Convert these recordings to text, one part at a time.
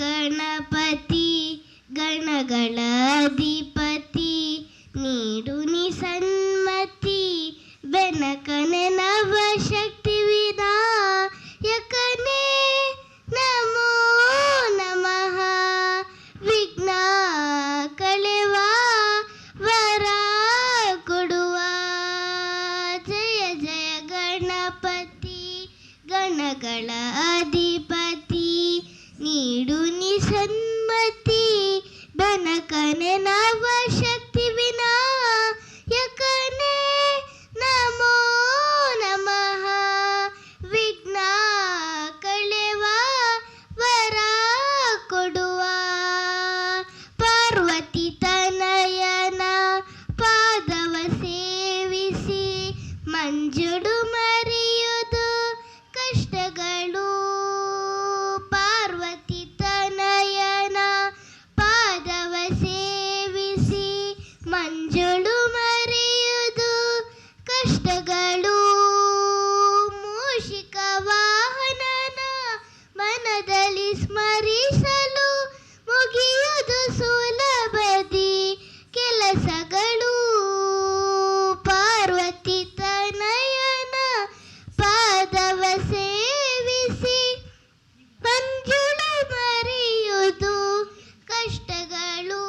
ಗಣಪತಿ ಗಣಗಳ ಅಧಿಪತಿ ನೀಡು ನಿ ಸನ್ಮತಿ ಬೆನಕನೆ ನವಶಕ್ತಿ ವಿನಾಯಕನೇ ನಮೋ ನಮಃ ವಿಘ್ನ ಕಳೆವ ವರ ಕೊಡುವ ಜಯ ಜಯ ಗಣಪತಿ ಗಣಗಳ ಅಧಿಪತಿ ನೀಡು ನಿ ಸನ್ಮತಿ ಬೆನಕನೆ ನವಶಕ್ತಿ ವಿನಾಯಕನೇ ನಮೋ ನಮಃ ವಿಘ್ನ ಕಳೆವ ವರ ಕೊಡುವ ಪಾರ್ವತಿ ತನಯನ ಪಾದವ ಸೇವಿಸಿ ಮಂಜುಡು ಮರೆಯುವುದು ಕಷ್ಟಗಳು ಪಾರ್ವತಿ ತನಯನ ಪಾದವ ಸೇವಿಸಿ ಮಂಜುಳು ಮರೆಯುವುದು ಕಷ್ಟಗಳು ಮೂಷಿಕ ವಾಹನನ ಮನದಲ್ಲಿ ಸ್ಮರಿಸಲು ಮುಗಿಯುವುದು ಸುಲಭದಿ ಕೆಲಸಗಳು ಪಾರ್ವತಿ ತನಯನ ಪಾದವ ಸೇವಿಸಿ ಮಂಜುಳು ಮರೆಯುವುದು ಕಷ್ಟಗಳು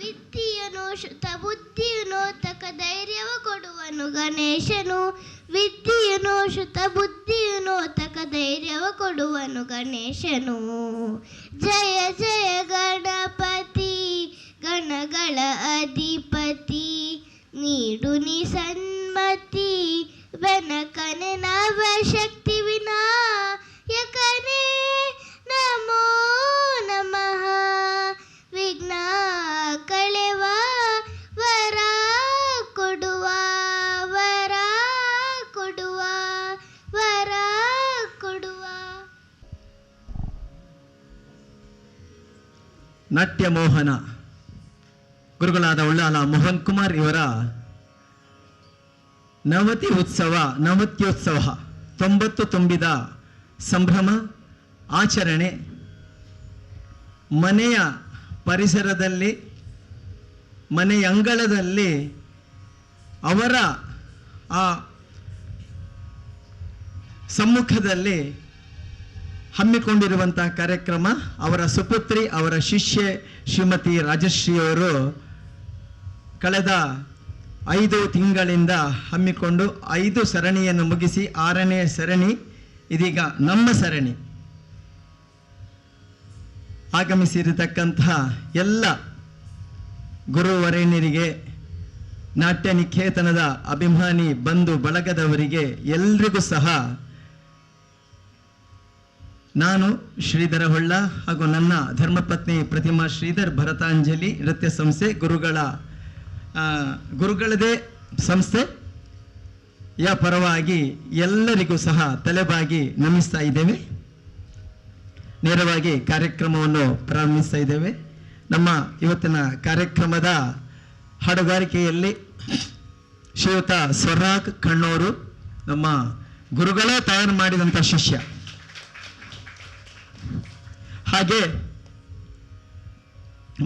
ವಿದ್ಯೆಯನ್ನು ಶುದ್ಧ ಬುದ್ಧಿಯನ್ನು ತಕ್ಕ ಧೈರ್ಯವ ಕೊಡುವನು ಗಣೇಶನು ವಿದ್ಯೆಯನ್ನು ಶುದ್ಧ ಬುದ್ಧಿಯನ್ನು ತಕ್ಕ ಧೈರ್ಯವ ಕೊಡುವನು ಗಣೇಶನು ಜಯ ಜಯ ಗಣಪತಿ ಗಣಗಳ ಅಧಿಪತಿ ನೀಡು ನಿ ಸನ್ಮತಿ ಬೆನಕನೆ ನವಶಕ್ತಿ ವಿನಾಯಕನೇ ನಮೋ ನಮಃ ವಿಘ್ನ ಕಳೆವ ವರ ಕೊಡುವ ವರ ಕೊಡುವ ವರ ಕೊಡುವ. ನಾಟ್ಯ ಮೋಹನ ಗುರುಗಳಾದ ಉಳ್ಳಾಲ ಮೋಹನ್ ಕುಮಾರ್ ಇವರ ನವತ್ಯೋತ್ಸವ 90 ತುಂಬಿದ ಸಂಭ್ರಮ ಆಚರಣೆ ಮನೆಯ ಪರಿಸರದಲ್ಲಿ ಮನೆಯ ಅಂಗಳದಲ್ಲಿ ಅವರ ಆ ಸಮ್ಮುಖದಲ್ಲಿ ಹಮ್ಮಿಕೊಂಡಿರುವಂತಹ ಕಾರ್ಯಕ್ರಮ ಅವರ ಸುಪುತ್ರಿ ಅವರ ಶಿಷ್ಯೆ ಶ್ರೀಮತಿ ರಾಜಶ್ರೀಯವರು ಕಳೆದ 5 ತಿಂಗಳಿಂದ ಹಮ್ಮಿಕೊಂಡು 5 ಸರಣಿಯನ್ನು ಮುಗಿಸಿ 6ನೇ ಸರಣಿ ಇದೀಗ ನಮ್ಮ ಸರಣಿ ಆಗಮಿಸಿರತಕ್ಕಂತಹ ಎಲ್ಲ ಗುರುವರೇಣ್ಯರಿಗೆ ನಾಟ್ಯ ನಿಕೇತನದ ಅಭಿಮಾನಿ ಬಂಧು ಬಳಗದವರಿಗೆ ಎಲ್ರಿಗೂ ಸಹ ನಾನು ಶ್ರೀಧರ ಹೊಳ್ಳ ಹಾಗೂ ನನ್ನ ಧರ್ಮಪತ್ನಿ ಪ್ರತಿಮಾ ಶ್ರೀಧರ್ ಭರತಾಂಜಲಿ ನೃತ್ಯ ಸಂಸ್ಥೆ ಗುರುಗಳದೇ ಸಂಸ್ಥೆಯ ಪರವಾಗಿ ಎಲ್ಲರಿಗೂ ಸಹ ತಲೆಬಾಗಿ ನಮಿಸ್ತಾ ಇದ್ದೇವೆ. ನೇರವಾಗಿ ಕಾರ್ಯಕ್ರಮವನ್ನು ಪ್ರಾರಂಭಿಸ್ತಾ ಇದ್ದೇವೆ. ನಮ್ಮ ಇವತ್ತಿನ ಕಾರ್ಯಕ್ರಮದ ಹಾಡುಗಾರಿಕೆಯಲ್ಲಿ ಶ್ರೀಯುತ ಸ್ವರಾಗ್ ಕಣ್ಣೂರು ನಮ್ಮ ಗುರುಗಳೇ ತಯಾರು ಮಾಡಿದಂಥ ಶಿಷ್ಯ, ಹಾಗೆ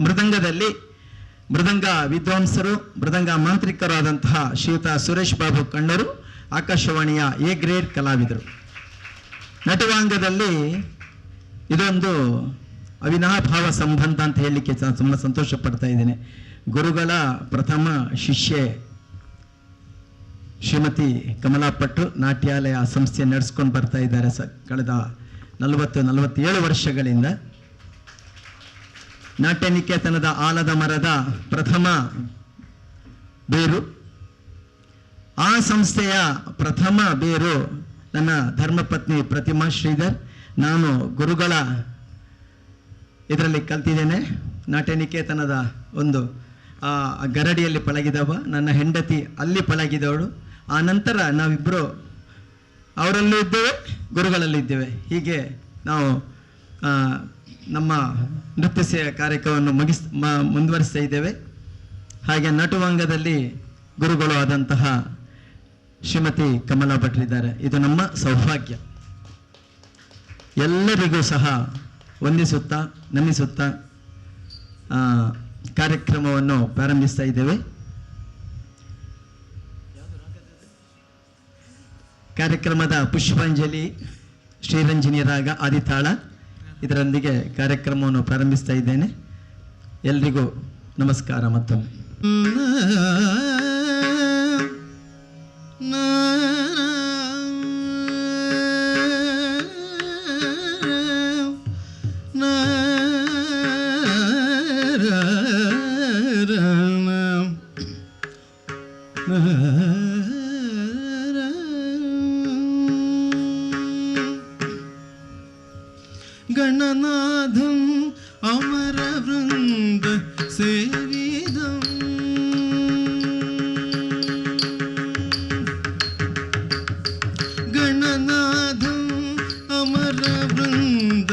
ಮೃದಂಗದಲ್ಲಿ ಮೃದಂಗ ವಿದ್ವಾಂಸರು ಮೃದಂಗ ಮಾಂತ್ರಿಕರು ಆದಂತಹ ಶ್ರೀಯುತ ಸುರೇಶ್ ಬಾಬು ಕಣ್ಣೂರು ಆಕಾಶವಾಣಿಯ ಎ ಗ್ರೇಡ್ ಕಲಾವಿದರು. ನಟವಾಂಗದಲ್ಲಿ ಇದೊಂದು ಅವಿನಾಭಾವ ಸಂಬಂಧ ಅಂತ ಹೇಳಲಿಕ್ಕೆ ತುಂಬ ಸಂತೋಷ ಪಡ್ತಾ ಇದ್ದೇನೆ. ಗುರುಗಳ ಪ್ರಥಮ ಶಿಷ್ಯೆ ಶ್ರೀಮತಿ ಕಮಲಾ ಪಟ್ಟು ನಾಟ್ಯಾಲಯ ಸಂಸ್ಥೆ ನಡೆಸ್ಕೊಂಡು ಬರ್ತಾ ಇದ್ದಾರೆ ಕಳೆದ 40-47 ವರ್ಷಗಳಿಂದ. ನಾಟ್ಯ ನಿಕೇತನದ ಆಲದ ಮರದ ಪ್ರಥಮ ಬೇರು, ಆ ಸಂಸ್ಥೆಯ ಪ್ರಥಮ ಬೇರು ನನ್ನ ಧರ್ಮಪತ್ನಿ ಪ್ರತಿಮಾ ಶ್ರೀಧರ್. ನಾನು ಗುರುಗಳ ಇದರಲ್ಲಿ ಕಲ್ತಿದ್ದೇನೆ. ನಾಟ್ಯ ನಿಕೇತನದ ಒಂದು ಗರಡಿಯಲ್ಲಿ ಪಳಗಿದವ, ನನ್ನ ಹೆಂಡತಿ ಅಲ್ಲಿ ಪಳಗಿದವಳು. ಆ ನಂತರ ನಾವಿಬ್ಬರು ಅವರಲ್ಲೂ ಇದ್ದೇವೆ, ಗುರುಗಳಲ್ಲೂ ಇದ್ದೇವೆ. ಹೀಗೆ ನಾವು ನಮ್ಮ ನೃತ್ಯ ಕಾರ್ಯಕ್ರಮವನ್ನು ಮುಂದುವರಿಸ್ತಾ ಇದ್ದೇವೆ. ಹಾಗೆ ನಟುವಂಗದಲ್ಲಿ ಗುರುಗಳು ಆದಂತಹ ಶ್ರೀಮತಿ ಕಮಲಾ ಭಟ್ರಿದ್ದಾರೆ. ಇದು ನಮ್ಮ ಸೌಭಾಗ್ಯ. ಎಲ್ಲರಿಗೂ ಸಹ ವಂದಿಸುತ್ತಾ ನಮಿಸುತ್ತಾ ಕಾರ್ಯಕ್ರಮವನ್ನು ಪ್ರಾರಂಭಿಸ್ತಾ ಇದ್ದೇವೆ. ಕಾರ್ಯಕ್ರಮದ ಪುಷ್ಪಾಂಜಲಿ, ಶ್ರೀರಂಜನಿ ರಾಗ, ಆದಿತಾಳ ಇದರೊಂದಿಗೆ ಕಾರ್ಯಕ್ರಮವನ್ನು ಪ್ರಾರಂಭಿಸ್ತಾ ಇದ್ದೇನೆ. ಎಲ್ರಿಗೂ ನಮಸ್ಕಾರ ಮತ್ತೊಮ್ಮೆ. ಗಣನಾಥಂ ಅಮರ ವೃಂದ ಸೇವಿದಂ ಗಣನಾಥಂ ಅಮರ ವೃಂದ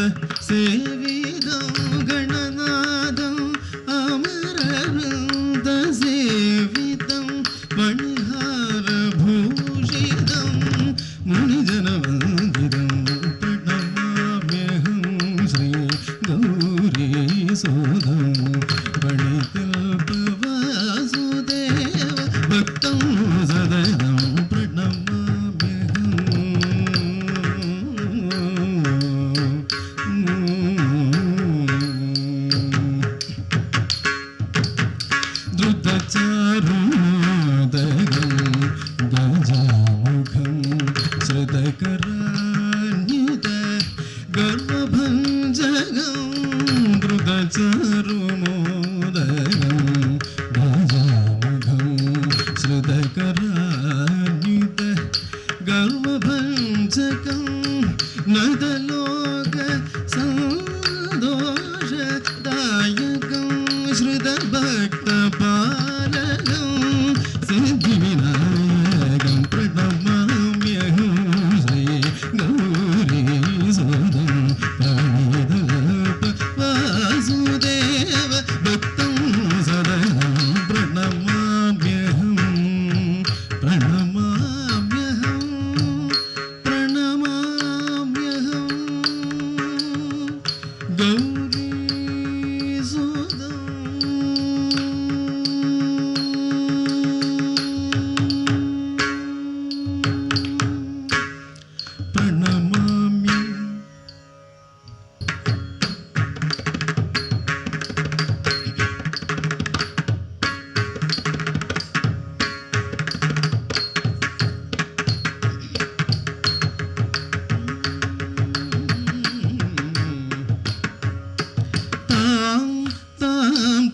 ಸೇವಿದಂ ಗಣನಾಥಂ ಅಮರ ವೃಂದ ಸೇವಿದಂ ಮಣಿಹಾರ ಭೂಷಿತಂ ಮುನಿಜನ ವಂದಿತಂ ಸೋದಂ ಬಣಿಕಲ್ಪ ವಾಸುದೇವ ಭಕ್ತಂ ಸದನಂ ಪ್ರಣಮಾಮ್ಯಹಂ ಧೃತಚಾರುಣೋದಗಂ ಗಜಾಮುಖಂ ಶ್ರುತಕರಾನ್ಯುತ ಗರ್ವಭಂಜಗಂ ಚಾರುಮೋದಗಂ ಗಜಾಮುಖಂ ಶ್ರುತಕರಾನ್ಯುತ ಗರ್ವಭಂಜಕಂ ನದಲೋಕ ಸಂದೋಷದಾಯಕಂ ಶ್ರುತಭಕ್ತಪಾಲಕಂ ಸಿದ್ಧಿವಿನಾಯಕಂ ಪ್ರಣಮಾಮ್ಯಹಂ ಶ್ರೀ ಗೌರೀ ಸೋದಂ ಪ್ರಣೀತಲ್ಪ ವಾಸುದೇವ ಭಕ್ತಂ ಸದನಂ ಪ್ರಣಮಾಮ್ಯಹಂ ಪ್ರಣಮಾಮ್ಯಹಂ ಪ್ರಣಮಾಮ್ಯಹಂ ಗೌರೀ ಸೋದಂ ಪ್ರಣಮಾಮ್ಯ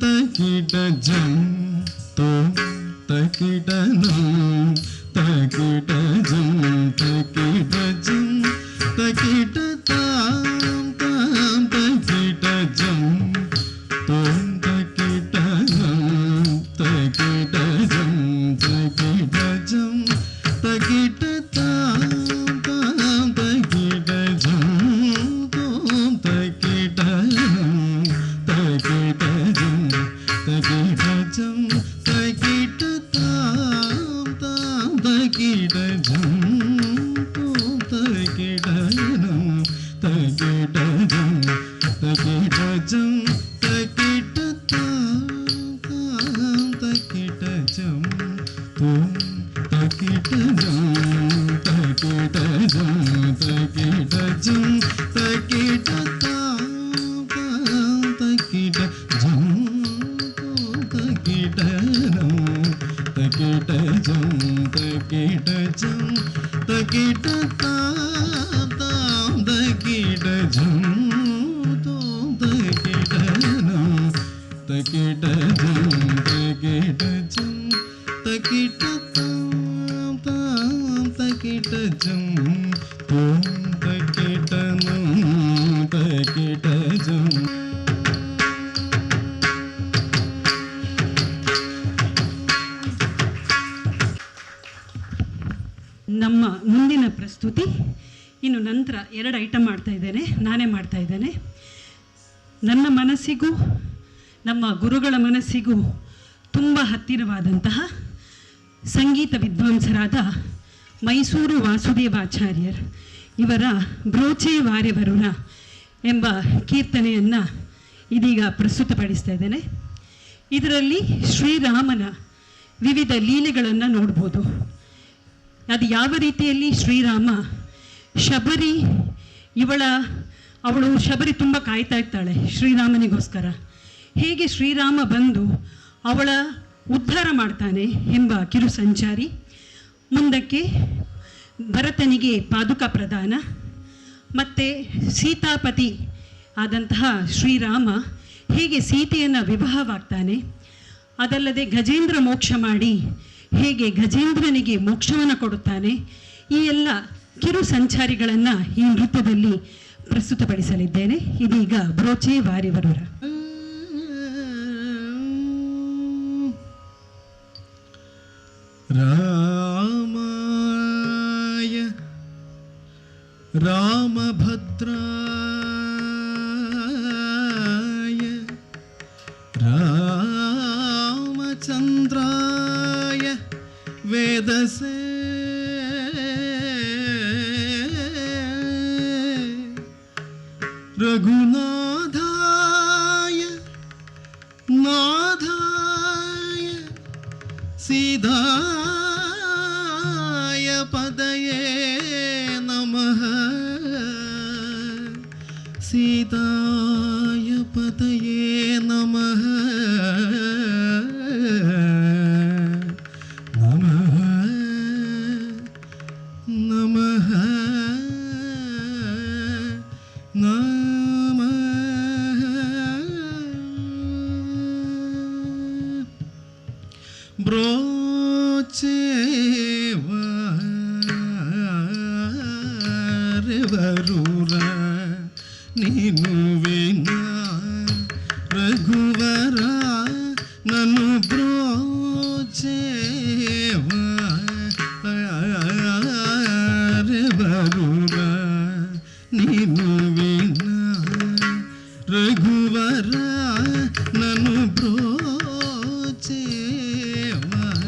ತಕಿಟಜಂ ತೋಂ ತಕಿಟನಂ ತಕಿಟಜಂ ತಕಿಟಜಂ ತಕಿಟತಾಂ ತಾಂ ತಕಿಟಜಂ ತೋಂ ತಕಿಟನಂ ತಕಿಟಜಂ ತಕಿಟಜಂ ತಕಿಟತಾಂ ತಾಂ ತಕಿಟಜಂ ತೋಂ ತಕಿಟನಂ ತಕಿಟಜಂ ತಕಿಟಜಂ ತಕಿಟತಾಂ ತಾಂ ತಕಿಟಜಂ ತೋಂ ತಕಿಟನಂ ತಕಿಟಜಂ ತಕಿಟಜಂ ತಕಿಟತಾಂ ತಾಂ ತಕಿಟಜಂ ತೋಂ ತಕಿಟಜಂ ತಕಿಟಜಂ ತಕಿಟಜಂ ತಕಿಟತಾಂ ತಾಂ ತಕಿಟಜಂ ತೋಂ ತಕಿಟನಂ ತಕಿಟಜಂ ತಕಿಟಜಂ ತಕಿಟತಾಂ ತಾಂ ತಕಿಟಜಂ ತೋಂ ತಕಿಟನಂ ತಕಿಟಜಂ ತಕಿಟಜಂ ತಕಿಟತಾಂ ತಾಂ ತಕಿಟಜಂ ತೋಂ ತಕಿಟನಂ ತಕಿಟಜಂ. ನಮ್ಮ ಮುಂದಿನ ಪ್ರಸ್ತುತಿ ಇನ್ನು ನಂತರ 2 ಐಟಮ್ ಮಾಡ್ತಾ ಇದ್ದೇನೆ, ನಾನೇ ಮಾಡ್ತಾ ಇದ್ದೇನೆ. ನನ್ನ ಮನಸ್ಸಿಗೂ ನಮ್ಮ ಗುರುಗಳ ಮನಸ್ಸಿಗೂ ತುಂಬ ಹತ್ತಿರವಾದಂತಹ ಸಂಗೀತ ವಿದ್ವಾಂಸರಾದ ಮೈಸೂರು ವಾಸುದೇವಾಚಾರ್ಯರ್ ಇವರ ಬ್ರೋಚೆ ವಾರೆವರುಣ ಎಂಬ ಕೀರ್ತನೆಯನ್ನು ಇದೀಗ ಪ್ರಸ್ತುತಪಡಿಸ್ತಾ ಇದ್ದೇನೆ. ಇದರಲ್ಲಿ ಶ್ರೀರಾಮನ ವಿವಿಧ ಲೀಲೆಗಳನ್ನು ನೋಡ್ಬೋದು. ಅದು ಯಾವ ರೀತಿಯಲ್ಲಿ ಶ್ರೀರಾಮ ಶಬರಿ ಅವಳು ಶಬರಿ ತುಂಬ ಕಾಯ್ತಾ ಇರ್ತಾಳೆ ಶ್ರೀರಾಮನಿಗೋಸ್ಕರ. ಹೇಗೆ ಶ್ರೀರಾಮ ಬಂದು ಅವಳ ಉದ್ಧಾರ ಮಾಡ್ತಾನೆ ಎಂಬ ಕಿರು ಸಂಚಾರಿ. ಮುಂದಕ್ಕೆ ಭರತನಿಗೆ ಪಾದುಕಾ ಪ್ರದಾನ, ಮತ್ತು ಸೀತಾಪತಿ ಆದಂತಹ ಶ್ರೀರಾಮ ಹೇಗೆ ಸೀತೆಯನ್ನು ವಿವಾಹವಾಗ್ತಾನೆ, ಅದಲ್ಲದೆ ಗಜೇಂದ್ರ ಮೋಕ್ಷ ಮಾಡಿ ಹೇಗೆ ಗಜೇಂದ್ರನಿಗೆ ಮೋಕ್ಷವನ್ನು ಕೊಡುತ್ತಾನೆ, ಈ ಎಲ್ಲ ಕಿರು ಸಂಚಾರಿಗಳನ್ನು ಈ ನೃತ್ಯದಲ್ಲಿ ಪ್ರಸ್ತುತಪಡಿಸಲಿದ್ದೇನೆ. ಇದೀಗ ಬ್ರೋಚೆ ವಾರೆವರುಣ. ರಾಮಾಯ ರಾಮಭದ್ರಾಯ ರಾಮಚಂದ್ರಾಯ ವೇದಸೇ ರಘುನಾಥಾಯ ನಾಥಾಯ ಸೀತಾಯ ಪದಯೇ ನಮಃ ಸೀತಾಯ ಪದಯೇ ನಮಃ ನಮಃ ನಮಃ ನಮಃ. ಬ್ರೋಚೆ ವಾರೆವರುಣ ನೀನು ವಿನ ರಘುವರ ನನು ಬ್ರೋಚೆ ವಾರೆವರುಣ ನೀನು ವಿನ ರಘುವರ ನನು ಬ್ರೋಚೆ ವಾರೆವರುಣ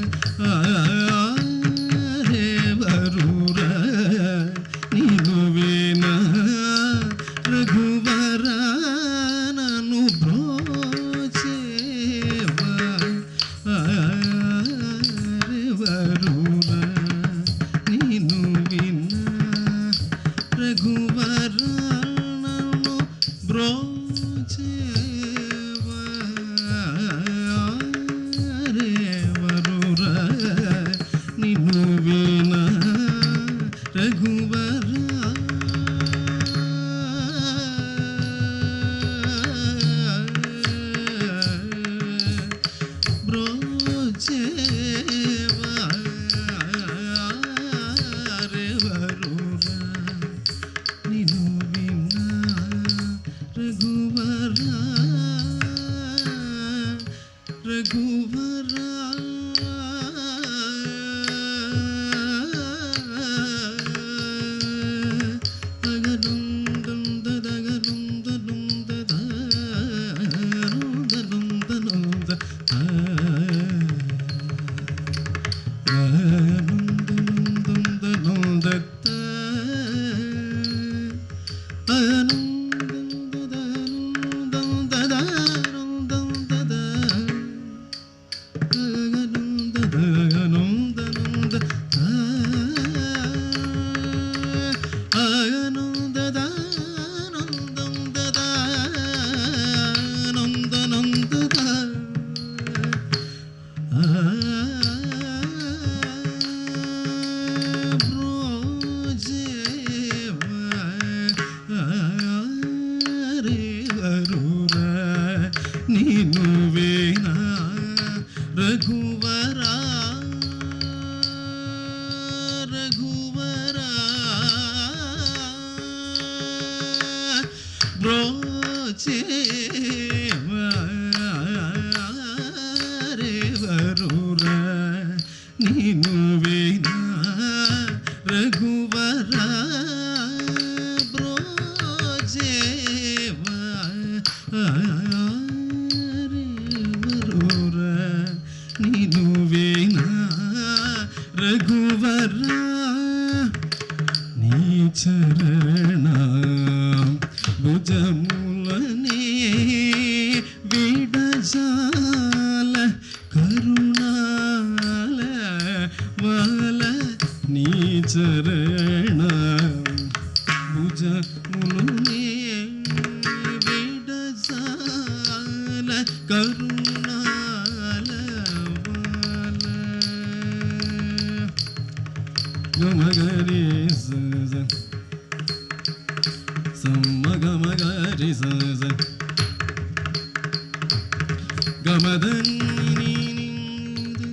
ನೀನು ವಿನ ರಘುವರ ನನು ಬ್ರೋಚೆ ವಾರೆವರುಣ ನೀನು ವಿನ ರಘುವರ ನನು ಬ್ರೋಚೆ ವಾರೆವರುಣ ನೀನು ವಿನ ರಘುವರ ಬ್ರೋಚೆ ವಾರೆವರುಣ ನೀನು ವಿನ ರಘುವರ ರಘುವರ ನೀನು ವೇನ ರಘುವರ ರಘುವರ ಬ್ರೋಚೆ ವಾರೆವರುಣ ನೀನು ವೇನ ರಘುವರ ಬ್ರೋಚೆ ವಾರೆವರುಣ ನೀನು ವೇನ ರಘುವರ ನೀಚರ ಕರುಣಾಲವಾಲ ಗಮಗರಿ ಸಮ್ಮಗಮಗರಿ ಗಮದನಿ ನಿ ಧನಿ ನಿ ನಿ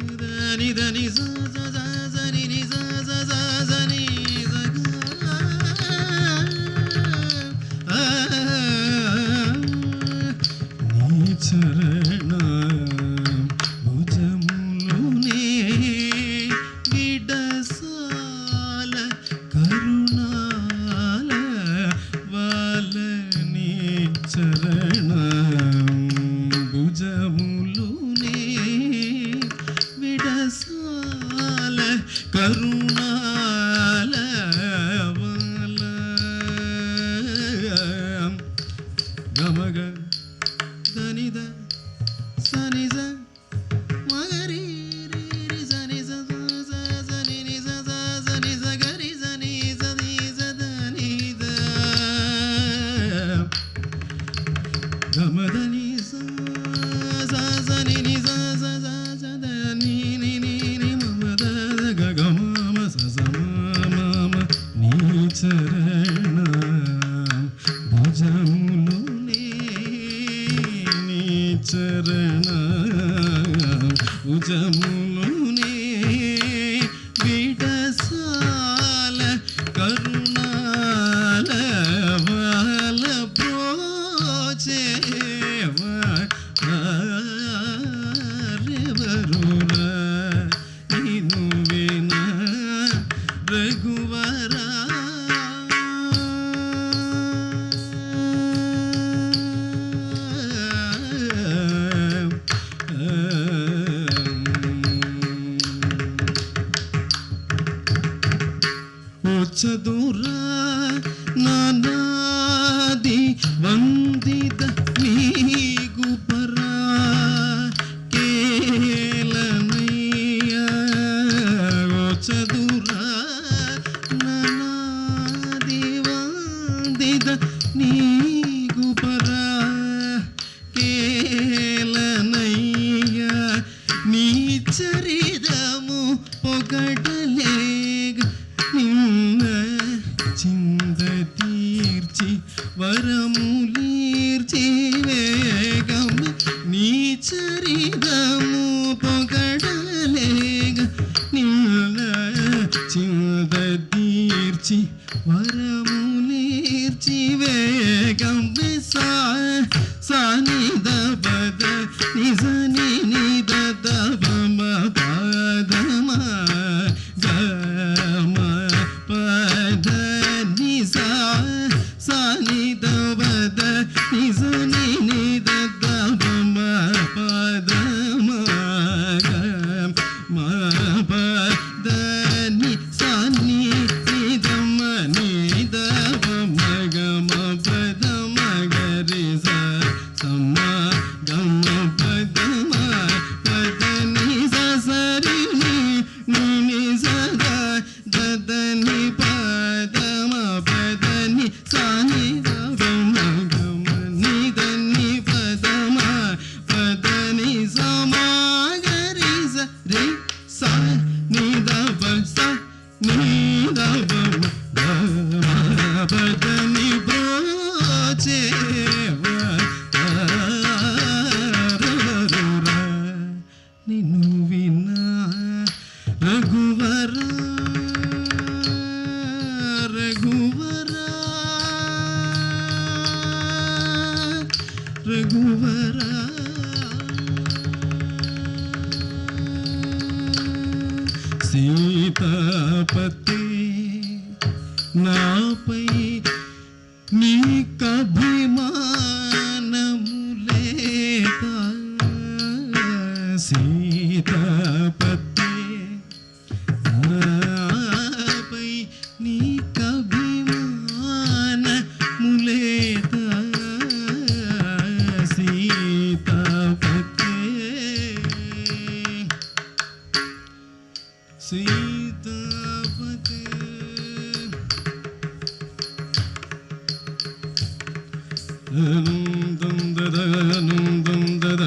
ನಿ చరణ భుజములునే విడసాల కరుణాల వాలని చరణ భుజములునే విడసాల కరుణాల వాల గమగ ధనిద సనిజ మగరి రి సనిజ సని నిజ సనిజ గరి సని సనిజ ధనిద గమదని సని నిజ ధని ని ని ని మమద గగమ సమ నీ చరణ భుజములునే చరణ భుజములునే విడసాల కరుణాల వాల ప్రోచేవ రెవరుల నిను విన రఘువరా చదురా నానాది వందిత నీగు పరా కేలనయ్య చదురా నానాది వందిత నీగు పరా కేలనయ్య నీ చరిదము పొగడలేగ నిన్న చింద తీర్చి వరములీర్చి వేగం నీ చరిదము పొగడలేగ నిన్న చింద తీర్చి వరములీర్చి వేగం సాని దబద నిజ ని ని దబమ పదమ గమ పద నిజ సాని దబద నిజ ని ని దబమ పదమ గమ పద ని సాని నిదమ ని దబమ గమ పదమ గరి సమ గమ పదమ పద ని సరి ని ని సద దద ని పదమ పద ని సాని గమ గమ ని ద ని పదమ పద ని సమ గరి రి సా ని ద ప సా ని ద ప గమ పద ని బ్రోచేవ నిన్ను వినా రఘువర రఘువర రఘువర సీతాపతి నాపై నీకభిమానములేక సీతాపతి నాపై నీకభిమానములేక సీతాపతి సీతాపతి దం దద దం దద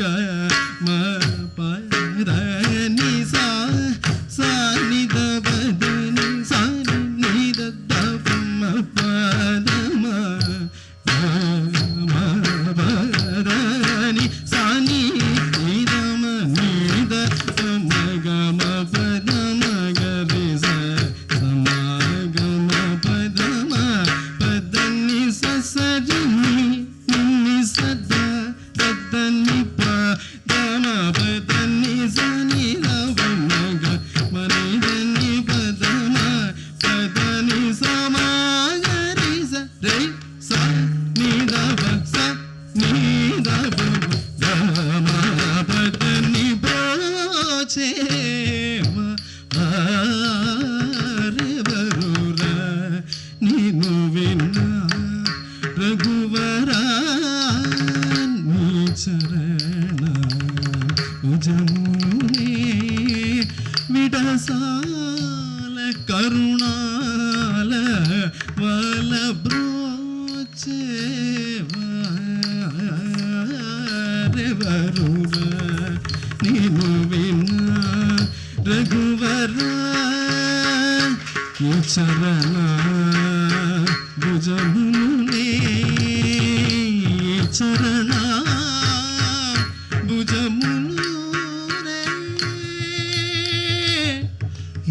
ಗ ಮ ಪ ದ ನಿ ಸ ಸ ನಿ ದ ಪ ದ ನಿ ಸ ನಿ ದ ದ ಪ ಮ ಪ ದ ಮ ಗ ಮ ಪ ದ ನಿ ಸ ನಿ ನಿ ದ ಮ ನಿ ದ ಪ ಮ ಗ ಮ ಪ ದ ಮ ಗ ರಿ ಸ ಸ ಮ ಗ ಮ ಪ ದ ಮ ಪ ದ ನಿ ಸ ಸ ರಿ ನಿ ನಿ ಸ ದ ದ ದ ನಿ ಪ ದ ಮ ಪ ದ ನಿ ಸ ನಿ ದ ಪ ಮ ಗ ಮ ನಿ ದ ನಿ ಪ ದ ಮ ಪ ದ ನಿ ಸ ಮ ಗ ರಿ ಸ ರಿ ಸ ನಿ ದ ಪ ಸ ನಿ ದ ಪ ದ ಮ ಪ ದ ನಿ ಪ ಛೇ ಮ ಆ ರೆ ಬರುರ ನೀನು ವಿನ ರಘುವರ ನೀ ಚರಣ ಜಮುನೆ ವಿಡಸಾಲ ಕರುಣಾಲ ವಲ ಬ್ರೋಚೆ ರೆ ಬರುರ ನೀನು ವಿನ ರಘುವರ ಈ ಚರಣ ಭುಜಮುನೆ ಚರಣ ಭುಜಮುನೆ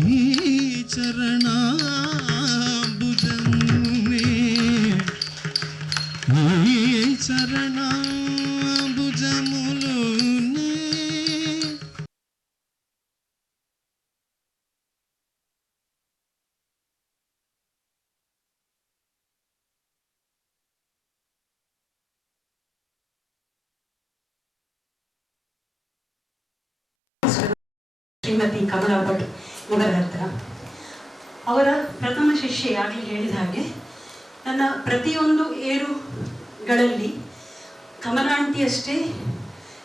ಈ ಚರಣ ಭುಜಮುನೆ ಈ ಚರಣ ಭುಜಮುನೆ. ಶ್ರೀಮತಿ ಕಮಲಾ ಭಟ್ ಇವರ ಹತ್ರ ಅವರ ಪ್ರಥಮ ಶಿಷ್ಯೆ ಆಗಲಿ ಹೇಳಿದ ಹಾಗೆ ನನ್ನ ಪ್ರತಿಯೊಂದು ಏರುಗಳಲ್ಲಿ ಕಮಲಾಂಟಿಯಷ್ಟೇ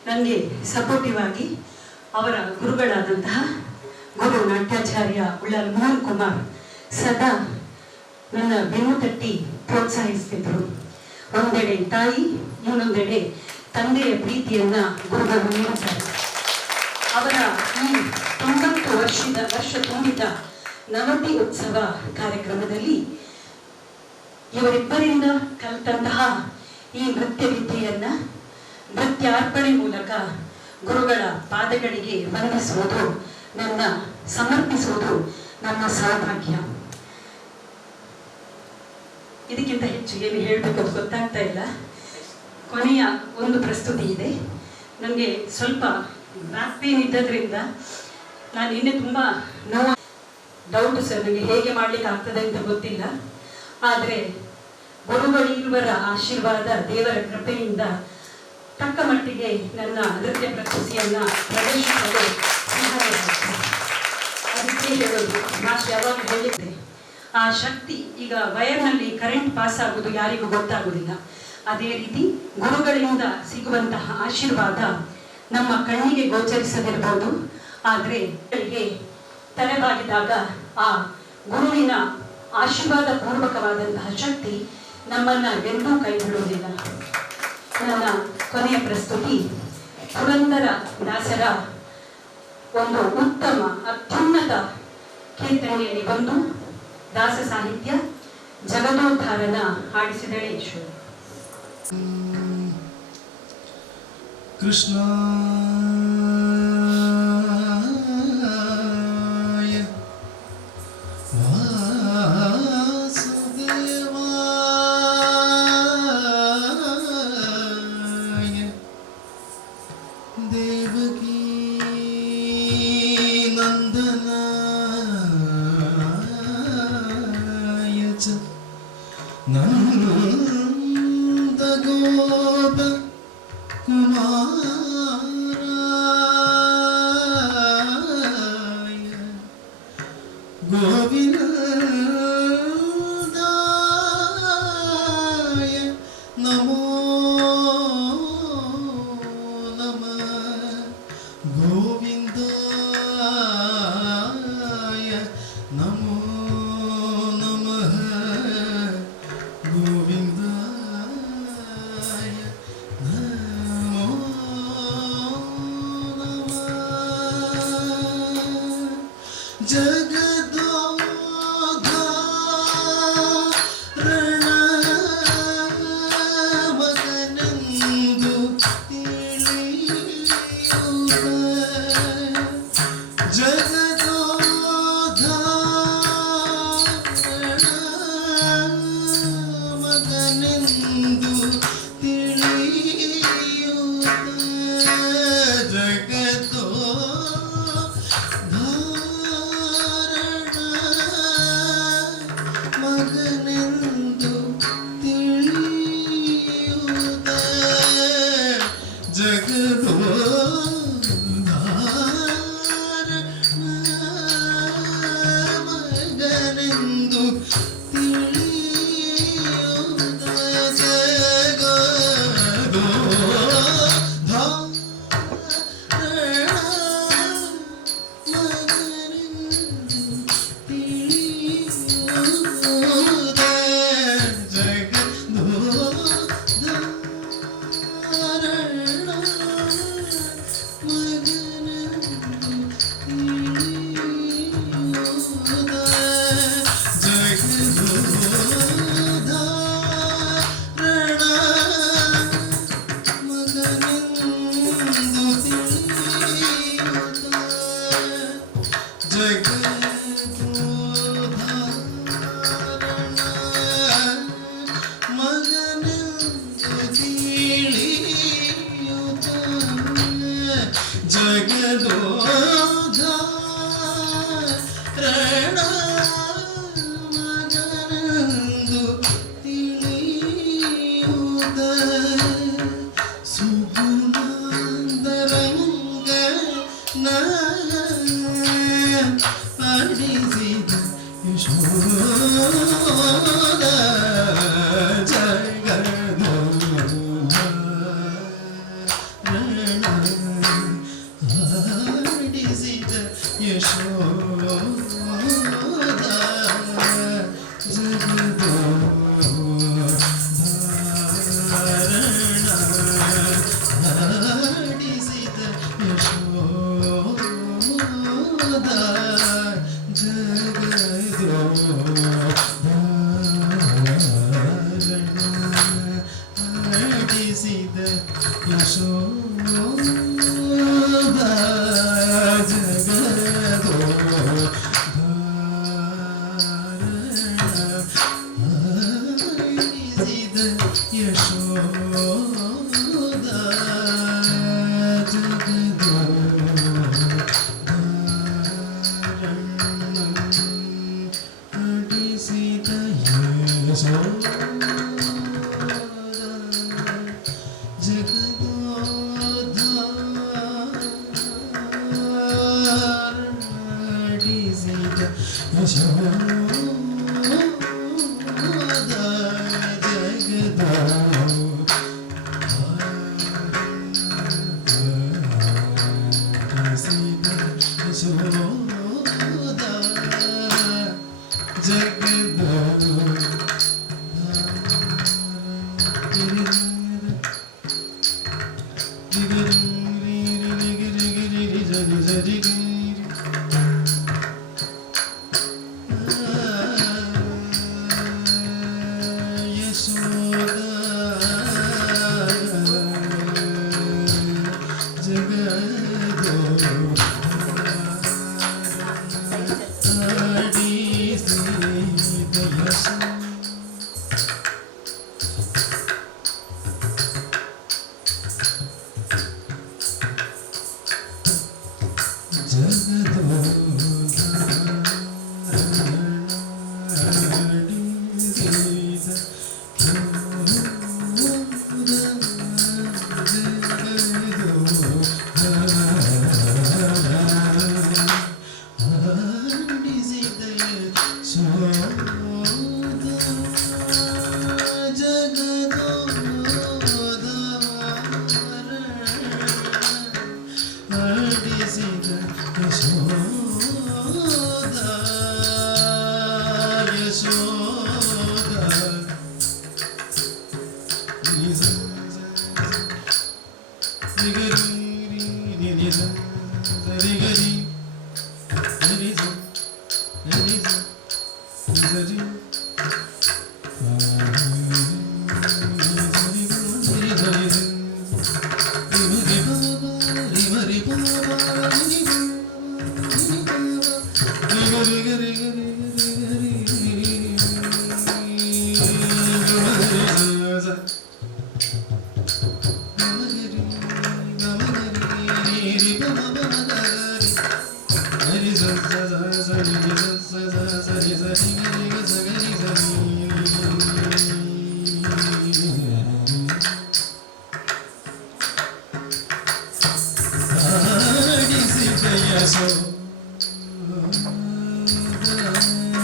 ನನಗೆ ಸಪೋರ್ಟಿವ್ ಆಗಿ ಅವರ ಗುರುಗಳಾದಂತಹ ಗುರು ನಾಟ್ಯಾಚಾರ್ಯ ಉಳ್ಳಾಲ್ ಮೋಹನ್ ಕುಮಾರ್ ಸದಾ ನನ್ನ ಬೆನ್ನು ತಟ್ಟಿ ಪ್ರೋತ್ಸಾಹಿಸ್ತಿದ್ರು. ಒಂದೆಡೆ ತಾಯಿ, ಇನ್ನೊಂದೆಡೆ ತಂದೆಯ ಪ್ರೀತಿಯನ್ನ ಗುರುಗಳು ನೀಡುತ್ತಾರೆ. ಅವರ ಈ 90 ವರ್ಷ ತುಂಬಿದ ನವತಿ ಉತ್ಸವ ಕಾರ್ಯಕ್ರಮದಲ್ಲಿ ಇವರಿಬ್ಬರಿಂದ ಕಲಿತಂತಹ ಈ ನೃತ್ಯ ವಿದ್ಯೆಯನ್ನ ನೃತ್ಯಾರ್ಪಣೆ ಮೂಲಕ ಗುರುಗಳ ಪಾದಗಳಿಗೆ ವಂದಿಸುವುದು, ನನ್ನ ಸಮರ್ಪಿಸುವುದು ನನ್ನ ಸೌಭಾಗ್ಯ. ಇದಕ್ಕಿಂತ ಹೆಚ್ಚು ಏನು ಹೇಳಬೇಕು ಅಂತ ಗೊತ್ತಾಗ್ತಾ ಇಲ್ಲ. ಕೊನೆಯ ಒಂದು ಪ್ರಸ್ತುತಿ ಇದೆ. ನನಗೆ ಸ್ವಲ್ಪ ಬ್ಯಾಕ್ ಪೇನ್ ಇದ್ದದ್ರಿಂದ ನಾನು ಇನ್ನೇ ತುಂಬ ಡೌಟ್ ಸರ್, ನನಗೆ ಹೇಗೆ ಮಾಡ್ಲಿಕ್ಕೆ ಆಗ್ತದೆ ಅಂತ ಗೊತ್ತಿಲ್ಲ. ಆದರೆ ಗುರುಗಳಿರುವರ ಆಶೀರ್ವಾದ, ದೇವರ ಕೃಪೆಯಿಂದ ತಕ್ಕ ಮಟ್ಟಿಗೆ ನನ್ನ ನೃತ್ಯ ಪ್ರಸ್ತುತಿಯನ್ನ ಪ್ರದರ್ಶಿಸಲು ಸಹಾಯವಾಯಿತು. ಅದಕ್ಕೆ ಹೇಳೋದು, ಮಾಸ್ಟರ್ ಯಾವಾಗ ಹೇಳಿದ್ದೆ, ಆ ಶಕ್ತಿ ಈಗ ವೈರ್ನಲ್ಲಿ ಕರೆಂಟ್ ಪಾಸ್ ಆಗುವುದು ಯಾರಿಗೂ ಗೊತ್ತಾಗುವುದಿಲ್ಲ. ಅದೇ ರೀತಿ ಗುರುಗಳಿಂದ ಸಿಗುವಂತಹ ಆಶೀರ್ವಾದ ನಮ್ಮ ಕಣ್ಣಿಗೆ ಗೋಚರಿಸದಿರಬಹುದು, ಆದರೆ ತಲೆಬಾಗಿದಾಗ ಆ ಗುರುವಿನ ಆಶೀರ್ವಾದ ಪೂರ್ವಕವಾದಂತಹ ಶಕ್ತಿ ನಮ್ಮನ್ನ ಎಂದೂ ಕೈ ಬಿಡುವುದಿಲ್ಲ. ನನ್ನ ಕೊನೆಯ ಪ್ರಸ್ತುತಿ ಪುರಂದರ ದಾಸರ ಒಂದು ಉತ್ತಮ ಅತ್ಯುನ್ನತ ಕೀರ್ತನೆಯಲ್ಲಿ ಬಂದು ದಾಸ ಸಾಹಿತ್ಯ ಜಗದೋದ್ಧಾರನ ಹಾಡಿಸಿದಳೆ ಈಶ್ವರ. ಕೃಷ್ಣ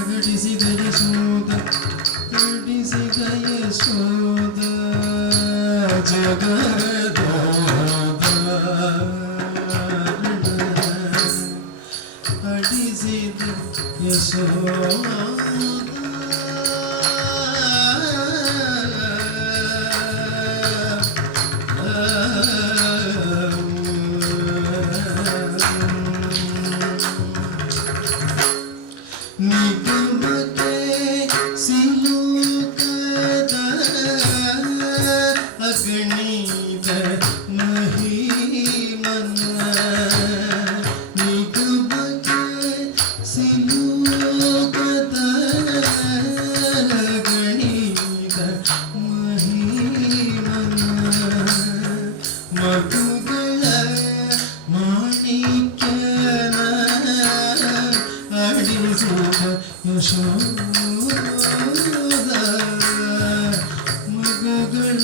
ಗಡಿಸಿದ ಯಶೋದ ಗಡಿಸಿದ ಯಶೋದ ಜಗದೋದ ಅಡಿಸಿದ ಯಶೋದ ನಿಗಮಕ್ಕೆ ಸಿಲುಕದ ಅಗಣಿತ ಮಹಿಮನ ನಿಗಮಕ್ಕೆ ಸಿಲುಕದ ಅಗಣಿತ ಮಹಿಮನ ಮಗುಗಳ ಮಾಣಿಕ್ಯನ ಅಡಿಸಿದ ಯಶೋದ ಮಗುಗಳ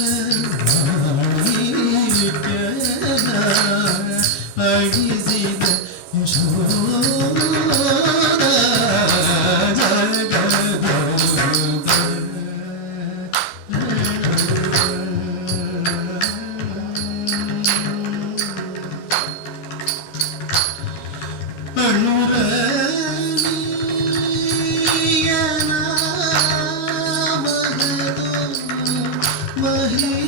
ಮಾಣಿಕ್ಯನ ಅಡಿಸಿದ ಯಶೋದ ಅನುರಣಿಯನ ಮಹದು ಮಹಿಮನ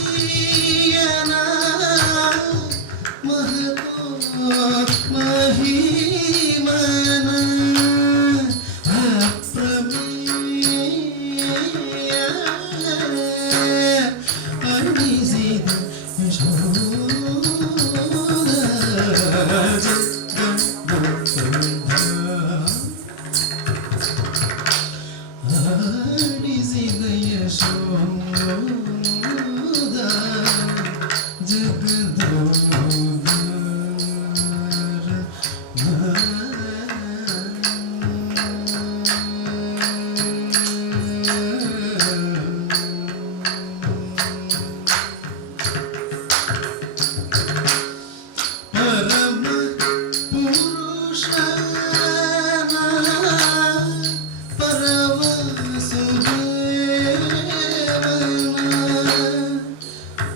ಅನುರಣಿಯನ ಮಹದು ಮಹಿಮನ ಅನುರಣಿಯನ ಮಹದು ಮಹಿಮನ ಅಪ್ರಮೇಯ ಅಡಿಸಿದ ಅಡಿಸಿದ ಯಶೋದ ಪರಮ ಪುರುಷನ ಪರಮ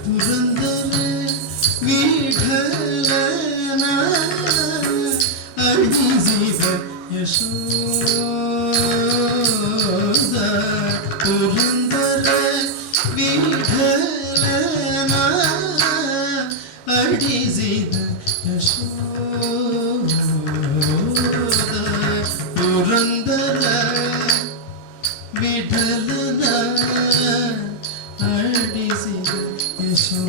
ಪುರಂದರ ವಿಠಲನ ಅಡಿಸಿದ ಯಶೋದ ಪುರಂದರ ವಿಠಲನ ಅಡಿಸಿದ ಯಶೋದ ಪುರಂದರ ವಿಠಲನ ಅಡಿಸಿದ ಯಶೋದ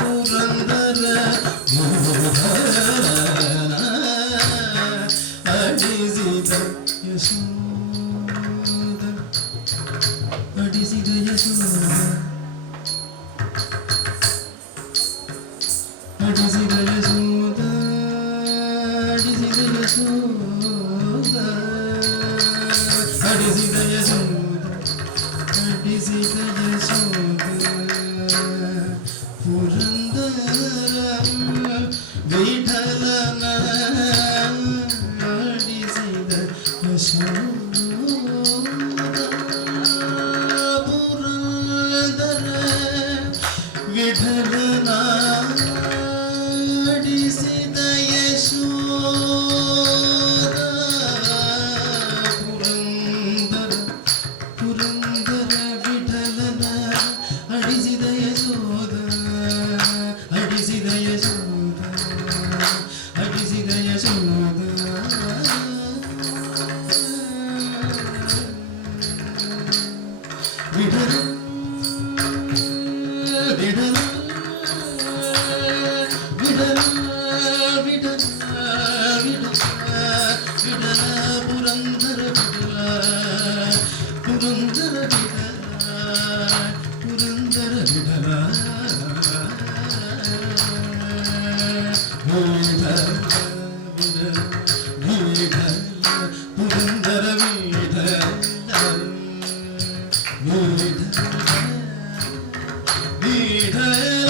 ಪುರಂದರ ವಿಠಲನ ಅಡಿಸಿದ ಯಶೋದ ಅಡಿಸಿದ ಯಶೋದ ಅಡಿಸಿದ ಯಶೋದ ಅಡಿಸಿದ ಯಶೋದ ಅಡಿಸಿದ ಯಶೋದ ಅಡಿಸಿದ ಯಶೋದ ಪುರಂದರ ವಿಠಲನ ಅಡಿಸಿದ ಯಶೋದ ಪುರಂದರ ವಿಠಲನ ಅಡಿಸಿದ ಯಶೋದ ಪುರಂದರ ವಿಠಲನ ಅಡಿಸಿದ ಯಶೋದ ಅಡಿಸಿದ ಯಶೋದ ಅಡಿಸಿದ ಯಶೋದ ವಿಠಲ ವಿಠಲ ವಿಠಲ ವಿಠಲ ವಿಠಲ ಪುರಂದರ ವಿಠಲ ಪುರಂದರ ವಿಠಲ ಪುರಂದರ ವಿಠಲ ವಿಠಲ ಪುರಂದರ ವಿಠಲ ವಿಠಲ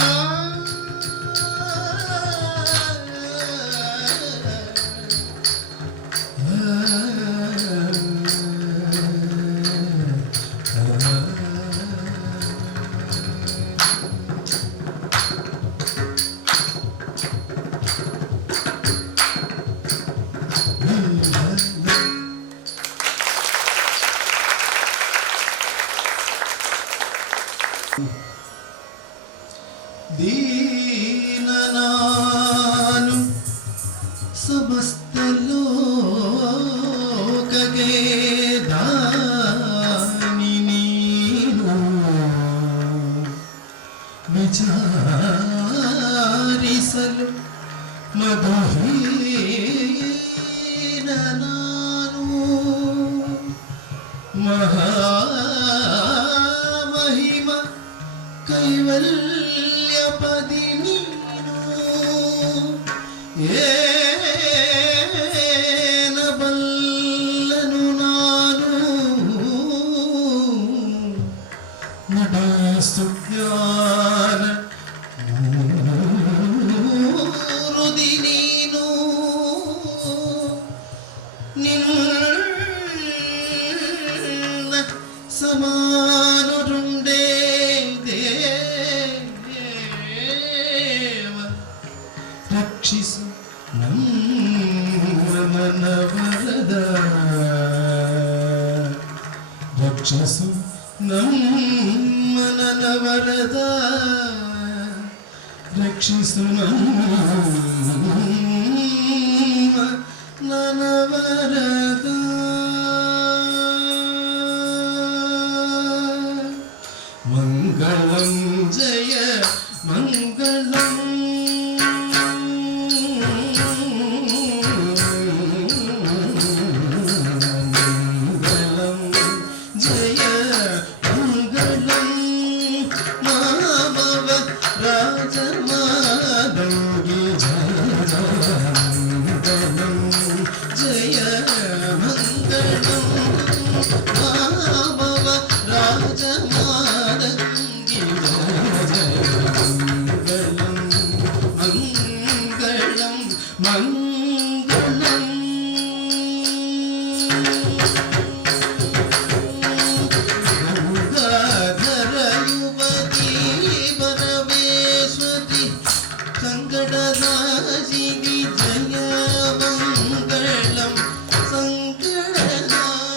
ದೀನನಾನು ಸಮಸ್ತ ಲೋಕಗೆ ದಾನಿ ನೀನು ವಿಚಾರಿಸಲು ಮಧುಹೀನ ನಾನು ಮಹಾಮಹಿಮ ಕೈವಲ್ಯಪದಿ ನೀನು ಏನಬಲ್ಲನು ನಾನು ನಡೆಸು ಜ್ಞಾನ ಮೂರುದಿ ನೀನು ನಿನ್ನ ಸಮಾನುರುಂಡೇ ದೇವ ರಕ್ಷಿಸು ನಮ್ಮ ಮನವರದ ರಕ್ಷಿಸು ನಮ್ಮ ಮನವರದ ರಕ್ಷಿಸು ನಮ್ಮ ನನವರದ ಮಂಗಳಂ ಜಯ ಮಂಗಳಂ ಮಂಗಳಂ ಜಯ ಮಂಗಳಂ ಮಾಮವ ರಾಜಮಾದಂಗಿ ಮಂಗಳಂ ಜಯ ಮಂಗಳಂ ಮಾಮವ ರಾಜಮಾದಂಗಿ ಮಂಗಳಂ ಮಂಗಳಂ ಗಂಗಾಧರ ಯುವತಿ ಪರಮೇಶ್ವರಿ ಸಂಕಟನಾಶಿನಿ ಜಯ ಮಂಗಳಂ ಸಂಕಟನಾಶಿನಿ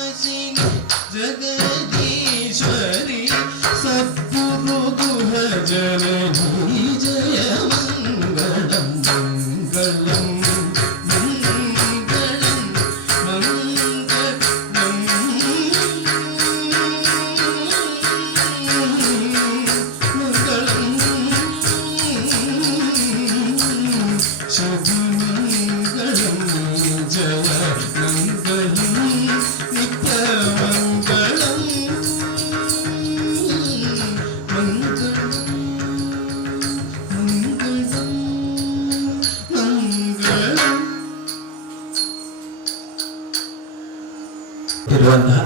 ಇರುವಂತಹ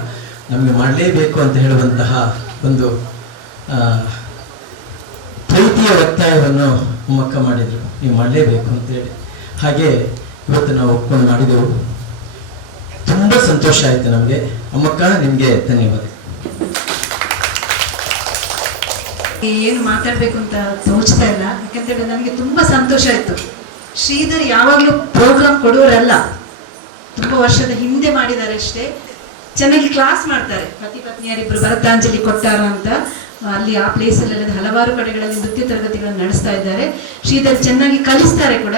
ನಮಗೆ ಮಾಡಲೇಬೇಕು ಅಂತ ಹೇಳುವಂತಹ ಒಂದು ಪ್ರೀತಿಯ ಒತ್ತಾಯವನ್ನು ಮೊಮ್ಮಕ್ಕ ಮಾಡಿದರು, ನೀವು ಮಾಡಲೇಬೇಕು ಅಂತೇಳಿ. ಹಾಗೆ ಇವತ್ತು ನಾವು ಒಪ್ಕೊಂಡು ಮಾಡಿದೆವು. ತುಂಬ ಸಂತೋಷ ಆಯಿತು ನಮಗೆ. ಅಮ್ಮಕ್ಕ, ನಿಮಗೆ ಧನ್ಯವಾದ. ಏನು ಮಾತಾಡಬೇಕು ಅಂತ ತೋಚ್ತಾ ಇಲ್ಲ, ಯಾಕಂತೇಳಿದ್ರೆ ನನಗೆ ತುಂಬ ಸಂತೋಷ ಆಯಿತು. ಶ್ರೀಧರ್ ಯಾವಾಗಲೂ ಪ್ರೋಗ್ರಾಮ್ ಕೊಡೋರಲ್ಲ, ತುಂಬ ವರ್ಷದ ಹಿಂದೆ ಮಾಡಿದ್ದಾರೆ ಅಷ್ಟೇ. ಚೆನ್ನಾಗಿ ಕ್ಲಾಸ್ ಮಾಡ್ತಾರೆ. ಪತಿ ಪತ್ನಿಯರಿಬ್ಬರು ಭರತಾಂಜಲಿ ಕೊಟ್ಟಾರ ಅಂತ ಅಲ್ಲಿ ಆ ಪ್ಲೇಸಲ್ಲೆಲ್ಲ ಹಲವಾರು ಕಡೆಗಳಲ್ಲಿ ನೃತ್ಯ ತರಗತಿಗಳನ್ನು ನಡೆಸ್ತಾ ಇದ್ದಾರೆ. ಶ್ರೀಧರ್ ಚೆನ್ನಾಗಿ ಕಲಿಸ್ತಾರೆ ಕೂಡ.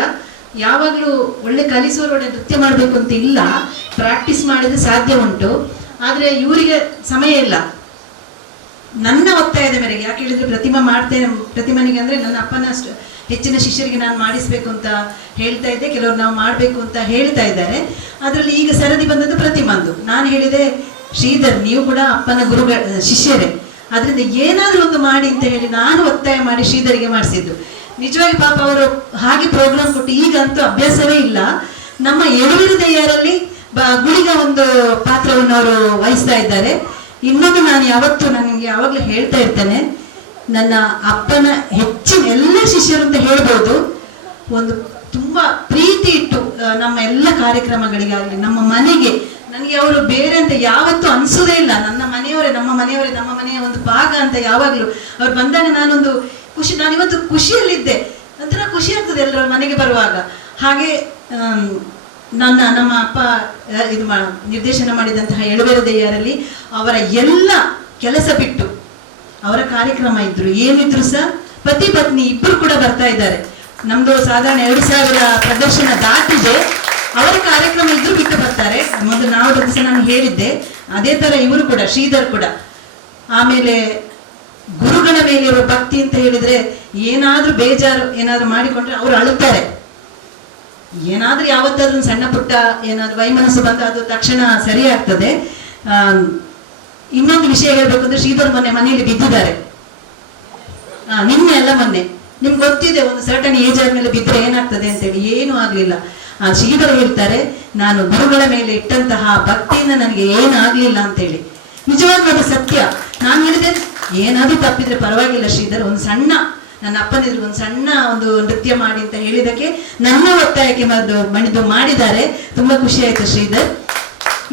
ಯಾವಾಗಲೂ ಒಳ್ಳೆ ಕಲಿಸುವವರೊಡೆ ನೃತ್ಯ ಮಾಡಬೇಕು ಅಂತ ಇಲ್ಲ, ಪ್ರಾಕ್ಟೀಸ್ ಮಾಡಿದ್ರೆ ಸಾಧ್ಯ ಉಂಟು. ಆದರೆ ಇವರಿಗೆ ಸಮಯ ಇಲ್ಲ. ನನ್ನ ಒತ್ತಾಯದ ಮೇರೆಗೆ, ಯಾಕೆ ಹೇಳಿದ್ರೆ ಪ್ರತಿಮಾ ಮಾಡ್ತೇನೆ, ಪ್ರತಿಮನಿಗೆ ಅಂದರೆ ನನ್ನ ಅಪ್ಪನ ಹೆಚ್ಚಿನ ಶಿಷ್ಯರಿಗೆ ನಾನು ಮಾಡಿಸ್ಬೇಕು ಅಂತ ಹೇಳ್ತಾ ಇದ್ದೆ, ಕೆಲವರು ನಾವು ಮಾಡಬೇಕು ಅಂತ ಹೇಳ್ತಾ ಇದ್ದಾರೆ. ಅದರಲ್ಲಿ ಈಗ ಸರದಿ ಬಂದದ್ದು ಪ್ರತಿಮಾಂದು. ನಾನು ಹೇಳಿದೆ, ಶ್ರೀಧರ್ ನೀವು ಕೂಡ ಅಪ್ಪನ ಶಿಷ್ಯರೇ, ಅದರಿಂದ ಏನಾದರೂ ಒಂದು ಮಾಡಿ ಅಂತ ಹೇಳಿ ನಾನು ಒತ್ತಾಯ ಮಾಡಿ ಶ್ರೀಧರಿಗೆ ಮಾಡಿಸಿದ್ದು. ನಿಜವಾಗಿ ಪಾಪ ಅವರು ಹಾಗೆ ಪ್ರೋಗ್ರಾಮ್ ಕೊಟ್ಟು ಈಗಂತೂ ಅಭ್ಯಾಸವೇ ಇಲ್ಲ. ನಮ್ಮ ಎಳುವಿರುದೆಯರಲ್ಲಿ ಗುಳಿಗ ಒಂದು ಪಾತ್ರವನ್ನು ಅವರು ವಹಿಸ್ತಾ ಇದ್ದಾರೆ. ಇನ್ನೊಂದು ನಾನು ನಿಮಗೆ ಯಾವಾಗಲೂ ಹೇಳ್ತಾ ಇರ್ತೇನೆ, ನನ್ನ ಅಪ್ಪನ ಹೆಚ್ಚಿನ ಎಲ್ಲ ಶಿಷ್ಯರು ಅಂತ ಹೇಳ್ಬೋದು, ಒಂದು ತುಂಬಾ ಪ್ರೀತಿ ಇಟ್ಟು ನಮ್ಮ ಎಲ್ಲ ಕಾರ್ಯಕ್ರಮಗಳಿಗಾಗಲಿ ನಮ್ಮ ಮನೆಗೆ ನನಗೆ ಅವರು ಬೇರೆ ಅಂತ ಯಾವತ್ತೂ ಅನ್ಸೋದೇ ಇಲ್ಲ. ನನ್ನ ಮನೆಯವರೇ, ನಮ್ಮ ಮನೆಯ ಒಂದು ಭಾಗ ಅಂತ ಯಾವಾಗಲೂ ಅವ್ರು ಬಂದಾಗ ನಾನೊಂದು ನಾನಿವತ್ತು ಖುಷಿಯಲ್ಲಿದ್ದೆ. ಒಂಥರ ಖುಷಿ ಆಗ್ತದೆ ಎಲ್ಲರ ಮನೆಗೆ ಬರುವಾಗ. ಹಾಗೆ ನಮ್ಮ ಅಪ್ಪ ನಿರ್ದೇಶನ ಮಾಡಿದಂತಹ ಎಳುವೆರದೆಯರಲ್ಲಿ ಅವರ ಎಲ್ಲ ಕೆಲಸ ಬಿಟ್ಟು ಅವರ ಕಾರ್ಯಕ್ರಮ ಇದ್ರು ಏನಿದ್ರು ಸಹ ಪತಿ ಪತ್ನಿ ಇಬ್ಬರು ಕೂಡ ಬರ್ತಾ ಇದ್ದಾರೆ. ನಮ್ದು ಸಾಧಾರಣ 2000 ಪ್ರದರ್ಶನ ದಾಟಿದೆ. ಅವರ ಕಾರ್ಯಕ್ರಮ ಇದ್ರು ಬಿಟ್ಟು ಬರ್ತಾರೆ. ಮೊದಲು ನಾವು ದಿವಸ ನಾನು ಹೇಳಿದ್ದೆ, ಅದೇ ತರ ಇವರು ಕೂಡ, ಶ್ರೀಧರ್ ಕೂಡ. ಆಮೇಲೆ ಗುರುಗಳ ಮೇಲೆ ಇರುವ ಭಕ್ತಿ ಅಂತ ಹೇಳಿದ್ರೆ, ಏನಾದ್ರೂ ಬೇಜಾರು ಏನಾದ್ರು ಮಾಡಿಕೊಂಡ್ರೆ ಅವರು ಅಳುತ್ತಾರೆ. ಏನಾದ್ರೂ ಯಾವತ್ತಾದ್ರೂ ಸಣ್ಣ ಪುಟ್ಟ ಏನಾದ್ರು ವೈಮನಸ್ಸು ಬಂದ ಅದು ತಕ್ಷಣ ಸರಿ ಆಗ್ತದೆ. ಇನ್ನೊಂದು ವಿಷಯ ಹೇಳ್ಬೇಕು ಅಂದ್ರೆ, ಶ್ರೀಧರ್ ಮೊನ್ನೆ ಮನೆಯಲ್ಲಿ ಬಿದ್ದಿದ್ದಾರೆ. ನಿನ್ನೆ ಅಲ್ಲ ಮೊನ್ನೆ. ನಿಮ್ಗೆ ಗೊತ್ತಿದೆ, ಒಂದು ಸರ್ಟನ್ ಏಜ್ ಆದ್ಮೇಲೆ ಬಿದ್ದರೆ ಏನಾಗ್ತದೆ ಅಂತೇಳಿ. ಏನೂ ಆಗ್ಲಿಲ್ಲ. ಶ್ರೀಧರ್ ಹೇಳ್ತಾರೆ, ನಾನು ಗುರುಗಳ ಮೇಲೆ ಇಟ್ಟಂತಹ ಭಕ್ತಿಯಿಂದ ನನಗೆ ಏನಾಗ್ಲಿಲ್ಲ ಅಂತೇಳಿ. ನಿಜವಾಗ್ಲೂ ಅದು ಸತ್ಯ. ನಾನು ಹೇಳಿದೆ, ಏನಾದ್ರೂ ತಪ್ಪಿದ್ರೆ ಪರವಾಗಿಲ್ಲ ಶ್ರೀಧರ್, ಒಂದು ಸಣ್ಣ ನನ್ನ ಅಪ್ಪನಿದ್ರು ಒಂದು ಸಣ್ಣ ಒಂದು ನೃತ್ಯ ಮಾಡಿ ಅಂತ ಹೇಳಿದಕ್ಕೆ ನನ್ನ ಒತ್ತಾಯಕ್ಕೆ ಮಣಿದು ಮಾಡಿದ್ದಾರೆ. ತುಂಬಾ ಖುಷಿ ಆಯ್ತು ಶ್ರೀಧರ್.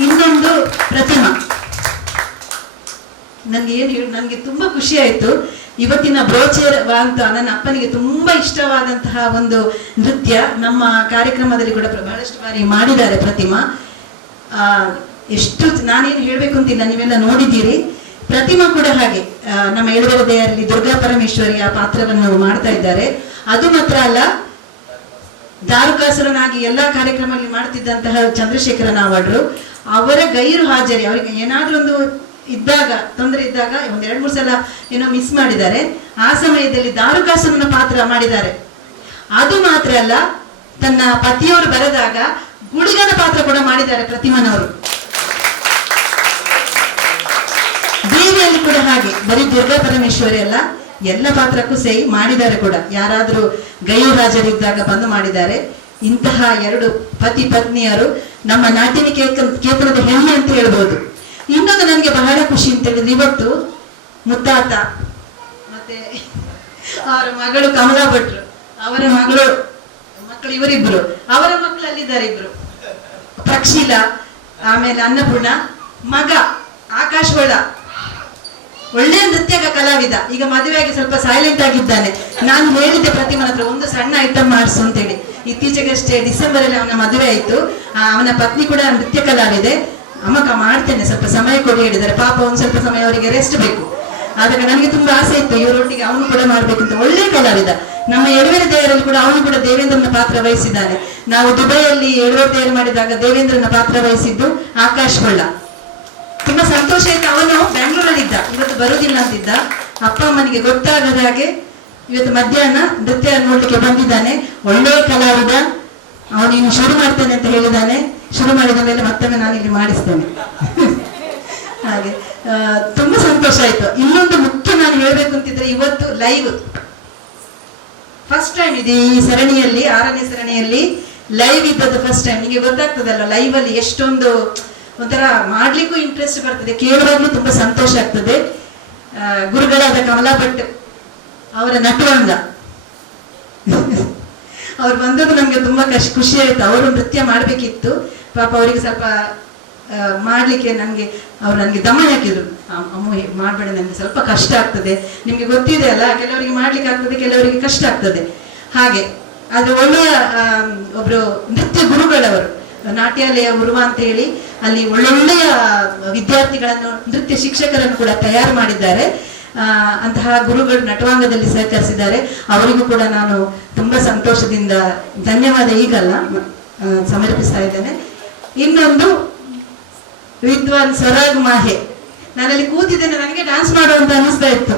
ಇನ್ನೊಂದು ಪ್ರತಿಮಾ, ನನಗೆ ತುಂಬಾ ಖುಷಿ ಆಯ್ತು. ಇವತ್ತಿನ ಬ್ರೋಚರ್ ಅಂತ ನನ್ನ ಅಪ್ಪನಿಗೆ ತುಂಬಾ ಇಷ್ಟವಾದಂತಹ ಒಂದು ನೃತ್ಯ ನಮ್ಮ ಕಾರ್ಯಕ್ರಮದಲ್ಲಿ ಕೂಡ ಬಹಳಷ್ಟು ಬಾರಿ ಮಾಡಿದ್ದಾರೆ ಪ್ರತಿಮಾ. ಎಷ್ಟು ನಾನೇನು ಹೇಳ್ಬೇಕು ಅಂತಿಲ್ಲ, ನೀವೆಲ್ಲ ನೋಡಿದ್ದೀರಿ. ಪ್ರತಿಮಾ ಕೂಡ ಹಾಗೆ ನಮ್ಮ ಎಳುವೆರದೆಯರಲ್ಲಿ ದುರ್ಗಾ ಪರಮೇಶ್ವರಿಯ ಪಾತ್ರವನ್ನು ಮಾಡ್ತಾ ಇದ್ದಾರೆ. ಅದು ಮಾತ್ರ ಅಲ್ಲ, ದಾರುಕಾಸುರನಾಗಿ ಎಲ್ಲಾ ಕಾರ್ಯಕ್ರಮದಲ್ಲಿ ಮಾಡ್ತಿದ್ದಂತಹ ಚಂದ್ರಶೇಖರ ನಾವಾಡ್ರು, ಅವರ ಗೈರು ಹಾಜರಿ, ಅವರಿಗೆ ಏನಾದ್ರೂ ಒಂದು ಇದ್ದಾಗ, ತೊಂದರೆ ಇದ್ದಾಗ, ಒಂದ್ 2-3 ಸಲ ಏನೋ ಮಿಸ್ ಮಾಡಿದ್ದಾರೆ. ಆ ಸಮಯದಲ್ಲಿ ದಾರುಕಾಸುರನ ಪಾತ್ರ ಮಾಡಿದ್ದಾರೆ. ಅದು ಮಾತ್ರ ಅಲ್ಲ, ತನ್ನ ಪತಿಯವರು ಬರೆದಾಗ ಗುಳಿಗನ ಪಾತ್ರ ಕೂಡ ಮಾಡಿದ್ದಾರೆ ಪ್ರತಿಮನವರು. ದೇವಿಯಲ್ಲಿ ಕೂಡ ಹಾಗೆ, ಬರೀ ದುರ್ಗಾ ಪರಮೇಶ್ವರಿ ಅಲ್ಲ, ಎಲ್ಲ ಪಾತ್ರಕ್ಕೂ ಸೈ ಮಾಡಿದ್ದಾರೆ ಕೂಡ. ಯಾರಾದ್ರೂ ಗೈರು ಹಾಜರಿದ್ದಾಗ ಬಂದು ಮಾಡಿದ್ದಾರೆ. ಇಂತಹ 2 ಪತಿ ಪತ್ನಿಯರು ನಮ್ಮ ನಾಟ್ಯ ಕೇತನದ ಹೆಮ್ಮೆ ಅಂತ ಹೇಳ್ಬೋದು. ಇನ್ನೊಂದು ನನಗೆ ಬಹಳ ಖುಷಿ ಅಂತ ಹೇಳಿದ್ರೆ, ಇವತ್ತು ಮುತ್ತಾತ ಮತ್ತೆ ಅವರ ಮಗಳು ಕಮಲಾ ಭಟ್ರು, ಅವರ ಮಕ್ಕಳು ಇವರಿಬ್ರು, ಅವರ ಮಕ್ಕಳು ಅಲ್ಲಿದ್ದಾರೆ ಇಬ್ರು, ಪ್ರಕ್ಷಿಲ, ಆಮೇಲೆ ಅನ್ನಪೂರ್ಣ, ಮಗ ಆಕಾಶ್ ಒಳ, ಒಳ್ಳೆಯ ನೃತ್ಯ ಕಲಾವಿದ. ಈಗ ಮದುವೆಯಾಗಿ ಸ್ವಲ್ಪ ಸೈಲೆಂಟ್ ಆಗಿದ್ದಾನೆ. ನಾನು ಹೇಳಿದ್ದೆ ಪ್ರತಿಮನ ಹತ್ರ ಒಂದು ಸಣ್ಣ ಐಟಮ್ ಮಾಡಿಸು ಅಂತೇಳಿ. ಇತ್ತೀಚೆಗಷ್ಟೇ ಡಿಸೆಂಬರ್ ಅಲ್ಲಿ ಅವನ ಮದುವೆ ಆಯ್ತು. ಅವನ ಪತ್ನಿ ಕೂಡ ನೃತ್ಯ ಕಲಾವಿದೆ. ಅಮ್ಮಕ್ಕ ಮಾಡ್ತೇನೆ, ಸ್ವಲ್ಪ ಸಮಯ ಕೊಡಿ ಹೇಳಿದ್ದಾರೆ. ಪಾಪ ಒಂದ್ ಸ್ವಲ್ಪ ಸಮಯ ಅವರಿಗೆ ರೆಸ್ಟ್ ಬೇಕು. ಆದಾಗ ನನಗೆ ತುಂಬಾ ಆಸೆ ಇತ್ತು ಇವರೊಟ್ಟಿಗೆ ಅವನು ಕೂಡ ಮಾಡ್ಬೇಕಂತ. ಒಳ್ಳೆ ಕಲಾವಿದ. ನಮ್ಮ ಎಳುವೆರೆ ದೇವರಲ್ಲಿ ಕೂಡ ಅವನು ಕೂಡ ದೇವೇಂದ್ರನ ಪಾತ್ರ ವಹಿಸಿದ್ದಾನೆ. ನಾವು ದುಬೈಯಲ್ಲಿ ಎಳುವೆರೆ ದೇವರು ಮಾಡಿದಾಗ ದೇವೇಂದ್ರನ ಪಾತ್ರ ವಹಿಸಿದ್ದು ಆಕಾಶ್ ಹೊಳ್ಳ. ತುಂಬಾ ಸಂತೋಷ ಆಯ್ತು. ಅವನು ಬ್ಯಾಂಗ್ಳೂರಲ್ಲಿದ್ದ, ಇವತ್ತು ಬರುವುದಿಲ್ಲ ಅಂತಿದ್ದ. ಅಪ್ಪ ಅಮ್ಮನಿಗೆ ಗೊತ್ತಾಗದ ಹಾಗೆ ಇವತ್ತು ಮಧ್ಯಾಹ್ನ ನೃತ್ಯ ನೋಡ್ಲಿಕ್ಕೆ ಬಂದಿದ್ದಾನೆ. ಒಳ್ಳೆಯ ಕಲಾವಿದ, ಅವನು ಇನ್ನು ಶುರು ಮಾಡ್ತೇನೆ ಅಂತ ಹೇಳಿದ್ದಾನೆ. ಶುರು ಮಾಡಿದ ಮೇಲೆ ಮತ್ತೊಮ್ಮೆ ನಾನು ಇಲ್ಲಿ ಮಾಡಿಸ್ತೇನೆ. ಹಾಗೆ ತುಂಬಾ ಸಂತೋಷ ಆಯ್ತು. ಇನ್ನೊಂದು ಮುಖ್ಯ ನಾನು ಹೇಳ್ಬೇಕು ಅಂತಿದ್ರೆ, ಇವತ್ತು ಲೈವ್ ಫಸ್ಟ್ ಟೈಮ್ ಇದೆ ಈ ಸರಣಿಯಲ್ಲಿ, 6ನೇ ಸರಣಿಯಲ್ಲಿ ಲೈವ್ ಇದ್ದದ್ದು ಫಸ್ಟ್ ಟೈಮ್. ನಿಮಗೆ ಗೊತ್ತಾಗ್ತದಲ್ಲ ಲೈವ್ ಅಲ್ಲಿ ಎಷ್ಟೊಂದು ಒಂಥರ ಮಾಡ್ಲಿಕ್ಕೂ ಇಂಟ್ರೆಸ್ಟ್ ಬರ್ತದೆ, ಕೇಳುವಾಗ್ಲೂ ತುಂಬಾ ಸಂತೋಷ ಆಗ್ತದೆ. ಗುರುಗಳಾದ ಕಮಲಾ ಭಟ್ ಅವರ ನಟುವಂಗ ಅವ್ರು ಬಂದದ್ದು ನಮ್ಗೆ ತುಂಬಾ ಖುಷಿ ಆಯ್ತು. ಅವರು ನೃತ್ಯ ಮಾಡ್ಬೇಕಿತ್ತು, ಪಾಪ ಅವರಿಗೆ ಸ್ವಲ್ಪ ಮಾಡ್ಲಿಕ್ಕೆ ನನಗೆ ದಮ ಹಾಕಿದ್ರು. ಅಮ್ಮ ಮಾಡ್ಬೇಡ, ನನಗೆ ಸ್ವಲ್ಪ ಕಷ್ಟ ಆಗ್ತದೆ, ನಿಮ್ಗೆ ಗೊತ್ತಿದೆ ಅಲ್ಲ, ಕೆಲವರಿಗೆ ಮಾಡ್ಲಿಕ್ಕೆ ಆಗ್ತದೆ, ಕೆಲವರಿಗೆ ಕಷ್ಟ ಆಗ್ತದೆ. ಹಾಗೆ ಆದ್ರೆ ಒಳ್ಳೆಯ ಒಬ್ರು ನೃತ್ಯ ಗುರುಗಳವರು, ನಾಟ್ಯಾಲಯ ಉರುವ ಅಂತ ಹೇಳಿ ಅಲ್ಲಿ ಒಳ್ಳೊಳ್ಳೆಯ ವಿದ್ಯಾರ್ಥಿಗಳನ್ನು, ನೃತ್ಯ ಶಿಕ್ಷಕರನ್ನು ಕೂಡ ತಯಾರು ಮಾಡಿದ್ದಾರೆ. ಅಂತಹ ಗುರುಗಳು ನಟವಾಂಗದಲ್ಲಿ ಸಹಕರಿಸಿದ್ದಾರೆ. ಅವರಿಗೂ ಕೂಡ ನಾನು ತುಂಬಾ ಸಂತೋಷದಿಂದ ಧನ್ಯವಾದ ಈಗಲ್ಲ ಸಮರ್ಪಿಸ್ತಾ ಇದ್ದೇನೆ. ಇನ್ನೊಂದು ವಿದ್ವಾನ್ ಸ್ವರಾಗ್ ಮಾಹೆ. ನಾನಲ್ಲಿ ಕೂತಿದ್ದೇನೆ, ನನಗೆ ಡ್ಯಾನ್ಸ್ ಮಾಡುವಂತ ಅನಿಸ್ತಾ ಇತ್ತು.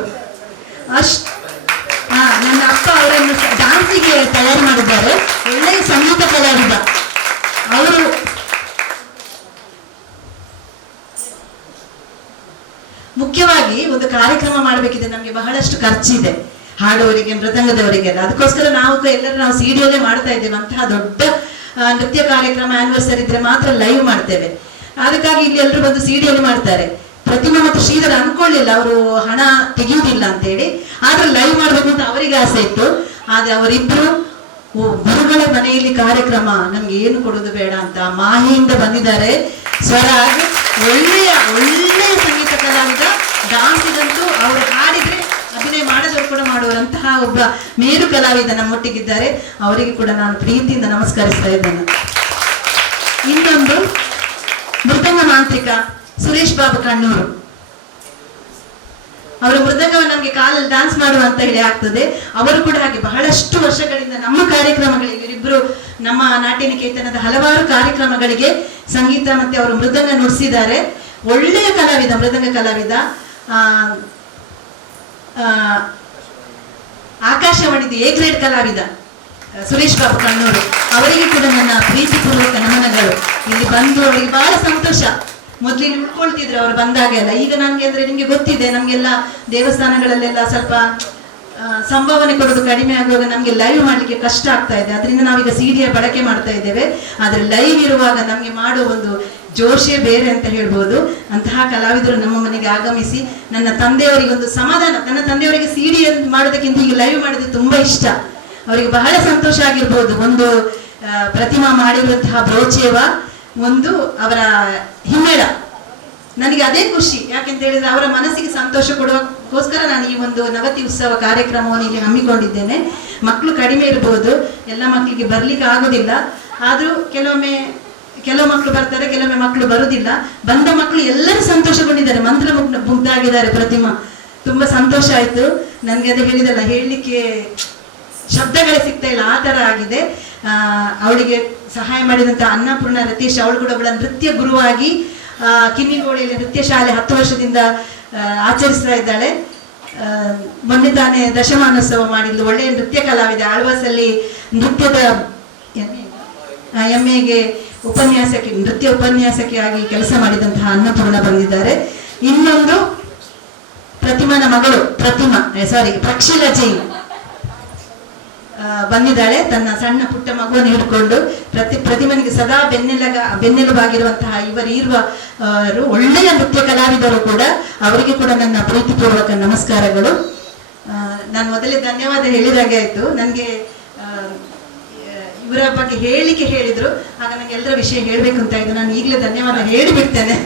ನನ್ನ ಅಪ್ಪ ಅವರನ್ನು ಡ್ಯಾನ್ಸಿಗೆ ತಯಾರು ಮಾಡಿದ್ದಾರೆ. ಒಳ್ಳೆಯ ಸಂಗೀತ ಕಲಾವಿದ ಅವರು. ಮುಖ್ಯವಾಗಿ ಒಂದು ಕಾರ್ಯಕ್ರಮ ಮಾಡಬೇಕಿದೆ, ನಮ್ಗೆ ಬಹಳಷ್ಟು ಖರ್ಚಿದೆ, ಹಾಡುವವರಿಗೆ ಮೃದಂಗದವರಿಗೆಲ್ಲ. ಅದಕ್ಕೋಸ್ಕರ ನಾವು ಸಿಡಿಯಲ್ಲೇ ಮಾಡ್ತಾ ಇದ್ದೇವೆ. ಅಂತಹ ದೊಡ್ಡ ನೃತ್ಯ ಕಾರ್ಯಕ್ರಮ ಆನಿವರ್ಸರಿ ಇದ್ರೆ ಮಾತ್ರ ಲೈವ್ ಮಾಡ್ತೇವೆ. ಅದಕ್ಕಾಗಿ ಇಲ್ಲಿ ಎಲ್ಲರೂ ಬಂದು ಸಿಡಿಯಲ್ಲಿ ಮಾಡ್ತಾರೆ. ಪ್ರತಿಮಾ ಮತ್ತು ಶ್ರೀಧರ್ ಅನ್ಕೊಳ್ಳಿಲ್ಲ ಅವರು ಹಣ ತೆಗೆಯುವುದಿಲ್ಲ ಅಂತ ಹೇಳಿ, ಆದ್ರೆ ಲೈವ್ ಮಾಡ್ಬೇಕು ಅಂತ ಅವರಿಗೆ ಆಸೆ ಇತ್ತು. ಆದ್ರೆ ಅವರಿಬ್ರು ಗುರುಗಳ ಮನೆಯಲ್ಲಿ ಕಾರ್ಯಕ್ರಮ, ನಮ್ಗೆ ಏನು ಕೊಡೋದು ಬೇಡ ಅಂತ ಮಾಹಿಯಿಂದ ಬಂದಿದ್ದಾರೆ. ಸ್ವರಾಗ್ ಒಳ್ಳೆಯ ಸಂಗೀತ ಕಲಾವಿದ. ಡಾನ್ಸಿಗಂತೂ ಅವರು ಹಾಡಿದ್ರೆ ಅಭಿನಯ ಮಾಡಿದವರು ಕೂಡ ಮಾಡುವರಂತಹ ಒಬ್ಬ ಮೇರು ಕಲಾವಿದ ನಮ್ಮೊಟ್ಟಿಗಿದ್ದಾರೆ. ಅವರಿಗೆ ಕೂಡ ನಾನು ಪ್ರೀತಿಯಿಂದ ನಮಸ್ಕರಿಸ್ತಾ ಇದ್ದೇನೆ. ಇನ್ನೊಂದು ಮೃದಂಗ ಮಾಂತ್ರಿಕ ಸುರೇಶ್ ಬಾಬು ಕಣ್ಣೂರು. ಅವರು ಮೃದಂಗವನ್ನು ನಮ್ಗೆ ಕಾಲಲ್ಲಿ ಡ್ಯಾನ್ಸ್ ಮಾಡುವ ಅಂತ ಹೇಳಿ ಆಗ್ತದೆ. ಅವರು ಕೂಡ ಹಾಗೆ ಬಹಳಷ್ಟು ವರ್ಷಗಳಿಂದ ನಮ್ಮ ಕಾರ್ಯಕ್ರಮಗಳಿಗೆ, ಇವರಿಬ್ರು ನಮ್ಮ ನಾಟ್ಯ ನಿಕೇತನದ ಹಲವಾರು ಕಾರ್ಯಕ್ರಮಗಳಿಗೆ ಸಂಗೀತ ಮತ್ತೆ ಅವರು ಮೃದಂಗ ನುಡಿಸಿದ್ದಾರೆ. ಒಳ್ಳೆಯ ಕಲಾವಿದ, ಮೃದಂಗ ಕಲಾವಿದ. ಆಕಾಶವಾಣಿದ ಎ ಗ್ರೇಡ್ ಕಲಾವಿದ ಸುರೇಶ್ ಬಾಬು ಕಣ್ಣೂರು. ಅವರಿಗೆ ಕೂಡ ನನ್ನ ಪ್ರೀತಿಪೂರ್ವಕ ನಮನಗಳು. ಇಲ್ಲಿ ಬಂದು ಅವರಿಗೆ ಬಹಳ ಸಂತೋಷ. ಮೊದ್ಲಿನ ಉಳ್ಕೊಳ್ತಿದ್ರು ಅವ್ರು ಬಂದಾಗೆಲ್ಲ. ಈಗ ನನ್ಗೆ ಅಂದ್ರೆ ನಿಮ್ಗೆ ಗೊತ್ತಿದೆ, ನಮ್ಗೆಲ್ಲ ದೇವಸ್ಥಾನಗಳಲ್ಲೆಲ್ಲ ಸ್ವಲ್ಪ ಸಂಭಾವನೆ ಕೊಡೋದು ಕಡಿಮೆ ಆಗುವಾಗ ನಮ್ಗೆ ಲೈವ್ ಮಾಡ್ಲಿಕ್ಕೆ ಕಷ್ಟ ಆಗ್ತಾ ಇದೆ. ಅದರಿಂದ ನಾವೀಗ ಸಿಡಿಯ ಬಳಕೆ ಮಾಡ್ತಾ ಇದ್ದೇವೆ. ಆದ್ರೆ ಲೈವ್ ಇರುವಾಗ ನಮ್ಗೆ ಮಾಡೋ ಒಂದು ಜೋಶೇ ಬೇರೆ ಅಂತ ಹೇಳ್ಬೋದು. ಅಂತಹ ಕಲಾವಿದರು ನಮ್ಮ ಮನೆಗೆ ಆಗಮಿಸಿ ನನ್ನ ತಂದೆಯವರಿಗೆ ಒಂದು ಸಮಾಧಾನ. ನನ್ನ ತಂದೆಯವರಿಗೆ ಸಿಡಿ ಮಾಡೋದಕ್ಕಿಂತ ಈಗ ಲೈವ್ ಮಾಡೋದು ತುಂಬಾ ಇಷ್ಟ. ಅವರಿಗೆ ಬಹಳ ಸಂತೋಷ ಆಗಿರ್ಬೋದು. ಒಂದು ಪ್ರತಿಮಾ ಮಾಡಿರುವಂತಹ ಬ್ರೋಚೇವ, ಒಂದು ಅವರ ಹಿಮ್ಮೇಳ, ನನಗೆ ಅದೇ ಖುಷಿ. ಯಾಕೆಂತ ಹೇಳಿದ್ರೆ ಅವರ ಮನಸ್ಸಿಗೆ ಸಂತೋಷ ಕೊಡುವಕ್ಕೋಸ್ಕರ ನಾನು ಈ ಒಂದು ನವತಿ ಉತ್ಸವ ಕಾರ್ಯಕ್ರಮವನ್ನು ಇಲ್ಲಿ ಹಮ್ಮಿಕೊಂಡಿದ್ದೇನೆ. ಮಕ್ಕಳು ಕಡಿಮೆ ಇರ್ಬೋದು, ಎಲ್ಲ ಮಕ್ಕಳಿಗೆ ಬರ್ಲಿಕ್ಕೆ ಆಗೋದಿಲ್ಲ. ಆದ್ರೂ ಕೆಲವು ಮಕ್ಕಳು ಬರ್ತಾರೆ, ಕೆಲವೊಮ್ಮೆ ಮಕ್ಕಳು ಬರುವುದಿಲ್ಲ. ಬಂದ ಮಕ್ಕಳು ಎಲ್ಲರೂ ಸಂತೋಷಗೊಂಡಿದ್ದಾರೆ, ಮಂತ್ರ ಮುಗ್ಧಾಗಿದ್ದಾರೆ. ಪ್ರತಿಮಾ ತುಂಬಾ ಸಂತೋಷ ಆಯ್ತು ನನ್ಗೆ. ಅದೇ ಹೇಳಿದಲ್ಲ, ಹೇಳಲಿಕ್ಕೆ ಶಬ್ದಗಳೇ ಸಿಗ್ತಾ ಇಲ್ಲ, ಆ ತರ ಆಗಿದೆ. ಅವಳಿಗೆ ಸಹಾಯ ಮಾಡಿದಂತ ಅನ್ನಪೂರ್ಣ ರತೀಶ್, ಅವಳು ಕೂಡ ಅವಳ ನೃತ್ಯ ಗುರುವಾಗಿ ಕಿನ್ನಿಗೋಳಿಯಲ್ಲಿ ನೃತ್ಯ ಶಾಲೆ 10 ವರ್ಷದಿಂದ ಆಚರಿಸ್ತಾ ಇದ್ದಾಳೆ. ಮೊನ್ನೆ ತಾನೇ ದಶಮಾನೋತ್ಸವ ಮಾಡಿದ್ಲು. ಒಳ್ಳೆಯ ನೃತ್ಯ ಕಲಾವಿದೆ. ಆಳ್ವಾಸಲ್ಲಿ ನೃತ್ಯದ ಎಮ್ಮೆಗೆ ನೃತ್ಯ ಉಪನ್ಯಾಸಕ್ಕೆ ಆಗಿ ಕೆಲಸ ಮಾಡಿದಂತಹ ಅನ್ನಪೂರ್ಣ ಬಂದಿದ್ದಾರೆ. ಇನ್ನೊಂದು ಪ್ರತಿಮಾನ ಮಗಳು ಪ್ರಕ್ಷಿಲಾ ಜೈನ್ ಬಂದಿದ್ದಾಳೆ. ತನ್ನ ಸಣ್ಣ ಪುಟ್ಟ ಮಗುವನ್ನು ಹಿಡ್ಕೊಂಡು ಪ್ರತಿಮನಿಗೆ ಸದಾ ಬೆನ್ನೆಲುಬಾಗಿರುವಂತಹ ಇವರು ಒಳ್ಳೆಯ ನೃತ್ಯ ಕಲಾವಿದರು ಕೂಡ. ಅವರಿಗೆ ಕೂಡ ನನ್ನ ಪ್ರೀತಿಪೂರ್ವಕ ನಮಸ್ಕಾರಗಳು. ನಾನು ಮೊದಲೇ ಧನ್ಯವಾದ ಹೇಳಿದಾಗೆ ಆಯ್ತು. ನನಗೆ ಇವರ ಬಗ್ಗೆ ಹೇಳಿದ್ರು, ಆಗ ನಂಗೆ ಎಲ್ಲರ ವಿಷಯ ಹೇಳ್ಬೇಕು ಅಂತ ಇದ್ದು ನಾನು ಈಗಲೇ ಧನ್ಯವಾದ ಹೇಳಿಬಿಡ್ತೇನೆ.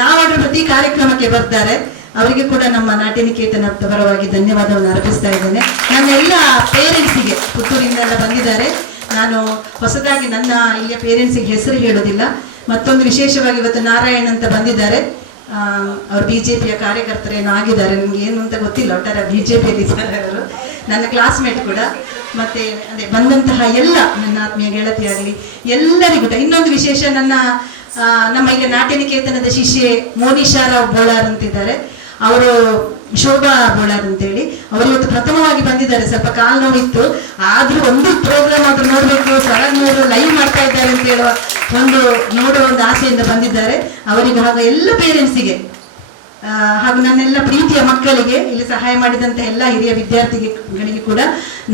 ನಾವಾದ್ರೂ ಪ್ರತಿ ಕಾರ್ಯಕ್ರಮಕ್ಕೆ ಬರ್ತಾರೆ. ಅವರಿಗೆ ಕೂಡ ನಮ್ಮ ನಾಟ್ಯ ನಿಕೇತನ ಪರವಾಗಿ ಧನ್ಯವಾದವನ್ನು ಅರ್ಪಿಸ್ತಾ ಇದ್ದೇನೆ. ನನ್ನ ಎಲ್ಲ ಪೇರೆಂಟ್ಸಿಗೆ, ಪುತ್ತೂರಿಂದ ಎಲ್ಲ ಬಂದಿದ್ದಾರೆ. ನಾನು ಹೊಸದಾಗಿ ನನ್ನ ಇಲ್ಲಿಯ ಪೇರೆಂಟ್ಸಿಗೆ ಹೆಸರು ಹೇಳೋದಿಲ್ಲ. ಮತ್ತೊಂದು ವಿಶೇಷವಾಗಿ ಇವತ್ತು ನಾರಾಯಣ್ ಅಂತ ಬಂದಿದ್ದಾರೆ. ಅವರು ಬಿಜೆಪಿಯ ಕಾರ್ಯಕರ್ತರೇನೋ ಆಗಿದ್ದಾರೆ, ನಿಮ್ಗೆ ಏನು ಅಂತ ಗೊತ್ತಿಲ್ಲ, ಒಟ್ಟಾರೆ ಬಿಜೆಪಿಯಲ್ಲಿ ಇದ್ದಾರೆ ಅವರು. ನನ್ನ ಕ್ಲಾಸ್ಮೇಟ್ ಕೂಡ. ಮತ್ತೆ ಅದೇ ಬಂದಂತಹ ಎಲ್ಲ ನನ್ನ ಆತ್ಮೀಯ ಗೆಳತಿಯಾಗಲಿ ಎಲ್ಲರಿಗೂ ಕೂಡ. ಇನ್ನೊಂದು ವಿಶೇಷ, ನಮ್ಮ ಇಲ್ಲಿ ನಾಟ್ಯ ನಿಕೇತನದ ಶಿಷ್ಯೆ ಮೋನಿಶಾ ರಾವ್ ಬೋಳಾರ್ ಅಂತಿದ್ದಾರೆ. ಅವರು ಶೋಭಾ ಬೋಳಾರ್ ಅಂತೇಳಿ ಅವರು ಇವತ್ತು ಪ್ರಥಮವಾಗಿ ಬಂದಿದ್ದಾರೆ. ಸ್ವಲ್ಪ ಕಾಲು ನೋವಿತ್ತು, ಆದ್ರೂ ಒಂದು ಪ್ರೋಗ್ರಾಮ್ ಆದ್ರೂ ನೋಡ್ಬೇಕು, ಸಡನ್ ಲೈವ್ ಮಾಡ್ತಾ ಇದ್ದಾರೆ ಅಂತ ಹೇಳುವ ನೋಡುವ ಒಂದು ಆಸೆಯಿಂದ ಬಂದಿದ್ದಾರೆ. ಅವರಿಗೆ ಹಾಗೂ ಎಲ್ಲ ಪೇರೆಂಟ್ಸಿಗೆ ಹಾಗೂ ನನ್ನೆಲ್ಲ ಪ್ರೀತಿಯ ಮಕ್ಕಳಿಗೆ, ಇಲ್ಲಿ ಸಹಾಯ ಮಾಡಿದಂತ ಎಲ್ಲ ಹಿರಿಯ ವಿದ್ಯಾರ್ಥಿಗಳಿಗೆ ಕೂಡ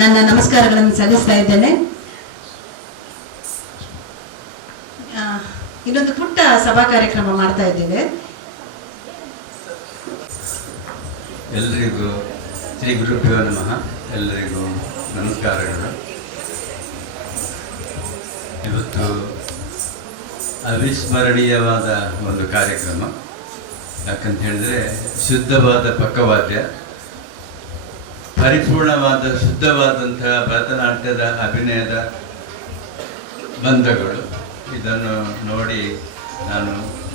ನನ್ನ ನಮಸ್ಕಾರಗಳನ್ನು ಸಲ್ಲಿಸ್ತಾ ಇದ್ದೇನೆ. ಇನ್ನೊಂದು ಪುಟ್ಟ ಸಭಾ ಕಾರ್ಯಕ್ರಮ ಮಾಡ್ತಾ ಇದ್ದೇವೆ. ಎಲ್ಲರಿಗೂ ಶ್ರೀ ಗುರುಭ್ಯೋ ನಮಃ. ಎಲ್ಲರಿಗೂ ನಮಸ್ಕಾರಗಳು. ಇವತ್ತು ಅವಿಸ್ಮರಣೀಯವಾದ ಒಂದು ಕಾರ್ಯಕ್ರಮ. ಯಾಕಂತ ಹೇಳಿದ್ರೆ ಶುದ್ಧವಾದ ಪಕ್ಕವಾದ್ಯ, ಪರಿಪೂರ್ಣವಾದ ಶುದ್ಧವಾದಂತಹ ಭರತನಾಟ್ಯದ ಅಭಿನಯದ ಬಂಧಗಳು. ಇದನ್ನು ನೋಡಿ ನಾನು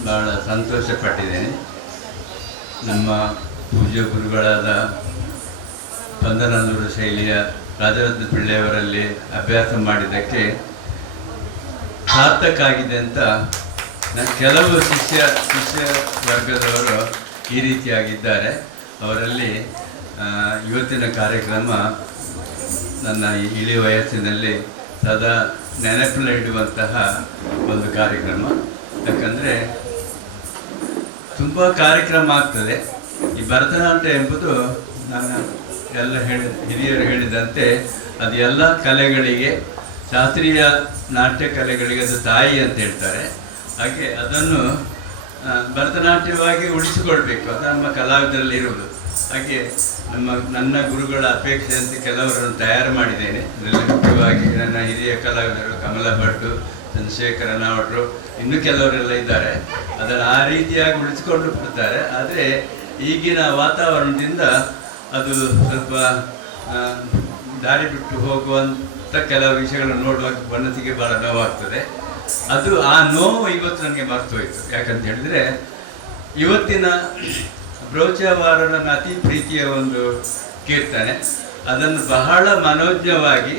ಬಹಳ ಸಂತೋಷಪಟ್ಟಿದ್ದೇನೆ. ನಮ್ಮ ಪೂಜ್ಯ ಗುರುಗಳಾದ ಪಂದನಲ್ಲೂರು ಶೈಲಿಯ ರಾಜರತ್ನ ಪಿಳ್ಳೆಯವರಲ್ಲಿ ಅಭ್ಯಾಸ ಮಾಡಿದ್ದಕ್ಕೆ ಸಾರ್ಥಕ ಆಗಿದೆ ಅಂತ ಕೆಲವು ಶಿಷ್ಯ ವರ್ಗದವರು ಈ ರೀತಿಯಾಗಿದ್ದಾರೆ. ಅವರಲ್ಲಿ ಇವತ್ತಿನ ಕಾರ್ಯಕ್ರಮ ನನ್ನ ಇಳಿ ವಯಸ್ಸಿನಲ್ಲಿ ಸದಾ ನೆನಪಿನಲ್ಲಿಡುವಂತಹ ಒಂದು ಕಾರ್ಯಕ್ರಮ. ಯಾಕಂದರೆ ತುಂಬ ಕಾರ್ಯಕ್ರಮ ಆಗ್ತದೆ. ಈ ಭರತನಾಟ್ಯ ಎಂಬುದು ನಾನು ಹಿರಿಯರು ಹೇಳಿದಂತೆ ಅದು ಎಲ್ಲ ಕಲೆಗಳಿಗೆ, ಶಾಸ್ತ್ರೀಯ ನಾಟ್ಯ ಕಲೆಗಳಿಗೆ ಅದು ತಾಯಿ ಅಂತ ಹೇಳ್ತಾರೆ. ಹಾಗೆ ಅದನ್ನು ಭರತನಾಟ್ಯವಾಗಿ ಉಳಿಸಿಕೊಳ್ಬೇಕು, ಅದು ನಮ್ಮ ಕಲಾವಿದರಲ್ಲಿ ಇರುವುದು. ಹಾಗೆ ನನ್ನ ಗುರುಗಳ ಅಪೇಕ್ಷೆಯಂತೆ ಕೆಲವರನ್ನು ತಯಾರು ಮಾಡಿದ್ದೇನೆ. ಇದರಲ್ಲಿ ಮುಖ್ಯವಾಗಿ ನನ್ನ ಹಿರಿಯ ಕಲಾವಿದರು ಕಮಲ ಭಟ್ಟು, ಚಂದ್ರಶೇಖರ ನಾವಟ್ರು, ಇನ್ನೂ ಕೆಲವರೆಲ್ಲ ಇದ್ದಾರೆ. ಅದನ್ನು ಆ ರೀತಿಯಾಗಿ ಉಳಿಸಿಕೊಂಡು ಬಿಡ್ತಾರೆ. ಆದರೆ ಈಗಿನ ವಾತಾವರಣದಿಂದ ಅದು ಸ್ವಲ್ಪ ದಾರಿ ಬಿಟ್ಟು ಹೋಗುವಂಥ ಕೆಲವು ವಿಷಯಗಳನ್ನು ನೋಡುವಾಗ ಮನಸ್ಸಿಗೆ ಭಾಳ ನೋವಾಗ್ತದೆ. ಅದು ಆ ನೋವು ಇವತ್ತು ನನಗೆ ಮರೆತು ಹೋಯಿತು. ಯಾಕಂತ ಹೇಳಿದರೆ ಇವತ್ತಿನ ಬ್ರೋಚವಾರ ನನ್ನ ಅತಿ ಪ್ರೀತಿಯ ಒಂದು ಕೀರ್ತನೆ. ಅದನ್ನು ಬಹಳ ಮನೋಜ್ಞವಾಗಿ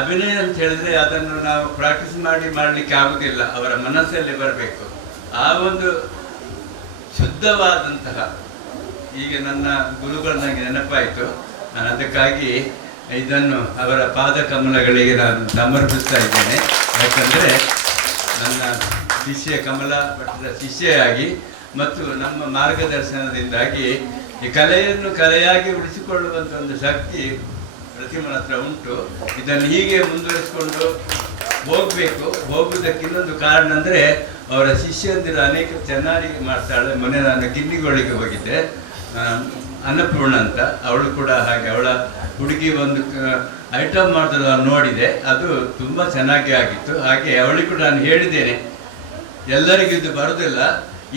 ಅಭಿನಯ ಅಂತ ಹೇಳಿದ್ರೆ ಅದನ್ನು ನಾವು ಪ್ರಾಕ್ಟೀಸ್ ಮಾಡಲಿಕ್ಕೆ ಆಗುವುದಿಲ್ಲ, ಅವರ ಮನಸ್ಸಲ್ಲಿ ಬರಬೇಕು. ಆ ಒಂದು ಶುದ್ಧವಾದಂತಹ, ಈಗ ನನ್ನ ಗುರುಗಳು ನನಗೆ ನೆನಪಾಯಿತು. ನಾನು ಅದಕ್ಕಾಗಿ ಇದನ್ನು ಅವರ ಪಾದ ಕಮಲಗಳಿಗೆ ನಾನು ಸಮರ್ಪಿಸ್ತಾ ಇದ್ದೇನೆ. ಯಾಕಂದರೆ ನನ್ನ ಶಿಷ್ಯ ಕಮಲ ಭಟ್ಟರ ಶಿಷ್ಯೆಯಾಗಿ ಮತ್ತು ನಮ್ಮ ಮಾರ್ಗದರ್ಶನದಿಂದಾಗಿ ಈ ಕಲೆಯನ್ನು ಕಲೆಯಾಗಿ ಉಳಿಸಿಕೊಳ್ಳುವಂಥ ಒಂದು ಶಕ್ತಿ ಪ್ರತಿಮನ ಹತ್ರ ಉಂಟು. ಇದನ್ನು ಹೀಗೆ ಮುಂದುವರಿಸಿಕೊಂಡು ಹೋಗುವುದಕ್ಕೆ ಇನ್ನೊಂದು ಕಾರಣ ಅಂದರೆ ಅವರ ಶಿಷ್ಯಂದಿರು ಅನೇಕ ಚೆನ್ನಾಗಿ ಮಾಡ್ತಾಳೆ. ಮೊನ್ನೆ ನಾನು ಗಿನ್ನಿಗೋಳಿಗೆ ಹೋಗಿದ್ದೆ, ಅನ್ನಪೂರ್ಣ ಅಂತ, ಅವಳು ಕೂಡ ಹಾಗೆ ಅವಳ ಹುಡುಗಿ ಒಂದು ಐಟಮ್ ಮಾಡೋದು ನಾನು ನೋಡಿದೆ. ಅದು ತುಂಬ ಚೆನ್ನಾಗಿ ಆಗಿತ್ತು. ಹಾಗೆ ಅವಳಿಗೆ ಕೂಡ ನಾನು ಹೇಳಿದ್ದೇನೆ, ಎಲ್ಲರಿಗೂ ಇದು ಬರೋದಿಲ್ಲ,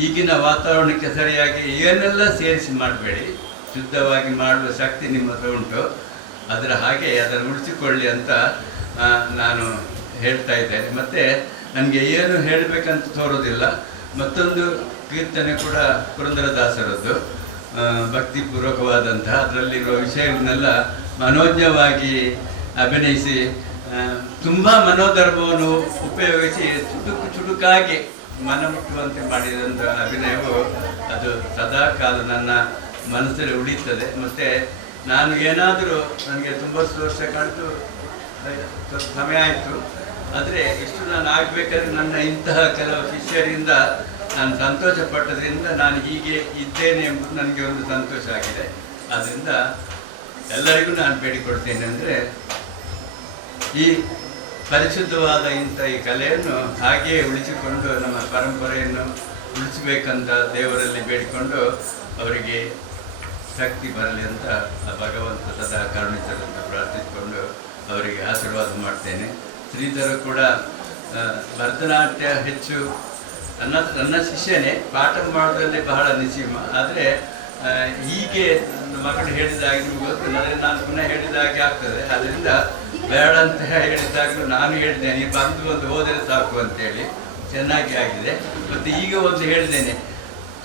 ಈಗಿನ ವಾತಾವರಣಕ್ಕೆ ಸರಿಯಾಗಿ ಏನೆಲ್ಲ ಸೇರಿಸಿ ಮಾಡಬೇಡಿ, ಶುದ್ಧವಾಗಿ ಮಾಡುವ ಶಕ್ತಿ ನಿಮ್ಮ ಹತ್ರ ಉಂಟು, ಅದನ್ನು ಉಳಿಸಿಕೊಳ್ಳಿ ಅಂತ ನಾನು ಹೇಳ್ತಾ ಇದ್ದೇನೆ. ಮತ್ತು ನನಗೆ ಏನು ಹೇಳಬೇಕಂತ ತೋರೋದಿಲ್ಲ. ಮತ್ತೊಂದು ಕೀರ್ತನೆ ಕೂಡ ಪುರಂದರದಾಸರದ್ದು, ಭಕ್ತಿಪೂರ್ವಕವಾದಂತಹ, ಅದರಲ್ಲಿರುವ ವಿಷಯವನ್ನೆಲ್ಲ ಮನೋಜ್ಞವಾಗಿ ಅಭಿನಯಿಸಿ ತುಂಬ ಮನೋಧರ್ಮವನ್ನು ಉಪಯೋಗಿಸಿ ಚುಟುಕಾಗಿ ಮನಮುಟ್ಟುವಂತೆ ಮಾಡಿದಂಥ ಅಭಿನಯವು ಅದು ಸದಾ ಕಾಲ ನನ್ನ ಮನಸ್ಸಲ್ಲಿ ಉಳಿಯುತ್ತದೆ. ಮತ್ತು ನಾನು ಏನಾದರೂ, ನನಗೆ ತುಂಬ ವರ್ಷ ಕಳೆದು ಸಮಯ ಆಯಿತು, ಆದರೆ ಇಷ್ಟು ನಾನು ಆಗಬೇಕಾದ್ರೆ ನನ್ನ ಇಂತಹ ಕೆಲವು ಶಿಷ್ಯರಿಂದ ನಾನು ಸಂತೋಷ ಪಟ್ಟದ್ರಿಂದ ನಾನು ಹೀಗೆ ಇದ್ದೇನೆ ಎಂಬುದು ನನಗೆ ಒಂದು ಸಂತೋಷ ಆಗಿದೆ. ಆದ್ದರಿಂದ ಎಲ್ಲರಿಗೂ ನಾನು ಬೇಡಿಕೊಡ್ತೇನೆ ಅಂದರೆ ಈ ಪರಿಶುದ್ಧವಾದ ಈ ಕಲೆಯನ್ನು ಹಾಗೆಯೇ ಉಳಿಸಿಕೊಂಡು ನಮ್ಮ ಪರಂಪರೆಯನ್ನು ಉಳಿಸಬೇಕಂತ ದೇವರಲ್ಲಿ ಬೇಡಿಕೊಂಡು ಅವರಿಗೆ ಶಕ್ತಿ ಬರಲಿ ಅಂತ ಭಗವಂತ ಸದಾ ಕರುಣಿಸಲೆಂದು ಪ್ರಾರ್ಥಿಸಿಕೊಂಡು ಅವರಿಗೆ ಆಶೀರ್ವಾದ ಮಾಡ್ತೇನೆ. ಶ್ರೀಧರ ಕೂಡ ಭರತನಾಟ್ಯ ಹೆಚ್ಚು ನನ್ನ ಶಿಷ್ಯನೇ, ಪಾಠ ಮಾಡೋದ್ರಲ್ಲಿ ಬಹಳ ನಿಸೀಮ. ಆದರೆ ಹೀಗೆ ಮಕ್ಕಳು ಹೇಳಿದಾಗೆ ನಿಮ್ಗೆ ಗೊತ್ತಿಲ್ಲ, ಆದರೆ ನಾನು ಪುನಃ ಹೇಳಿದಾಗೆ ಆಗ್ತದೆ. ಅದರಿಂದ ಬೇಡ ಅಂತ ಹೇಳಿದಾಗಲೂ ನಾನು ಹೇಳಿದ್ದೇನೆ, ನೀವು ಬಂದು ಹೋದರೆ ಸಾಕು ಅಂತೇಳಿ. ಚೆನ್ನಾಗಿ ಆಗಿದೆ. ಮತ್ತು ಈಗ ಒಂದು ಹೇಳಿದ್ದೇನೆ,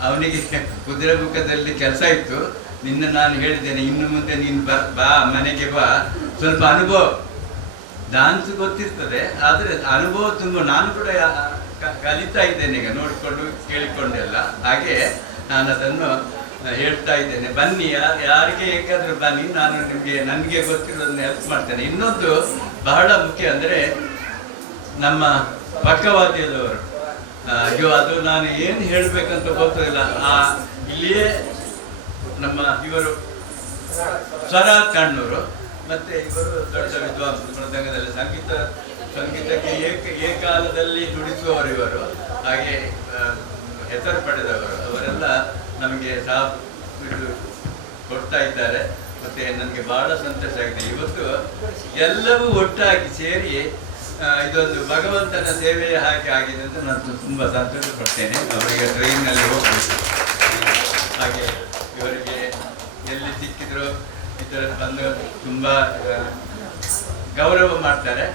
ಅವನಿಗೆ ಕುದುರೆ ಮುಖದಲ್ಲಿ ಕೆಲಸ ಇತ್ತು, ನಿನ್ನ ನಾನು ಹೇಳಿದ್ದೇನೆ, ಇನ್ನು ಮುಂದೆ ನೀನು ಬಾ ಮನೆಗೆ ಬಾ, ಸ್ವಲ್ಪ ಅನುಭವ, ಡಾನ್ಸ್ ಗೊತ್ತಿರ್ತದೆ ಆದರೆ ಅನುಭವ ತುಂಬ. ನಾನು ಕೂಡ ಕಲಿತಾ ಇದ್ದೇನೆ ಈಗ, ನೋಡಿಕೊಂಡು ಕೇಳಿಕೊಂಡೆಲ್ಲ. ಹಾಗೆ ನಾನು ಅದನ್ನು ಹೇಳ್ತಾ ಇದ್ದೇನೆ. ಬನ್ನಿ, ಯಾರಿಗೆ ಬೇಕಾದರೂ ಬನ್ನಿ, ನಾನು ನನಗೆ ಗೊತ್ತಿರೋದನ್ನ ಹೆಲ್ಪ್ ಮಾಡ್ತೇನೆ. ಇನ್ನೊಂದು ಬಹಳ ಮುಖ್ಯ ಅಂದರೆ ನಮ್ಮ ಪಕ್ಕವಾದ್ಯದವರು, ಅಯ್ಯೋ ಅದು ನಾನು ಏನು ಹೇಳಬೇಕಂತ ಗೊತ್ತಿಲ್ಲ. ಇಲ್ಲಿಯೇ ನಮ್ಮ ಇವರು ಸ್ವರ ಕಣ್ಣೂರು, ಮತ್ತೆ ಇವರು ದೊಡ್ಡ ವಿದ್ವಾಂಸ ಮೃದಂಗದಲ್ಲಿ ಸಂಗೀತಕ್ಕೆ ಏಕಾಲದಲ್ಲಿ ನುಡಿಸುವವರು ಇವರು, ಹಾಗೆ ಹೆಸರು ಪಡೆದವರು. ಅವರೆಲ್ಲ ನಮಗೆ ಇದು ಕೊಡ್ತಾ ಇದ್ದಾರೆ. ಮತ್ತೆ ನನಗೆ ಬಹಳ ಸಂತೋಷ ಆಗಿದೆ. ಇವತ್ತು ಎಲ್ಲವೂ ಒಟ್ಟಾಗಿ ಸೇರಿ ಇದೊಂದು ಭಗವಂತನ ಸೇವೆಯ ಹಾಗೆ ಆಗಿದೆ ಅಂತ ನಾನು ತುಂಬ ಸಂತೋಷ ಪಡ್ತೇನೆ. ಅವರಿಗೆ ಟ್ರೈನ್ನಲ್ಲಿ ಹೋಗಬೇಕು, ಹಾಗೆ ಇವರಿಗೆ ಎಲ್ಲಿ ಸಿಕ್ಕಿದ್ರು ಇದರಲ್ಲಿ ಬಂದು ತುಂಬ ಗೌರವ ಮಾಡ್ತಾರೆ.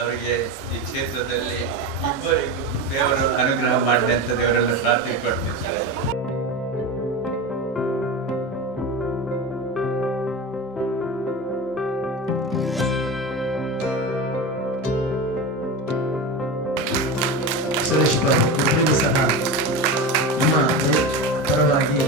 ಅವರಿಗೆ ಈ ಕ್ಷೇತ್ರದಲ್ಲಿ ಇಬ್ಬರಿಗೂ ದೇವರು ಅನುಗ್ರಹ ಮಾಡಲಿ ಅಂತ ದೇವರೆಲ್ಲ ಪ್ರಾರ್ಥನೆ ಕೊಡ್ತಿರ್ತಾರೆ. ಸುರೇಶ್ ಬಾಬು ಇಬ್ಬರಿಗೂ ಸಹ ನಮ್ಮ ಪರವಾಗಿ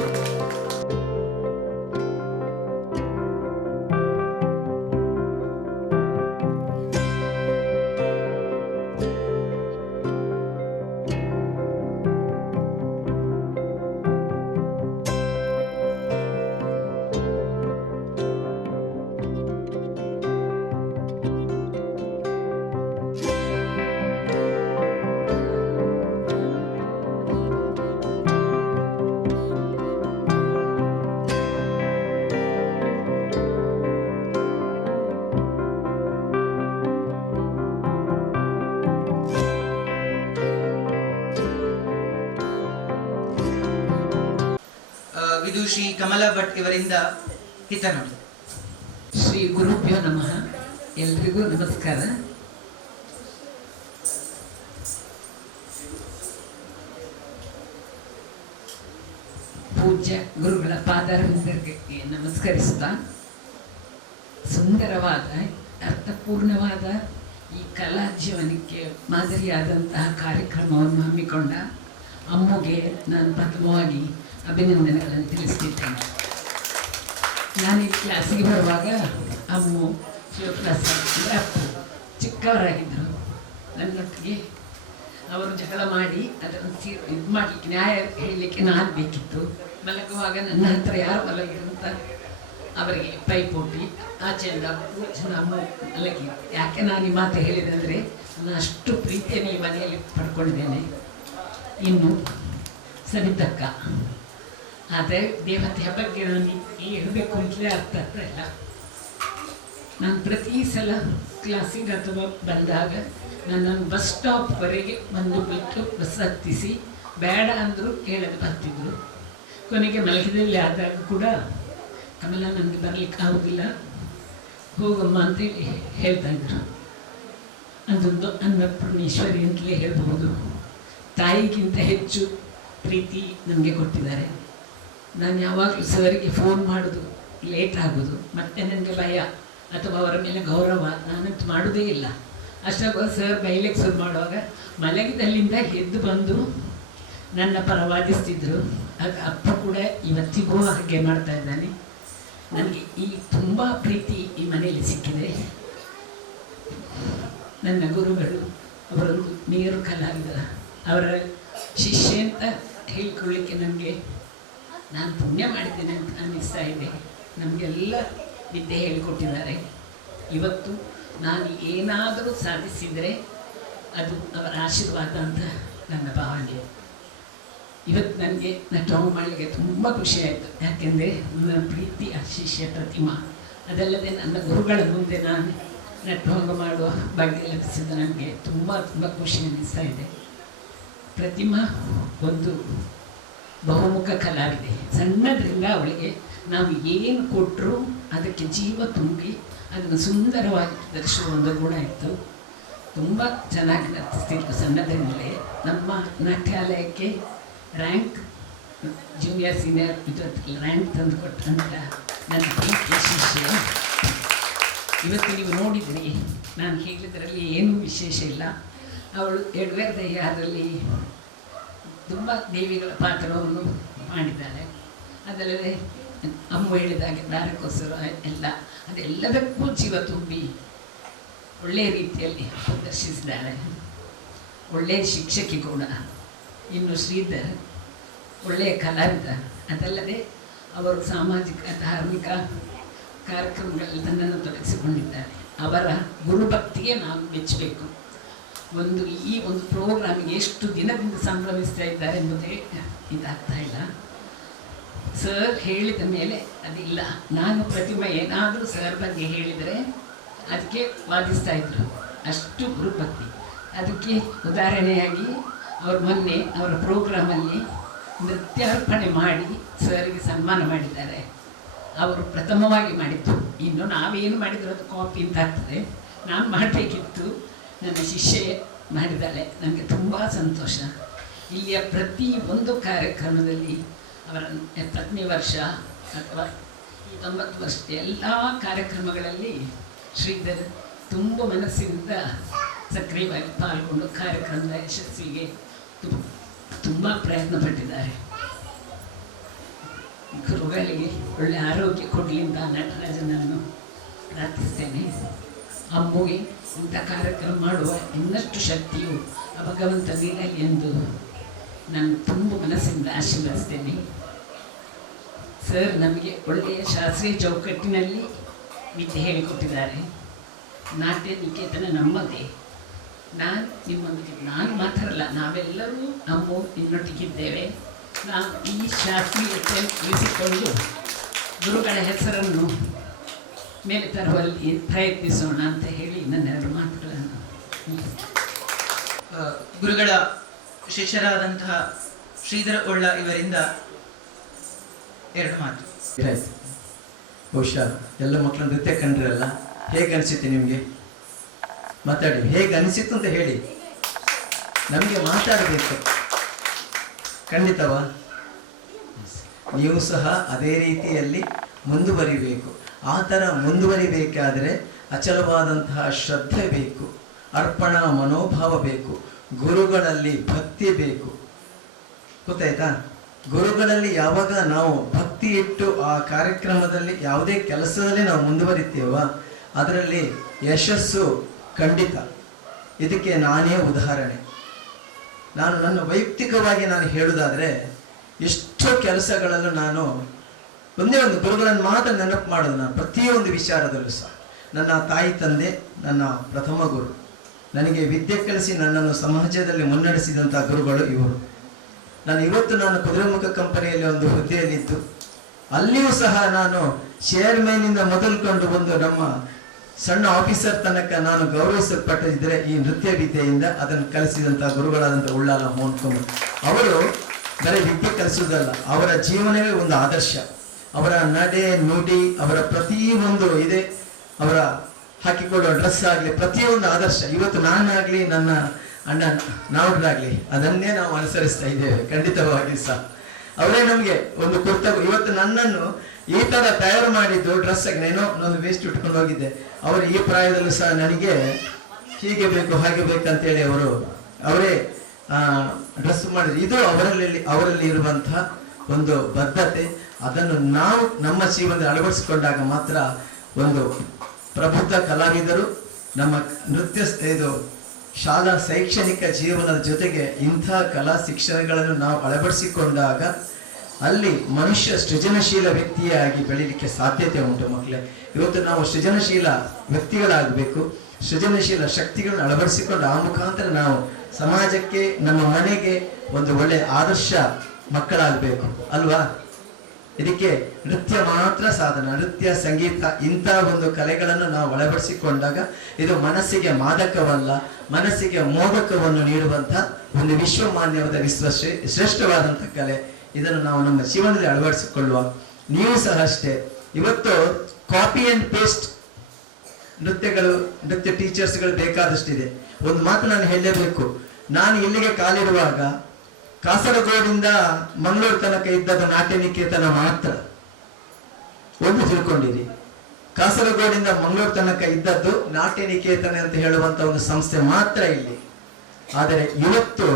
ವಿದುಷಿ ಕಮಲಾ ಭಟ್ ಇವರಿಂದ ಹಿತನುಡಿ. ಶ್ರೀ ಗುರುಭ್ಯೋ ನಮಃ. ಎಲ್ರಿಗೂ ನಮಸ್ಕಾರ. ಪೂಜ್ಯ ಗುರುಗಳ ಪಾದಾರವಿಂದರಿಗೆ ನಮಸ್ಕರಿಸುತ್ತಾ, ಸುಂದರವಾದ ಅರ್ಥಪೂರ್ಣವಾದ ಈ ಕಲಾ ಜೀವನಕ್ಕೆ ಮಾದರಿಯಾದಂತಹ ಕಾರ್ಯಕ್ರಮವನ್ನು ಹಮ್ಮಿಕೊಂಡ ಅಮ್ಮುಗೆ ನಾನು ಪ್ರಥಮವಾಗಿ ಅಭಿನಂದನೆಗಳನ್ನು ತಿಳಿಸ್ತಿದ್ದೇನೆ. ನಾನು ಈ ಕ್ಲಾಸಿಗೆ ಬರುವಾಗ ಅಮ್ಮು, ಶಿವಪ್ರಸಾದ್ ಅಂದರೆ ಅಪ್ಪು ಚಿಕ್ಕವರಾಗಿದ್ದರು. ನನ್ನೊಟ್ಟಿಗೆ ಅವರು ಜಗಳ ಮಾಡಿ ಅದನ್ನು ಇದು ಮಾಡಲಿಕ್ಕೆ, ನ್ಯಾಯ ಹೇಳಲಿಕ್ಕೆ ನಾನು ಬೇಕಿತ್ತು. ಮಲಗುವಾಗ ನನ್ನ ಹತ್ರ ಯಾರು ಮಲಗಿರಂತ ಅವರಿಗೆ ಪೈಪೋಟಿ, ಆಚೆಯಿಂದ ಅಮ್ಮ ಮಲಗಿ. ಯಾಕೆ ನಾನು ಈ ಮಾತು ಹೇಳಿದೆ ಅಂದರೆ, ನಾನು ಅಷ್ಟು ಪ್ರೀತಿಯನ್ನು ಈ ಮನೆಯಲ್ಲಿ ಪಡ್ಕೊಂಡಿದ್ದೇನೆ. ಇನ್ನು ಸರಿತಕ್ಕ ಆದರೆ ದೇವತೆಯ ಬಗ್ಗೆ ನಾನು ಹೇಳಬೇಕು ಅಂತಲೇ ಅರ್ಥ ಆಗ್ತಾ ಇಲ್ಲ. ನಾನು ಪ್ರತಿ ಸಲ ಕ್ಲಾಸಿಗೆ ಅಥವಾ ಬಂದಾಗ ನನ್ನನ್ನು ಬಸ್ ಸ್ಟಾಪ್ವರೆಗೆ ಬಂದು ಬಿಟ್ಟು ಬಸ್ ಹತ್ತಿಸಿ ಬೇಡ ಅಂದರು ಹೇಳೋದು ಬರ್ತಿದ್ರು. ಕೊನೆಗೆ ಮಲಗಿದಲ್ಲಿ ಆದಾಗ ಕೂಡ ಕಮಲ ನನಗೆ ಬರಲಿಕ್ಕೆ ಆಗೋದಿಲ್ಲ, ಹೋಗಮ್ಮ ಅಂತೇಳಿ ಹೇಳ್ತಾಯಿದ್ರು. ಅದೊಂದು ಅನ್ನಪೂರ್ಣೇಶ್ವರಿ ಅಂತಲೇ ಹೇಳ್ಬೋದು. ತಾಯಿಗಿಂತ ಹೆಚ್ಚು ಪ್ರೀತಿ ನನಗೆ ಕೊಟ್ಟಿದ್ದಾರೆ. ನಾನು ಯಾವಾಗಲೂ ಸರಿಗೆ ಫೋನ್ ಮಾಡೋದು ಲೇಟ್ ಆಗೋದು, ಮತ್ತು ನನಗೆ ಭಯ ಅಥವಾ ಅವರ ಮೇಲೆ ಗೌರವ, ನಾನಂತೂ ಮಾಡೋದೇ ಇಲ್ಲ. ಅಷ್ಟಾಗ ಸರ್ ಬೈಲಿಕ್ಕೆ ಶುರು ಮಾಡುವಾಗ ಮಲಗಿದಲ್ಲಿಂದ ಎದ್ದು ಬಂದು ನನ್ನ ಪರ ವಾದಿಸ್ತಿದ್ರು. ಅದು ಅಪ್ಪ ಕೂಡ ಇವತ್ತಿಗೂ ಹಾಗೆ ಮಾಡ್ತಾ ಇದ್ದಾನೆ. ನನಗೆ ಈ ತುಂಬ ಪ್ರೀತಿ ಈ ಮನೆಯಲ್ಲಿ ಸಿಕ್ಕಿದೆ. ನನ್ನ ಗುರುಗಳು ಅವರೊಂದು ನೀರು ಕಲಾವಿದ, ಅವರ ಶಿಷ್ಯ ಅಂತ ಹೇಳ್ಕೊಳ್ಳಿಕ್ಕೆ ನನಗೆ ನಾನು ಪುಣ್ಯ ಮಾಡಿದ್ದೇನೆ ಅಂತ ಅನ್ನಿಸ್ತಾ ಇದೆ. ನಮಗೆಲ್ಲ ವಿದ್ಯೆ ಹೇಳಿಕೊಟ್ಟಿದ್ದಾರೆ. ಇವತ್ತು ನಾನು ಏನಾದರೂ ಸಾಧಿಸಿದರೆ ಅದು ಅವರ ಆಶೀರ್ವಾದ ಅಂತ ನನ್ನ ಭಾವನೆ. ಇವತ್ತು ನನಗೆ ನಟನೆ ಮಾಡಲಿಕ್ಕೆ ತುಂಬ ಖುಷಿಯಾಯಿತು. ಯಾಕೆಂದರೆ ನನ್ನ ಪ್ರೀತಿಯ ಶಿಷ್ಯ ಪ್ರತಿಮಾ, ಅದಲ್ಲದೆ ನನ್ನ ಗುರುಗಳ ಮುಂದೆ ನಾನು ನಟಭಂಗ ಮಾಡುವ ಭಾಗ್ಯ ಲಭಿಸಿದ ನನಗೆ ತುಂಬ ತುಂಬ ಖುಷಿ ಅನ್ನಿಸ್ತಾ ಇದೆ. ಪ್ರತಿಮಾ ಒಂದು ಬಹುಮುಖ ಕಲಾವಿದೆ. ಸಣ್ಣದರಿಂದ ಅವಳಿಗೆ ನಾವು ಏನು ಕೊಟ್ಟರೂ ಅದಕ್ಕೆ ಜೀವ ತುಂಬಿ ಅದನ್ನು ಸುಂದರವಾಗಿ ಪ್ರದರ್ಶಿಸುವ ಒಂದು ಗುಣ ಇತ್ತು. ತುಂಬ ಚೆನ್ನಾಗಿ ನರ್ತಿಸ್ತಿತ್ತು ಸಣ್ಣದರಿಂದಲೇ. ನಮ್ಮ ನಾಟ್ಯಾಲಯಕ್ಕೆ ರ್ಯಾಂಕ್ ಜೂನಿಯರ್ ಸೀನಿಯರ್ ಇದರಲ್ಲಿ ರ್ಯಾಂಕ್ ತಂದು ಕೊಟ್ಟಂತ ನನ್ನ ಪ್ರೀತಿಯ ಶಿಷ್ಯ. ಇವತ್ತು ನೀವು ನೋಡಿದ್ರಿ, ನಾನು ಹೇಳಿದ್ರಲ್ಲಿ ಏನೂ ವಿಶೇಷ ಇಲ್ಲ. ಅವಳು ಎಡ್ವೇರ್ ದಯ್ಯ ಅದರಲ್ಲಿ ತುಂಬ ದೇವಿಗಳ ಪಾತ್ರವನ್ನು ಮಾಡಿದ್ದಾರೆ. ಅದಲ್ಲದೆ ಅಮ್ಮ ಹೇಳಿದಾಗೆ ದಾರಕೋಸ್ಕರ ಎಲ್ಲ ಅದೆಲ್ಲದಕ್ಕೂ ಜೀವ ತುಂಬಿ ಒಳ್ಳೆಯ ರೀತಿಯಲ್ಲಿ ಪ್ರದರ್ಶಿಸಿದ್ದಾರೆ. ಒಳ್ಳೆಯ ಶಿಕ್ಷಕಿ ಕೂಡ. ಇನ್ನು ಶ್ರೀಧರ್ ಒಳ್ಳೆಯ ಕಲಾವಿದ. ಅದಲ್ಲದೆ ಅವರು ಸಾಮಾಜಿಕ ಧಾರ್ಮಿಕ ಕಾರ್ಯಕ್ರಮಗಳಲ್ಲಿ ತನ್ನನ್ನು ತೊಡಗಿಸಿಕೊಂಡಿದ್ದಾರೆ. ಅವರ ಗುರುಭಕ್ತಿಗೆ ನಾವು ಮೆಚ್ಚಬೇಕು. ಈ ಒಂದು ಪ್ರೋಗ್ರಾಮಿಗೆ ಎಷ್ಟು ದಿನದಿಂದ ಸಂಭ್ರಮಿಸ್ತಾ ಇದ್ದಾರೆ ಎಂಬುದೇ ಇದಾಗ್ತಾ ಇಲ್ಲ. ಸರ್ ಹೇಳಿದ ಮೇಲೆ ಅದಿಲ್ಲ. ನಾನು ಪ್ರತಿಮೆ ಏನಾದರೂ ಸರ್ ಬಗ್ಗೆ ಹೇಳಿದರೆ ಅದಕ್ಕೆ ವಾದಿಸ್ತಾ ಇದ್ರು, ಅಷ್ಟು ಗುರುಭಕ್ತಿ. ಅದಕ್ಕೆ ಉದಾಹರಣೆಯಾಗಿ ಅವರು ಮೊನ್ನೆ ಅವರ ಪ್ರೋಗ್ರಾಮಲ್ಲಿ ನೃತ್ಯಾರ್ಪಣೆ ಮಾಡಿ ಸರ್ಗೆ ಸನ್ಮಾನ ಮಾಡಿದ್ದಾರೆ. ಅವರು ಪ್ರಥಮವಾಗಿ ಮಾಡಿದ್ದು. ಇನ್ನು ನಾವೇನು ಮಾಡಿದ್ರು ಅದು ಕಾಪಿ ಅಂತ ಆಗ್ತದೆ. ನಾನು ಮಾಡಬೇಕಿತ್ತು, ನನ್ನ ಶಿಷ್ಯೆ ಮಾಡಿದ್ದಾಳೆ. ನನಗೆ ತುಂಬ ಸಂತೋಷ. ಇಲ್ಲಿಯ ಪ್ರತಿ ಒಂದು ಕಾರ್ಯಕ್ರಮದಲ್ಲಿ ಅವರ 70ನೇ ವರ್ಷ ಅಥವಾ 90 ವರ್ಷ ಎಲ್ಲ ಕಾರ್ಯಕ್ರಮಗಳಲ್ಲಿ ಶ್ರೀಧರ್ ತುಂಬ ಮನಸ್ಸಿನಿಂದ ಸಕ್ರಿಯವಾಗಿ ಪಾಲ್ಗೊಂಡು ಕಾರ್ಯಕ್ರಮದ ಯಶಸ್ವಿಗೆ ತುಂಬ ಪ್ರಯತ್ನ ಪಟ್ಟಿದ್ದಾರೆ. ಗುರುಗಳಿಗೆ ಒಳ್ಳೆಯ ಆರೋಗ್ಯ ಕೊಡಲಿ ಅಂತ ನಟರಾಜನನ್ನು ಪ್ರಾರ್ಥಿಸ್ತೇನೆ. ಅಮ್ಮುಗೆ ಇಂಥ ಕಾರ್ಯಕ್ರಮ ಮಾಡುವ ಇನ್ನಷ್ಟು ಶಕ್ತಿಯು ಆ ಭಗವಂತ ನೀಡಲಿ ಎಂದು ನಾನು ತುಂಬ ಮನಸ್ಸಿಂದ ಆಶೀರ್ವದಿಸ್ತೇನೆ. ಸರ್ ನಮಗೆ ಒಳ್ಳೆಯ ಶಾಸ್ತ್ರೀಯ ಚೌಕಟ್ಟಿನಲ್ಲಿ ವಿದ್ಯೆ ಹೇಳಿಕೊಟ್ಟಿದ್ದಾರೆ. ನಾಟ್ಯ ನಿಕೇತನ ನಮ್ಮದೇ. ನಾನು ಮಾತ್ರ ಅಲ್ಲ, ನಾವೆಲ್ಲರೂ ನಮ್ಮ ಇನ್ನೊಟ್ಟಿಗಿದ್ದೇವೆ. ನಾವು ಈ ಶಾಸ್ತ್ರೀಯತೆ ಉಳಿಸಿಕೊಂಡು ಗುರುಗಳ ಹೆಸರನ್ನು ಮೇಲೆ ತರುವಲ್ಲಿ ಪ್ರಯತ್ನಿಸೋಣ ಅಂತ ಹೇಳಿ ನನ್ನೆರಡು ಮಾತುಗಳನ್ನು ಗುರುಗಳ ಶಿಷ್ಯರಾದಂತಹ ಶ್ರೀಧರ ಒಳ್ಳ ಇವರಿಂದ 2 ಮಾತು. ಬಹುಶಃ ಎಲ್ಲ ಮಕ್ಕಳು ನೃತ್ಯ ಕಂಡ್ರಲ್ಲ, ಹೇಗೆ ಅನಿಸಿತ್ತು ನಿಮಗೆ? ಮಾತಾಡಿ, ಹೇಗೆ ಅನಿಸಿತ್ತು ಅಂತ ಹೇಳಿ. ನಮಗೆ ಮಾತಾಡಬೇಕು ಖಂಡಿತವಾ? ನೀವು ಸಹ ಅದೇ ರೀತಿಯಲ್ಲಿ ಮುಂದುವರಿಬೇಕು. ಆ ಥರ ಮುಂದುವರಿಬೇಕಾದರೆ ಅಚಲವಾದಂತಹ ಶ್ರದ್ಧೆ ಬೇಕು, ಅರ್ಪಣಾ ಮನೋಭಾವ ಬೇಕು, ಗುರುಗಳಲ್ಲಿ ಭಕ್ತಿ ಬೇಕು. ಗೊತ್ತಾಯ್ತಾ? ಗುರುಗಳಲ್ಲಿ ಯಾವಾಗ ನಾವು ಭಕ್ತಿ ಇಟ್ಟು ಆ ಕಾರ್ಯಕ್ರಮದಲ್ಲಿ ಯಾವುದೇ ಕೆಲಸದಲ್ಲಿ ನಾವು ಮುಂದುವರಿತೇವ, ಅದರಲ್ಲಿ ಯಶಸ್ಸು ಖಂಡಿತ. ಇದಕ್ಕೆ ನಾನೇ ಉದಾಹರಣೆ. ನಾನು ನನ್ನ ವೈಯಕ್ತಿಕವಾಗಿ ನಾನು ಹೇಳುವುದಾದರೆ, ಎಷ್ಟೋ ಕೆಲಸಗಳಲ್ಲೂ ನಾನು ಒಂದೇ ಒಂದು ಗುರುಗಳನ್ನು ಮಾತ್ರ ನೆನಪು ಮಾಡೋದು. ನಾನು ಪ್ರತಿಯೊಂದು ವಿಚಾರದಲ್ಲೂ ಸಹ ನನ್ನ ತಾಯಿ ತಂದೆ ನನ್ನ ಪ್ರಥಮ ಗುರು. ನನಗೆ ವಿದ್ಯೆ ಕಲಿಸಿ ನನ್ನನ್ನು ಸಮಾಜದಲ್ಲಿ ಮುನ್ನಡೆಸಿದಂಥ ಗುರುಗಳು ಇವರು. ನಾನು ಕುದುರೆಮುಖ ಕಂಪನಿಯಲ್ಲಿ ಒಂದು ಹುದ್ದೆಯಲ್ಲಿದ್ದು, ಅಲ್ಲಿಯೂ ಸಹ ನಾನು ಚೇರ್ಮನ್ನಿಂದ ಮೊದಲುಕೊಂಡು ಒಂದು ನಮ್ಮ ಸಣ್ಣ ಆಫೀಸರ್ ತನಕ ನಾನು ಗೌರವಿಸಲ್ಪಟ್ಟಿದ್ದರೆ ಈ ನೃತ್ಯ ವಿದ್ಯೆಯಿಂದ ಅದನ್ನು ಕಲಿಸಿದಂಥ ಗುರುಗಳಾದಂಥ ಉಳ್ಳಾಲ ಮೋಹನ್ ಕುಮಾರ್ ಅವರು ಬರೀ ವಿದ್ಯೆ ಕಲಿಸುವುದಲ್ಲ, ಅವರ ಜೀವನವೇ ಒಂದು ಆದರ್ಶ. ಅವರ ನಡೆ ನುಡಿ, ಅವರ ಪ್ರತಿಯೊಂದು ಇದೆ, ಅವರ ಹಾಕಿಕೊಳ್ಳುವ ಡ್ರೆಸ್ ಆಗಲಿ ಪ್ರತಿಯೊಂದು ಆದರ್ಶ. ಇವತ್ತು ನಾನಾಗಲಿ ನನ್ನ ಅಣ್ಣ ನಾವುಗಳಾಗಲಿ ಅದನ್ನೇ ನಾವು ಅನುಸರಿಸ್ತಾ ಇದ್ದೇವೆ ಖಂಡಿತವಾಗಿ ಸಹ. ಅವರೇ ನಮಗೆ ಒಂದು ಇವತ್ತು ನನ್ನನ್ನು ಈ ತರ ತಯಾರು ಮಾಡಿದ್ದು ಡ್ರೆಸ್ ಆಗಿ ಏನೋ ನಾನು ವೇಸ್ಟ್ ಇಟ್ಕೊಂಡು ಹೋಗಿದ್ದೆ. ಅವರು ಈ ಪ್ರಾಯದಲ್ಲೂ ಸಹ ನನಗೆ ಹೀಗೆ ಬೇಕು ಹಾಗೆ ಬೇಕಂತೇಳಿ ಅವರೇ ಡ್ರೆಸ್ ಮಾಡಿದ್ರು. ಇದು ಅವರಲ್ಲಿ ಇರುವಂತಹ ಒಂದು ಬದ್ಧತೆ. ಅದನ್ನು ನಾವು ನಮ್ಮ ಜೀವನದಲ್ಲಿ ಅಳವಡಿಸಿಕೊಂಡಾಗ ಮಾತ್ರ ಒಂದು ಪ್ರಬುದ್ಧ ಕಲಾವಿದರು ನಮ್ಮ ಇದು ಶಾಲಾ ಶೈಕ್ಷಣಿಕ ಜೀವನದ ಜೊತೆಗೆ ಇಂಥ ಕಲಾ ಶಿಕ್ಷಣಗಳನ್ನು ನಾವು ಅಳವಡಿಸಿಕೊಂಡಾಗ ಅಲ್ಲಿ ಮನುಷ್ಯ ಸೃಜನಶೀಲ ವ್ಯಕ್ತಿಯಾಗಿ ಬೆಳೀಲಿಕ್ಕೆ ಸಾಧ್ಯತೆ ಉಂಟು. ಮಕ್ಕಳೇ, ಇವತ್ತು ನಾವು ಸೃಜನಶೀಲ ವ್ಯಕ್ತಿಗಳಾಗಬೇಕು. ಸೃಜನಶೀಲ ಶಕ್ತಿಗಳನ್ನು ಅಳವಡಿಸಿಕೊಂಡು ಆ ಮುಖಾಂತರ ನಾವು ಸಮಾಜಕ್ಕೆ, ನಮ್ಮ ಮನೆಗೆ ಒಂದು ಒಳ್ಳೆಯ ಆದರ್ಶ ಮಕ್ಕಳಾಗಬೇಕು ಅಲ್ವಾ? ಇದಕ್ಕೆ ನೃತ್ಯ ಮಾತ್ರ ಸಾಧನ. ನೃತ್ಯ, ಸಂಗೀತ ಇಂಥ ಒಂದು ಕಲೆಗಳನ್ನು ನಾವು ಅಳವಡಿಸಿಕೊಂಡಾಗ ಇದು ಮನಸ್ಸಿಗೆ ಮಾದಕವಲ್ಲ, ಮನಸ್ಸಿಗೆ ಮೋದಕವನ್ನು ನೀಡುವಂಥ ಒಂದು ವಿಶ್ವಮಾನ್ಯವಾದ ಶ್ರೇಷ್ಠವಾದಂಥ ಕಲೆ. ಇದನ್ನು ನಾವು ನಮ್ಮ ಜೀವನದಲ್ಲಿ ಅಳವಡಿಸಿಕೊಳ್ಳುವ. ನೀವು ಸಹ ಅಷ್ಟೇ. ಇವತ್ತು ಕಾಪಿ ಅಂಡ್ ಪೇಸ್ಟ್ ನೃತ್ಯ ಟೀಚರ್ಸ್ಗಳು ಬೇಕಾದಷ್ಟಿದೆ. ಒಂದು ಮಾತು ನಾನು ಹೇಳಲೇಬೇಕು. ನಾನು ಇಲ್ಲಿಗೆ ಕಾಲಿಡುವಾಗ ಕಾಸರಗೋಡಿಂದ ಮಂಗಳೂರು ತನಕ ಇದ್ದದ್ದು ನಾಟ್ಯ ನಿಕೇತನ ಮಾತ್ರ. ಒಂದು ತಿಳ್ಕೊಂಡಿರಿ, ಕಾಸರಗೋಡಿಂದ ಮಂಗಳೂರು ತನಕ ಇದ್ದದ್ದು ನಾಟ್ಯ ನಿಕೇತನ ಅಂತ ಹೇಳುವಂತ ಒಂದು ಸಂಸ್ಥೆ ಮಾತ್ರ ಇಲ್ಲಿ. ಆದರೆ ಇವತ್ತು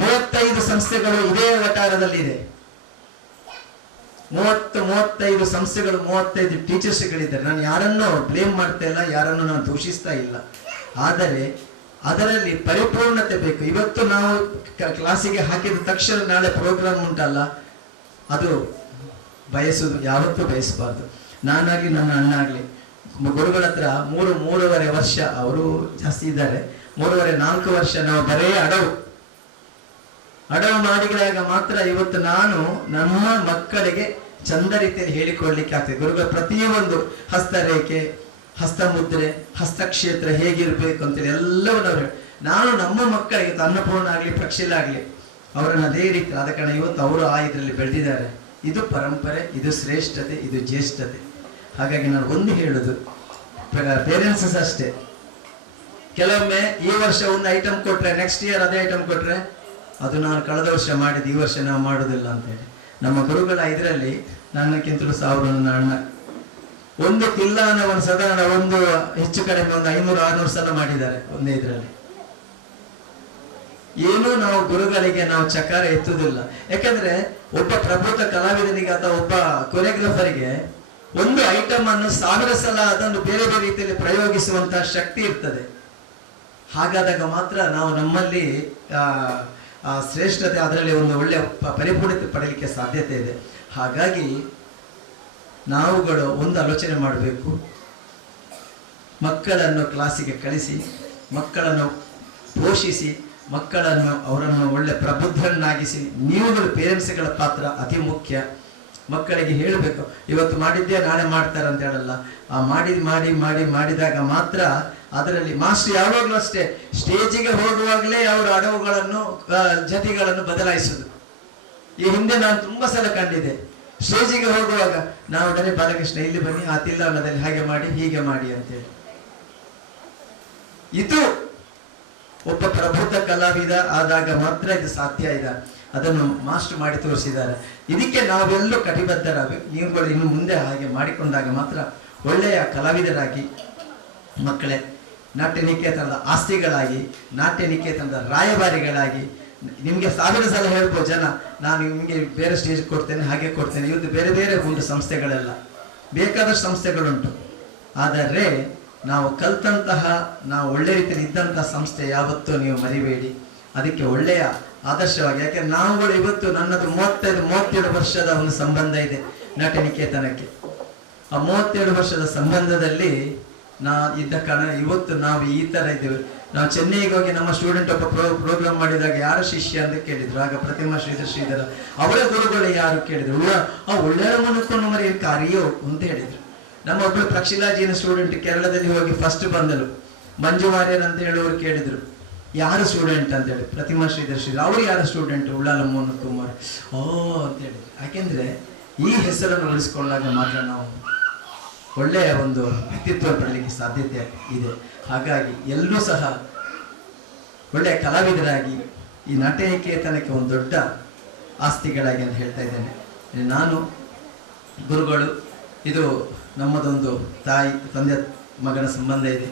35 ಸಂಸ್ಥೆಗಳು ಇದೇ ವಟಾರದಲ್ಲಿದೆ. 35 ಸಂಸ್ಥೆಗಳು, 35 ಟೀಚರ್ಸ್ಗಳಿದ್ದಾರೆ. ನಾನು ಯಾರನ್ನು ಬ್ಲೇಮ್ ಮಾಡ್ತಾ ಇಲ್ಲ, ಯಾರನ್ನು ನಾನು ದೂಷಿಸ್ತಾ ಇಲ್ಲ. ಆದರೆ ಅದರಲ್ಲಿ ಪರಿಪೂರ್ಣತೆ ಬೇಕು. ಇವತ್ತು ನಾವು ಕ್ಲಾಸಿಗೆ ಹಾಕಿದ ತಕ್ಷಣ ನಾಳೆ ಪ್ರೋಗ್ರಾಮ್ ಉಂಟಲ್ಲ, ಅದು ಬಯಸುದು ಯಾವತ್ತೂ ಬಯಸಬಾರ್ದು. ನಾನಾಗ್ಲಿ ನನ್ನ ಅಣ್ಣ ಆಗ್ಲಿ ಗುರುಗಳ ಹತ್ರ 3.5 ವರ್ಷ, ಅವರು ಜಾಸ್ತಿ ಇದ್ದಾರೆ, 3.5-4 ವರ್ಷ ನಾವು ಬರೇ ಅಡವು ಮಾಡಿದಾಗ ಮಾತ್ರ ಇವತ್ತು ನಾನು ನಮ್ಮ ಮಕ್ಕಳಿಗೆ ಚಂದ ರೀತಿಯಲ್ಲಿ ಹೇಳಿಕೊಡ್ಲಿಕ್ಕೆ ಆಗ್ತದೆ. ಗುರುಗಳ ಪ್ರತಿಯೊಂದು ಹಸ್ತರೇಖೆ, ಹಸ್ತಮುದ್ರೆ, ಹಸ್ತಕ್ಷೇತ್ರ ಹೇಗಿರ್ಬೇಕು ಅಂತೇಳಿ ಎಲ್ಲವನ್ನವರು ನಾನು ನಮ್ಮ ಮಕ್ಕಳಿಗೆ ಅನ್ನಪೂರ್ಣ ಆಗ್ಲಿ, ಪ್ರಕ್ಷಿಲ ಆಗ್ಲಿ, ಅವರನ್ನು ಅದೇ ರೀತಿ ಆದ ಕಾರಣ ಇವತ್ತು ಅವರು ಆ ಇದರಲ್ಲಿ ಬೆಳೆದಿದ್ದಾರೆ. ಇದು ಪರಂಪರೆ, ಇದು ಶ್ರೇಷ್ಠತೆ, ಇದು ಜ್ಯೇಷ್ಠತೆ. ಹಾಗಾಗಿ ನಾನು ಒಂದು ಹೇಳುದು, ಪೇರೆಂಟ್ಸ್ ಅಷ್ಟೇ, ಕೆಲವೊಮ್ಮೆ ಈ ವರ್ಷ ಒಂದು ಐಟಮ್ ಕೊಟ್ರೆ ನೆಕ್ಸ್ಟ್ ಇಯರ್ ಅದೇ ಐಟಮ್ ಕೊಟ್ರೆ ಅದು ನಾನು ಕಳೆದ ವರ್ಷ ಮಾಡಿದ್ದು, ಈ ವರ್ಷ ನಾವು ಮಾಡುವುದಿಲ್ಲ ಅಂತ ಹೇಳಿ. ನಮ್ಮ ಗುರುಗಳ ಇದರಲ್ಲಿ ನನ್ನಕ್ಕಿಂತಲೂ ನನ್ನ ಅಣ್ಣ ಒಂದು ತಿಲ್ಲಾನವನ್ನು ಸಾಧಾರಣ ಒಂದು ಹೆಚ್ಚು ಕಡಿಮೆ ಒಂದು 500-600 ಸಲ ಮಾಡಿದ್ದಾರೆ ಒಂದೇ ಇದರಲ್ಲಿ. ಏನೂ ನಾವು ಗುರುಗಳಿಗೆ ನಾವು ಚಕಾರ ಎತ್ತುವುದಿಲ್ಲ. ಯಾಕಂದ್ರೆ ಒಬ್ಬ ಪ್ರಬುದ್ಧ ಕಲಾವಿದನಿಗೆ ಅಥವಾ ಒಬ್ಬ ಕೊರಿಯೋಗ್ರಾಫರ್ಗೆ ಒಂದು ಐಟಮ್ ಅನ್ನು 1000 ಸಲ ಅದನ್ನು ಬೇರೆ ಬೇರೆ ರೀತಿಯಲ್ಲಿ ಪ್ರಯೋಗಿಸುವಂತಹ ಶಕ್ತಿ ಇರ್ತದೆ. ಹಾಗಾದಾಗ ಮಾತ್ರ ನಾವು ನಮ್ಮಲ್ಲಿ ಶ್ರೇಷ್ಠತೆ, ಅದರಲ್ಲಿ ಒಂದು ಒಳ್ಳೆಯ ಪರಿಪೂರ್ಣತೆ ಪಡೆಯಲಿಕ್ಕೆ ಸಾಧ್ಯತೆ ಇದೆ. ಹಾಗಾಗಿ ನಾವುಗಳು ಒಂದು ಆಲೋಚನೆ ಮಾಡಬೇಕು, ಮಕ್ಕಳನ್ನು ಕ್ಲಾಸಿಗೆ ಕಳಿಸಿ, ಮಕ್ಕಳನ್ನು ಪೋಷಿಸಿ, ಅವರನ್ನು ಒಳ್ಳೆ ಪ್ರಬುದ್ಧರನ್ನಾಗಿಸಿ. ನೀವುಗಳು ಪೇರೆಂಟ್ಸ್ಗಳ ಪಾತ್ರ ಅತಿ ಮುಖ್ಯ. ಮಕ್ಕಳಿಗೆ ಹೇಳಬೇಕು, ಇವತ್ತು ಮಾಡಿದ್ದೇ ನಾಳೆ ಮಾಡ್ತಾರೆ ಅಂತ ಹೇಳಲ್ಲ. ಆ ಮಾಡಿದಾಗ ಮಾತ್ರ ಅದರಲ್ಲಿ ಮಾಸ್ಟರ್ ಯಾವಾಗಲೂ ಅಷ್ಟೇ ಸ್ಟೇಜಿಗೆ ಹೋಗುವಾಗಲೇ ಅವರು ಅಡವುಗಳನ್ನು ಜತಿಗಳನ್ನು ಬದಲಾಯಿಸುದು. ಈ ಹಿಂದೆ ನಾನು ತುಂಬಾ ಸಲ ಕಂಡಿದೆ. ಸ್ಟೇಜಿಗೆ ಹೋಗುವಾಗ ನಾವು ಡರೆ ಬಾಲಕೃಷ್ಣ ಇಲ್ಲಿ ಬನ್ನಿ, ಆ ತಿಲ್ಲವನದಲ್ಲಿ ಹಾಗೆ ಮಾಡಿ ಹೀಗೆ ಮಾಡಿ ಅಂತೇಳಿ. ಇದು ಒಬ್ಬ ಪ್ರಬುದ್ಧ ಕಲಾವಿದ ಆದಾಗ ಮಾತ್ರ ಇದು ಸಾಧ್ಯ ಇದೆ. ಅದನ್ನು ಮಾಸ್ಟರ್ ಮಾಡಿ ತೋರಿಸಿದ್ದಾರೆ. ಇದಕ್ಕೆ ನಾವೆಲ್ಲೂ ಕಟಿಬದ್ಧರಾಗಬೇಕು. ನೀವುಗಳು ಇನ್ನು ಮುಂದೆ ಹಾಗೆ ಮಾಡಿಕೊಂಡಾಗ ಮಾತ್ರ ಒಳ್ಳೆಯ ಕಲಾವಿದರಾಗಿ, ಮಕ್ಕಳೇ ನಾಟ್ಯ ನಿಕೇತನದ ಆಸ್ತಿಗಳಾಗಿ, ನಾಟ್ಯ ನಿಕೇತನದ ರಾಯಭಾರಿಗಳಾಗಿ. ನಿಮಗೆ 1000 ಸಲ ಹೇಳ್ಬೋದು ಜನ, ನಾನು ನಿಮಗೆ ಬೇರೆ ಸ್ಟೇಜ್ ಕೊಡ್ತೇನೆ, ಹಾಗೆ ಕೊಡ್ತೇನೆ. ಇವತ್ತು ಬೇರೆ ಬೇರೆ ಉಂಟು ಸಂಸ್ಥೆಗಳೆಲ್ಲ, ಬೇಕಾದಷ್ಟು ಸಂಸ್ಥೆಗಳುಂಟು. ಆದರೆ ನಾವು ಕಲ್ತಂತಹ, ನಾವು ಒಳ್ಳೆ ರೀತಿಯಲ್ಲಿ ಇದ್ದಂತಹ ಸಂಸ್ಥೆ ಯಾವತ್ತೂ ನೀವು ಮರಿಬೇಡಿ. ಅದಕ್ಕೆ ಒಳ್ಳೆಯ ಆದರ್ಶವಾಗಿ, ಯಾಕೆಂದ್ರೆ ನಾವುಗಳು ಇವತ್ತು ನನ್ನದು 37 ವರ್ಷದ ಒಂದು ಸಂಬಂಧ ಇದೆ ನಾಟ್ಯ ನಿಕೇತನಕ್ಕೆ. ಆ 37 ವರ್ಷದ ಸಂಬಂಧದಲ್ಲಿ ಇದ್ದ ಕಾರಣ ಇವತ್ತು ನಾವು ಈ ತರ ಇದ್ದೇವೆ. ನಾವು ಚೆನ್ನೈಗೆ ಹೋಗಿ ನಮ್ಮ ಸ್ಟೂಡೆಂಟ್ ಒಬ್ಬ ಪ್ರೋಗ್ರಾಮ್ ಮಾಡಿದಾಗ ಯಾರ ಶಿಷ್ಯ ಅಂತ ಕೇಳಿದ್ರು. ಆಗ ಪ್ರತಿಮಾ ಶ್ರೀಧರ ಅವರ ಗುರುಗಳು ಯಾರು ಕೇಳಿದ್ರು, ಒಳ್ಳೆಯ ಮನಕ್ಕೊಂಡು ಮರಿ ಕಾರ್ಯೋ ಅಂತ ಹೇಳಿದ್ರು. ನಮ್ಮ ಒಬ್ಬಳು ಪ್ರಕ್ಷಿಲಾಜಿನ ಸ್ಟೂಡೆಂಟ್ ಕೇರಳದಲ್ಲಿ ಹೋಗಿ ಫಸ್ಟ್ ಬಂದಳು, ಮಂಜು ವಾರ್ಯರ್ ಅಂತ ಹೇಳುವವರು ಕೇಳಿದ್ರು, ಯಾರು ಸ್ಟೂಡೆಂಟ್ ಅಂತ ಹೇಳಿ. ಪ್ರತಿಮಾ ಶ್ರೀಧರ್ ಅವ್ರು ಯಾರು ಸ್ಟೂಡೆಂಟ್, ಉಳ್ಳಾಲ ಮೋಹನ್ ಕುಮಾರ್ ಅಂತ ಹೇಳಿದ್ರು. ಯಾಕೆಂದ್ರೆ ಈ ಹೆಸರನ್ನು ಉಳಿಸಿಕೊಂಡಾಗ ಮಾತ್ರ ನಾವು ಒಳ್ಳೆಯ ಒಂದು ವ್ಯಕ್ತಿತ್ವ ಪಡಲಿಕ್ಕೆ ಸಾಧ್ಯತೆ ಇದೆ. ಹಾಗಾಗಿ ಎಲ್ಲರೂ ಸಹ ಒಳ್ಳೆಯ ಕಲಾವಿದರಾಗಿ ಈ ನಾಟ್ಯ ನಿಕೇತನಕ್ಕೆ ಒಂದು ದೊಡ್ಡ ಆಸ್ತಿಗಳಾಗಿ ಅಂತ ಹೇಳ್ತಾ ಇದ್ದೇನೆ. ನಾನು ಗುರುಗಳು, ಇದು ನಮ್ಮದೊಂದು ತಾಯಿ ತಂದೆ ಮಗನ ಸಂಬಂಧ ಇದೆ.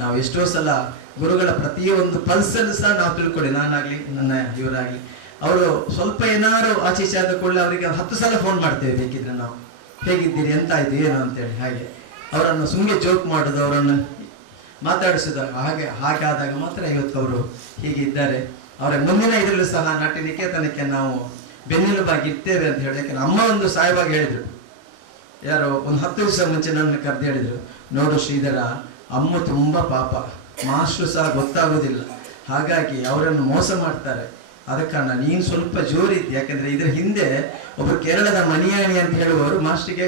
ನಾವು ಎಷ್ಟೋ ಸಲ ಗುರುಗಳ ಪ್ರತಿಯೊಂದು ಪಲ್ಸಲ್ಲಿ ಸಹ ನಾವು ತಿಳ್ಕೊಳ್ಳಿ, ನಾನಾಗ್ಲಿ ನನ್ನ ಇವರಾಗ್ಲಿ, ಅವರು ಸ್ವಲ್ಪ ಏನಾದ್ರು ಆಚೀಚೆ ಆದ ಕೂಡಲೇ ಅವರಿಗೆ 10 ಸಲ ಫೋನ್ ಮಾಡ್ತೇವೆ. ಬೇಕಿದ್ರೆ ನಾವು ಹೇಗಿದ್ದೀರಿ, ಎಂತ ಆಯ್ತು, ಏನು ಅಂತೇಳಿ. ಹಾಗೆ ಅವರನ್ನು ಸುಮ್ಮನೆ ಜೋಕ್ ಮಾಡೋದು, ಅವರನ್ನು ಮಾತಾಡಿಸೋದು. ಹಾಗಾದಾಗ ಮಾತ್ರ ಇವತ್ತು ಅವರು ಹೀಗೆ ಇದ್ದಾರೆ. ಅವರ ಮುಂದಿನ ಇದರಲ್ಲೂ ಸಹ ನಾಟ್ಯ ನಿಕೇತನಕ್ಕೆ ನಾವು ಬೆನ್ನೆಲುಬಾಗಿ ಇರ್ತೇವೆ ಅಂತ ಹೇಳಿ. ಯಾಕಂದ್ರೆ ಅಮ್ಮ ಒಂದು ಸಾಯವಾಗಿ ಹೇಳಿದ್ರು, ಯಾರೋ ಒಂದು 10 ದಿವಸ ಮುಂಚೆ ನನ್ನ ಕರೆದು ಹೇಳಿದ್ರು, ನೋಡು ಶ್ರೀಧರ, ಅಮ್ಮ ತುಂಬಾ ಪಾಪ, ಮಾಸ್ಟ್ರು ಸಹ ಗೊತ್ತಾಗೋದಿಲ್ಲ, ಹಾಗಾಗಿ ಅವರನ್ನು ಮೋಸ ಮಾಡ್ತಾರೆ. ಆದ ಕಾರಣ ನೀನು ಸ್ವಲ್ಪ ಜೋರಿದ್ದಿ. ಯಾಕಂದ್ರೆ ಇದ್ರ ಹಿಂದೆ ಒಬ್ಬರು ಕೇರಳದ ಮಣಿಯಾಣಿ ಅಂತ ಹೇಳುವವರು ಮಾಸ್ಟ್ರಿಗೆ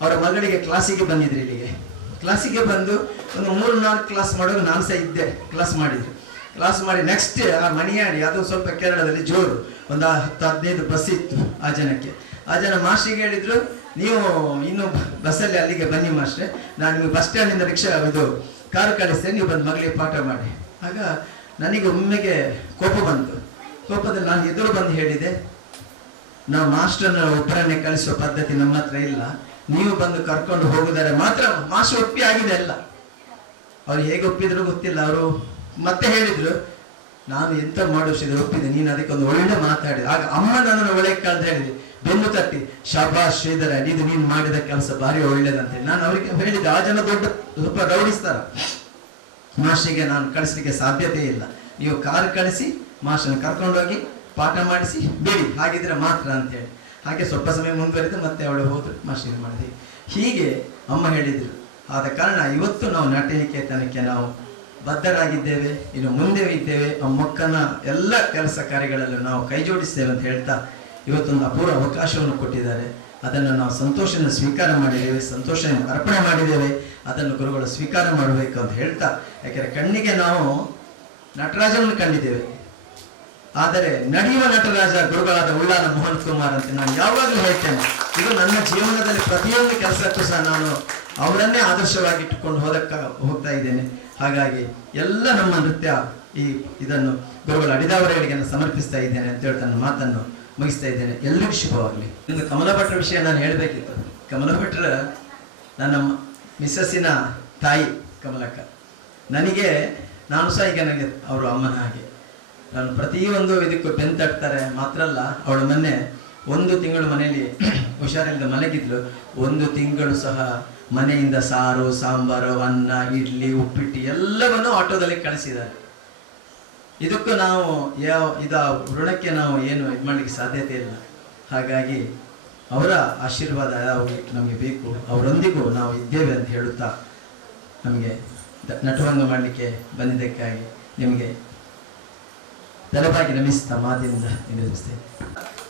ಅವರ ಮಗಳಿಗೆ ಕ್ಲಾಸಿಗೆ ಬಂದಿದ್ರು. ಇಲ್ಲಿಗೆ ಕ್ಲಾಸಿಗೆ ಬಂದು ಒಂದು 3-4 ಕ್ಲಾಸ್ ಮಾಡುವಾಗ ನಾನು ಸಹ ಇದ್ದೆ. ಕ್ಲಾಸ್ ಮಾಡಿ ನೆಕ್ಸ್ಟ್ ಆ ಮಣಿಯಾಣಿ, ಅದು ಸ್ವಲ್ಪ ಕೇರಳದಲ್ಲಿ ಜೋರು, ಒಂದು 10-15 ಬಸ್ ಇತ್ತು ಆ ಜನಕ್ಕೆ. ಆ ಜನ ಮಾಸ್ಟ್ರಿಗೆ ಹೇಳಿದ್ರು, ನೀವು ಇನ್ನು ಬಸ್ಸಲ್ಲಿ ಅಲ್ಲಿಗೆ ಬನ್ನಿ ಮಾಸ್ಟ್ರೆ, ನಾನು ನಿಮಗೆ ಬಸ್ ಸ್ಟ್ಯಾಂಡಿಂದ ಇದು ಕಾರು ಕಳಿಸ್ತೇನೆ, ನೀವು ಬಂದು ಮಗಳಿಗೆ ಪಾಠ ಮಾಡಿ. ಆಗ ನನಗೆ ಒಮ್ಮೆಗೆ ಕೋಪ ಬಂತು. ಕೋಪದಲ್ಲಿ ನಾನು ಎದುರು ಬಂದು ಹೇಳಿದೆ, ನಾವು ಮಾಸ್ಟರ್ನ ಒಬ್ಬರನ್ನೇ ಕಳಿಸುವ ಪದ್ಧತಿ ನಮ್ಮ ಹತ್ರ ಇಲ್ಲ, ನೀವು ಬಂದು ಕರ್ಕೊಂಡು ಹೋಗುದಾರೆ ಮಾತ್ರ. ಮಾಸ್ಟರ್ ಒಪ್ಪಿ ಆಗಿದೆ ಅಲ್ಲ, ಅವ್ರು ಹೇಗೆ ಒಪ್ಪಿದ್ರು ಗೊತ್ತಿಲ್ಲ. ಅವರು ಮತ್ತೆ ಹೇಳಿದ್ರು, ನಾನು ಎಂತ ಮಾಡಿಸಿದ್ರೆ ಒಪ್ಪಿದೆ, ನೀನು ಅದಕ್ಕೊಂದು ಒಳ್ಳೆ ಮಾತಾಡಿದೆ. ಆಗ ಅಮ್ಮ ನನ್ನನ್ನು ಒಳ್ಳೆ ಕಳೆದು ಹೇಳಿದೆ, ಬೆನ್ನು ತಟ್ಟಿ, ಶಾಬಾಷ್ ಶ್ರೀಧರ, ಇದು ನೀನು ಮಾಡಿದ ಕೆಲಸ ಭಾರಿ ಒಳ್ಳೇದಂತೆ. ನಾನು ಅವರಿಗೆ ಹೇಳಿದೆ, ಆ ಜನ ದೊಡ್ಡ ಸ್ವಲ್ಪ ರೌಡಿಸ್ತಾರ, ಮಾಸ್ಟರ್ಗೆ ನಾನು ಕಳಿಸ್ಲಿಕ್ಕೆ ಸಾಧ್ಯತೆ ಇಲ್ಲ, ನೀವು ಕಾರ್ ಕಳಿಸಿ ಮಾಸ್ಟರ್ನ ಕರ್ಕೊಂಡೋಗಿ ಪಾಠ ಮಾಡಿಸಿ ಬೇಡಿ, ಹಾಗಿದ್ರೆ ಮಾತ್ರ ಅಂತೇಳಿ. ಹಾಗೆ ಸ್ವಲ್ಪ ಸಮಯ ಮುಂದುವರಿದು ಮತ್ತೆ ಅವಳು ಹೋದ್ರು, ಮಾಸ್ಟರ್ ಮಾಡಿದೆ. ಹೀಗೆ ಅಮ್ಮ ಹೇಳಿದ್ರು. ಆದ ಕಾರಣ ಇವತ್ತು ನಾವು ನಾಟ್ಯನಿಕೇತನಕ್ಕೆ ನಾವು ಬದ್ಧರಾಗಿದ್ದೇವೆ, ಇನ್ನು ಮುಂದೆ ಇದ್ದೇವೆ. ಆ ಮಕ್ಕನ ಎಲ್ಲ ಕೆಲಸ ಕಾರ್ಯಗಳಲ್ಲೂ ನಾವು ಕೈ ಜೋಡಿಸ್ತೇವೆ ಅಂತ ಹೇಳ್ತಾ ಇವತ್ತೊಂದು ಅಪೂರ್ವ ಅವಕಾಶವನ್ನು ಕೊಟ್ಟಿದ್ದಾರೆ. ಅದನ್ನು ನಾವು ಸಂತೋಷದಿಂದ ಸ್ವೀಕಾರ ಮಾಡಿದ್ದೇವೆ, ಸಂತೋಷದಿಂದ ಅರ್ಪಣೆ ಮಾಡಿದ್ದೇವೆ. ಅದನ್ನು ಗುರುಗಳು ಸ್ವೀಕಾರ ಮಾಡಬೇಕು ಅಂತ ಹೇಳ್ತಾ, ಯಾಕೆಂದರೆ ಕಣ್ಣಿಗೆ ನಾವು ನಟರಾಜನನ್ನು ಕಂಡಿದ್ದೇವೆ, ಆದರೆ ನಡೆಯುವ ನಟರಾಜ ಗುರುಗಳಾದ ಉಳ್ಳಾಲ ಮೋಹನ್ ಕುಮಾರ್ ಅಂತ ನಾನು ಯಾವಾಗಲೂ ಹೇಳ್ತೇನೆ. ಇದು ನನ್ನ ಜೀವನದಲ್ಲಿ ಪ್ರತಿಯೊಂದು ಕೆಲಸಕ್ಕೂ ಸಹ ನಾನು ಅವರನ್ನೇ ಆದರ್ಶವಾಗಿಟ್ಟುಕೊಂಡು ಹೋಗ್ತಾ ಇದ್ದೇನೆ. ಹಾಗಾಗಿ ಎಲ್ಲ ನಮ್ಮ ನೃತ್ಯ ಇದನ್ನು ಗುರುಗಳ ಅಡಿದಾವರಗಳಿಗೆ ನಾನು ಸಮರ್ಪಿಸ್ತಾ ಇದ್ದೇನೆ ಅಂತ ಹೇಳ್ತಾ ನನ್ನ ಮಾತನ್ನು ಮುಗಿಸ್ತಾ ಇದ್ದೇನೆ. ಎಲ್ಲರಿಗೂ ಶುಭವಾಗಲಿ. ಇನ್ನು ಕಮಲ ಭಟ್ರ ವಿಷಯ ನಾನು ಹೇಳಬೇಕಿತ್ತು. ಕಮಲ ಭಟ್ರ ನನ್ನ ಮಿಸ್ಸಸ್ಸಿನ ತಾಯಿ ಕಮಲಕ್ಕ. ನನಗೆ ನಾನು ಸಹ ಈಗ ನನಗೆ ಅವರು ಅಮ್ಮನ ಹಾಗೆ. ನಾನು ಪ್ರತಿಯೊಂದು ಇದಕ್ಕೂ ಬೆಂತಟ್ತಾರೆ ಮಾತ್ರ ಅಲ್ಲ, ಅವಳು ಮೊನ್ನೆ 1 ತಿಂಗಳು ಮನೆಯಲ್ಲಿ ಹುಷಾರಿಲ್ಲದೆ ಮಲಗಿದ್ಲು. 1 ತಿಂಗಳು ಸಹ ಮನೆಯಿಂದ ಸಾರು, ಸಾಂಬಾರು, ಅನ್ನ, ಇಡ್ಲಿ, ಉಪ್ಪಿಟ್ಟು ಎಲ್ಲವನ್ನು ಆಟೋದಲ್ಲಿ ಕಳಿಸಿದ್ದಾರೆ. ಇದಕ್ಕೂ ನಾವು ಋಣಕ್ಕೆ ನಾವು ಏನು ಇದು ಮಾಡಲಿಕ್ಕೆ ಸಾಧ್ಯತೆ ಇಲ್ಲ. ಹಾಗಾಗಿ ಅವರ ಆಶೀರ್ವಾದ ನಮಗೆ ಬೇಕು, ಅವರೊಂದಿಗೂ ನಾವು ಇದ್ದೇವೆ ಅಂತ ಹೇಳುತ್ತಾ ನಮಗೆ ನಟಭಂಗ ಮಾಡಲಿಕ್ಕೆ ಬಂದಿದ್ದಕ್ಕಾಗಿ ನಿಮಗೆ ತಲೆಬಾಗಿ ನಮಿಸ್ತಾ ಮಾತಿನಿಂದ ನಿವೇದಿಸ್ತೇನೆ.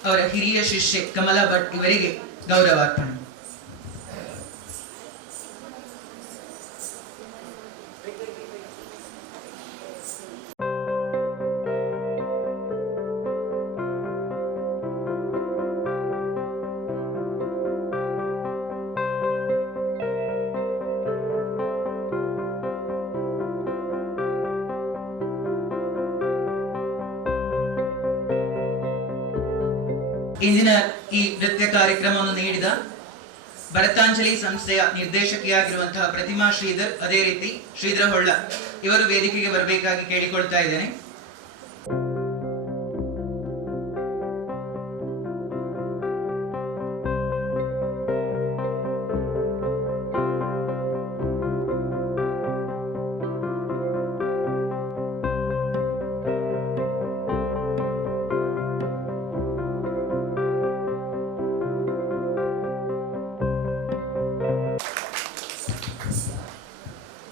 ಅವರ ಹಿರಿಯ ಶಿಷ್ಯೆ ಕಮಲಾ ಭಟ್ ಇವರಿಗೆ ಗೌರವಾರ್ಪಣೆ. ಇಂದಿನ ಈ ನೃತ್ಯ ಕಾರ್ಯಕ್ರಮವನ್ನು ನೀಡಿದ ಭರತಾಂಜಲಿ ಸಂಸ್ಥೆಯ ನಿರ್ದೇಶಕಿಯಾಗಿರುವಂತಹ ಪ್ರತಿಮಾ ಶ್ರೀಧರ್, ಅದೇ ರೀತಿ ಶ್ರೀಧರ ಹೊಳ್ಳ ಇವರು ವೇದಿಕೆಗೆ ಬರಬೇಕಾಗಿ ಕೇಳಿಕೊಳ್ತಾ ಇದ್ದೇನೆ.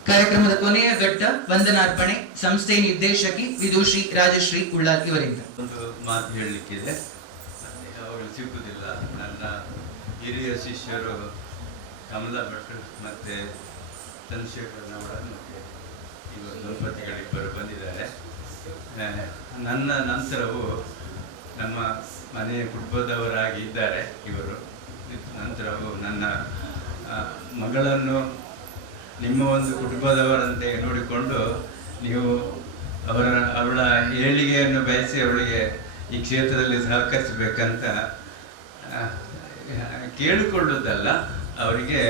ಕಾರ್ಯಕ್ರಮದ ಕೊನೆಯ ಘಟ್ಟ ವಂದನಾರ್ಪಣೆ ಸಂಸ್ಥೆ ನಿರ್ದೇಶಕಿ ವಿದುಷಿ ರಾಜಶ್ರೀ ಉಳ್ಳಾಲ್ ಇವರಿಂದ. ಒಂದು ಮಾತು ಹೇಳಲಿಕ್ಕಿದೆ, ಅವರು ಸಿಕ್ಕುವುದಿಲ್ಲ. ನನ್ನ ಹಿರಿಯ ಶಿಷ್ಯರು ಕಮಲಾ ಭಟ್ ಮತ್ತು ಚಂದ್ರಶೇಖರ್ ನವರ ಮತ್ತು ಇವರು ದಂಪತಿಗಳಿಬ್ಬರು ಬಂದಿದ್ದಾರೆ. ನನ್ನ ನಂತರವೂ ನಮ್ಮ ಮನೆಯ ಕುಟುಂಬದವರಾಗಿ ಇದ್ದಾರೆ ಇವರು. ನಂತರವೂ ನನ್ನ ಮಗಳನ್ನು ನಿಮ್ಮ ಒಂದು ಕುಟುಂಬದವರಂತೆ ನೋಡಿಕೊಂಡು ನೀವು ಅವಳ ಏಳಿಗೆಯನ್ನು ಬಯಸಿ ಅವಳಿಗೆ ಈ ಕ್ಷೇತ್ರದಲ್ಲಿ ಸಹಕರಿಸಬೇಕಂತ ಕೇಳಿಕೊಳ್ಳುವುದಲ್ಲ, ಅವರಿಗೆ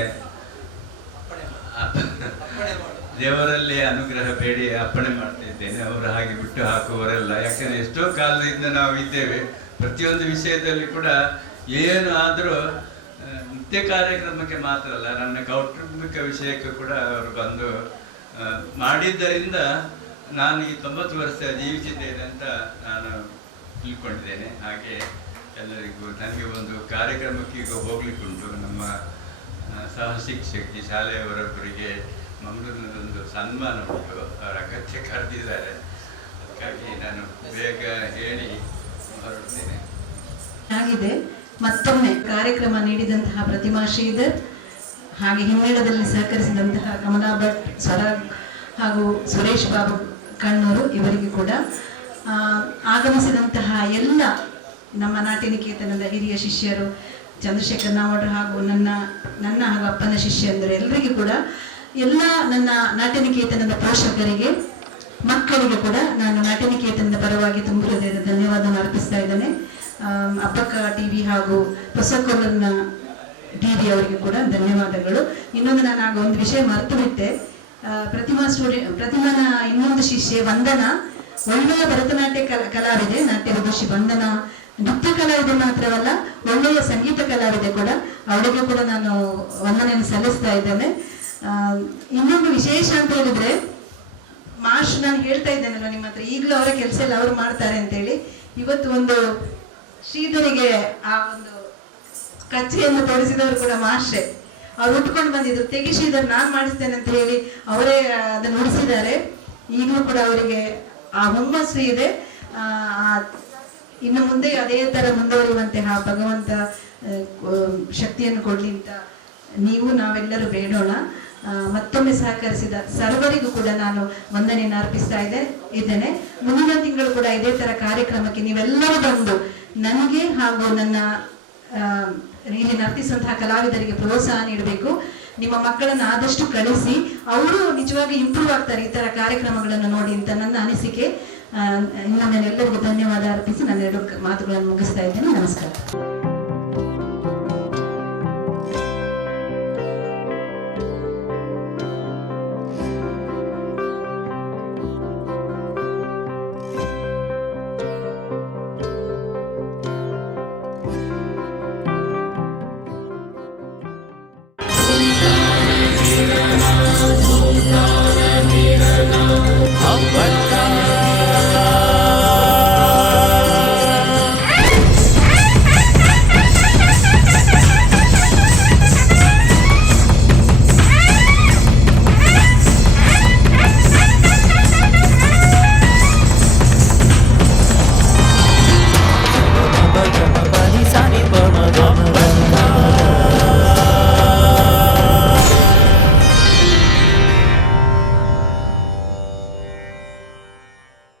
ದೇವರಲ್ಲಿ ಅನುಗ್ರಹ ಬೇಡಿ ಅಪ್ಪಣೆ ಮಾಡ್ತಾ ಇದ್ದೇನೆ. ಅವರು ಹಾಗೆ ಬಿಟ್ಟು ಹಾಕುವವರೆಲ್ಲ. ಯಾಕಂದರೆ ಎಷ್ಟೋ ಕಾಲದಿಂದ ನಾವು ಇದ್ದೇವೆ, ಪ್ರತಿಯೊಂದು ವಿಷಯದಲ್ಲಿ ಕೂಡ ಏನು ಆದರೂ ನೃತ್ಯ ಕಾರ್ಯಕ್ರಮಕ್ಕೆ ಮಾತ್ರ ಅಲ್ಲ, ನನ್ನ ಕೌಟುಂಬಿಕ ವಿಷಯಕ್ಕೂ ಕೂಡ ಅವರು ಬಂದು ಮಾಡಿದ್ದರಿಂದ ನಾನು ಈ 90 ವರ್ಷ ಜೀವಿಸಿದ್ದೇನೆ ಅಂತ ನಾನು ತಿಳ್ಕೊಂಡಿದ್ದೇನೆ. ಹಾಗೆ ಎಲ್ಲರಿಗೂ ನನಗೆ ಒಂದು ಕಾರ್ಯಕ್ರಮಕ್ಕೆ ಈಗ ಹೋಗ್ಲಿಕ್ಕುಂಟು. ನಮ್ಮ ಸಹ ಶಿಕ್ಷಕಿ ಶಾಲೆಯವರೊಬ್ಬರಿಗೆ ಮಂಗಳೂರಿನದೊಂದು ಸನ್ಮಾನ ಉಂಟು, ಅವರ ಅಗತ್ಯ ಕರೆದಿದ್ದಾರೆ. ಅದಕ್ಕಾಗಿ ನಾನು ಬೇಗ ಹೇಳಿ ಹೊರಡ್ತೇನೆ. ಆಗಿದೆ. ಮತ್ತೊಮ್ಮೆ ಕಾರ್ಯಕ್ರಮ ನೀಡಿದಂತಹ ಪ್ರತಿಮಾ ಶ್ರೀಧರ್, ಹಾಗೆ ಹಿಮ್ಮೇಳದಲ್ಲಿ ಸಹಕರಿಸಿದಂತಹ ಕಮಲಾ ಭಟ್, ಸ್ವರಾಗ್ ಹಾಗೂ ಸುರೇಶ್ ಬಾಬು ಕಣ್ಣೂರು ಇವರಿಗೆ ಕೂಡ, ಆಗಮಿಸಿದಂತಹ ಎಲ್ಲ ನಮ್ಮ ನಾಟ್ಯನಿಕೇತನದ ಹಿರಿಯ ಶಿಷ್ಯರು ಚಂದ್ರಶೇಖರ್ ನಾವಡ್ರು ಹಾಗೂ ನನ್ನ ಹಾಗೂ ಅಪ್ಪನ ಶಿಷ್ಯಂದರು ಎಲ್ಲರಿಗೂ ಕೂಡ, ಎಲ್ಲ ನನ್ನ ನಾಟ್ಯನಿಕೇತನದ ಪೋಷಕರಿಗೆ, ಮಕ್ಕಳಿಗೆ ಕೂಡ ನಾನು ನಾಟ್ಯನಿಕೇತನ ವಿದ್ಯಾನಿಕೇತನದ ಪರವಾಗಿ ತುಂಬ ಹೃದಯದ ಧನ್ಯವಾದವನ್ನು ಅರ್ಪಿಸ್ತಾ ಇದ್ದೇನೆ. ಅಬ್ಬಕ್ಕ ಟಿವಿ ಹಾಗೂ ಹೊಸಕೊಲ್ಲನ ಟಿವಿ ಅವರಿಗೆ ಕೂಡ ಧನ್ಯವಾದಗಳು. ಇನ್ನೊಂದು ನಾನು ಆಗ ಒಂದು ವಿಷಯ ಮರೆತು ಬಿಟ್ಟೆ. ಪ್ರತಿಮಾನ ಇನ್ನೊಂದು ಶಿಷ್ಯೆ ವಂದನಾ ಒಳ್ಳೆಯ ಭರತನಾಟ್ಯ ಕಲಾವಿದೆ, ನಾಟ್ಯ ವಿದುಷಿ ವಂದನಾ ನೃತ್ಯ ಕಲಾವಿದೆ ಮಾತ್ರವಲ್ಲ, ಒಳ್ಳೆಯ ಸಂಗೀತ ಕಲಾವಿದೆ ಕೂಡ. ಅವಳಿಗೆ ಕೂಡ ನಾನು ವಂದನೆಯನ್ನು ಸಲ್ಲಿಸ್ತಾ ಇದ್ದೇನೆ. ಇನ್ನೊಂದು ವಿಶೇಷ ಅಂತ ಹೇಳಿದ್ರೆ, ಮಾಸ್ಟರ್ ನಾನು ಹೇಳ್ತಾ ಇದ್ದೇನಲ್ಲ ನಿಮ್ಮ ಹತ್ರ, ಈಗಲೂ ಅವರ ಕೆಲಸ ಎಲ್ಲ ಅವರು ಮಾಡ್ತಾರೆ ಅಂತೇಳಿ. ಇವತ್ತು ಒಂದು ಶ್ರೀಧರಿಗೆ ಆ ಒಂದು ಕಚ್ಚೆಯನ್ನು ತೋರಿಸಿದವರು ಕೂಡ ಮಾಸ್ಟ್ರೇ. ಅವ್ರು ಉಟ್ಕೊಂಡು ಬಂದಿದ್ರು, ತೆಗಿ ಶ್ರೀಧರ್ ನಾನು ಮಾಡಿಸ್ತೇನೆ ಅಂತ ಹೇಳಿ ಅವರೇ ಅದನ್ನು ಉಡಿಸಿದ್ದಾರೆ. ಈಗಲೂ ಕೂಡ ಅವರಿಗೆ ಆ ಹುಮ್ಮಸ್ಸು ಇದೆ. ಇನ್ನು ಮುಂದೆ ಅದೇ ತರ ಮುಂದುವರಿಯುವಂತೆ ಆ ಭಗವಂತ ಶಕ್ತಿಯನ್ನು ಕೊಡ್ಲಿ ಅಂತ ನೀವು ನಾವೆಲ್ಲರೂ ಬೇಡೋಣ. ಮತ್ತೊಮ್ಮೆ ಸಹಕರಿಸಿದ ಸರ್ವರಿಗೂ ಕೂಡ ನಾನು ವಂದನೆಯನ್ನು ಅರ್ಪಿಸ್ತಾ ಇದ್ದೇನೆ. ಮುಂದಿನ ತಿಂಗಳು ಕೂಡ ಇದೇ ತರ ಕಾರ್ಯಕ್ರಮಕ್ಕೆ ನೀವೆಲ್ಲರೂ ಬಂದು ನನಗೆ ಹಾಗೂ ನನ್ನ ಇಲ್ಲಿ ನರ್ತಿಸುವಂತಹ ಕಲಾವಿದರಿಗೆ ಪ್ರೋತ್ಸಾಹ ನೀಡಬೇಕು. ನಿಮ್ಮ ಮಕ್ಕಳನ್ನು ಆದಷ್ಟು ಕಳಿಸಿ, ಅವರು ನಿಜವಾಗಿ ಇಂಪ್ರೂವ್ ಆಗ್ತಾರೆ ಈ ತರ ಕಾರ್ಯಕ್ರಮಗಳನ್ನು ನೋಡಿ ಅಂತ ನನ್ನ ಅನಿಸಿಕೆ. ಇನ್ನೊಮ್ಮೆ ಎಲ್ಲರಿಗೂ ಧನ್ಯವಾದ ಅರ್ಪಿಸಿ ನನ್ನ ಎರಡು ಮಾತುಗಳನ್ನು ಮುಗಿಸ್ತಾ ಇದ್ದೇನೆ. ನಮಸ್ಕಾರ.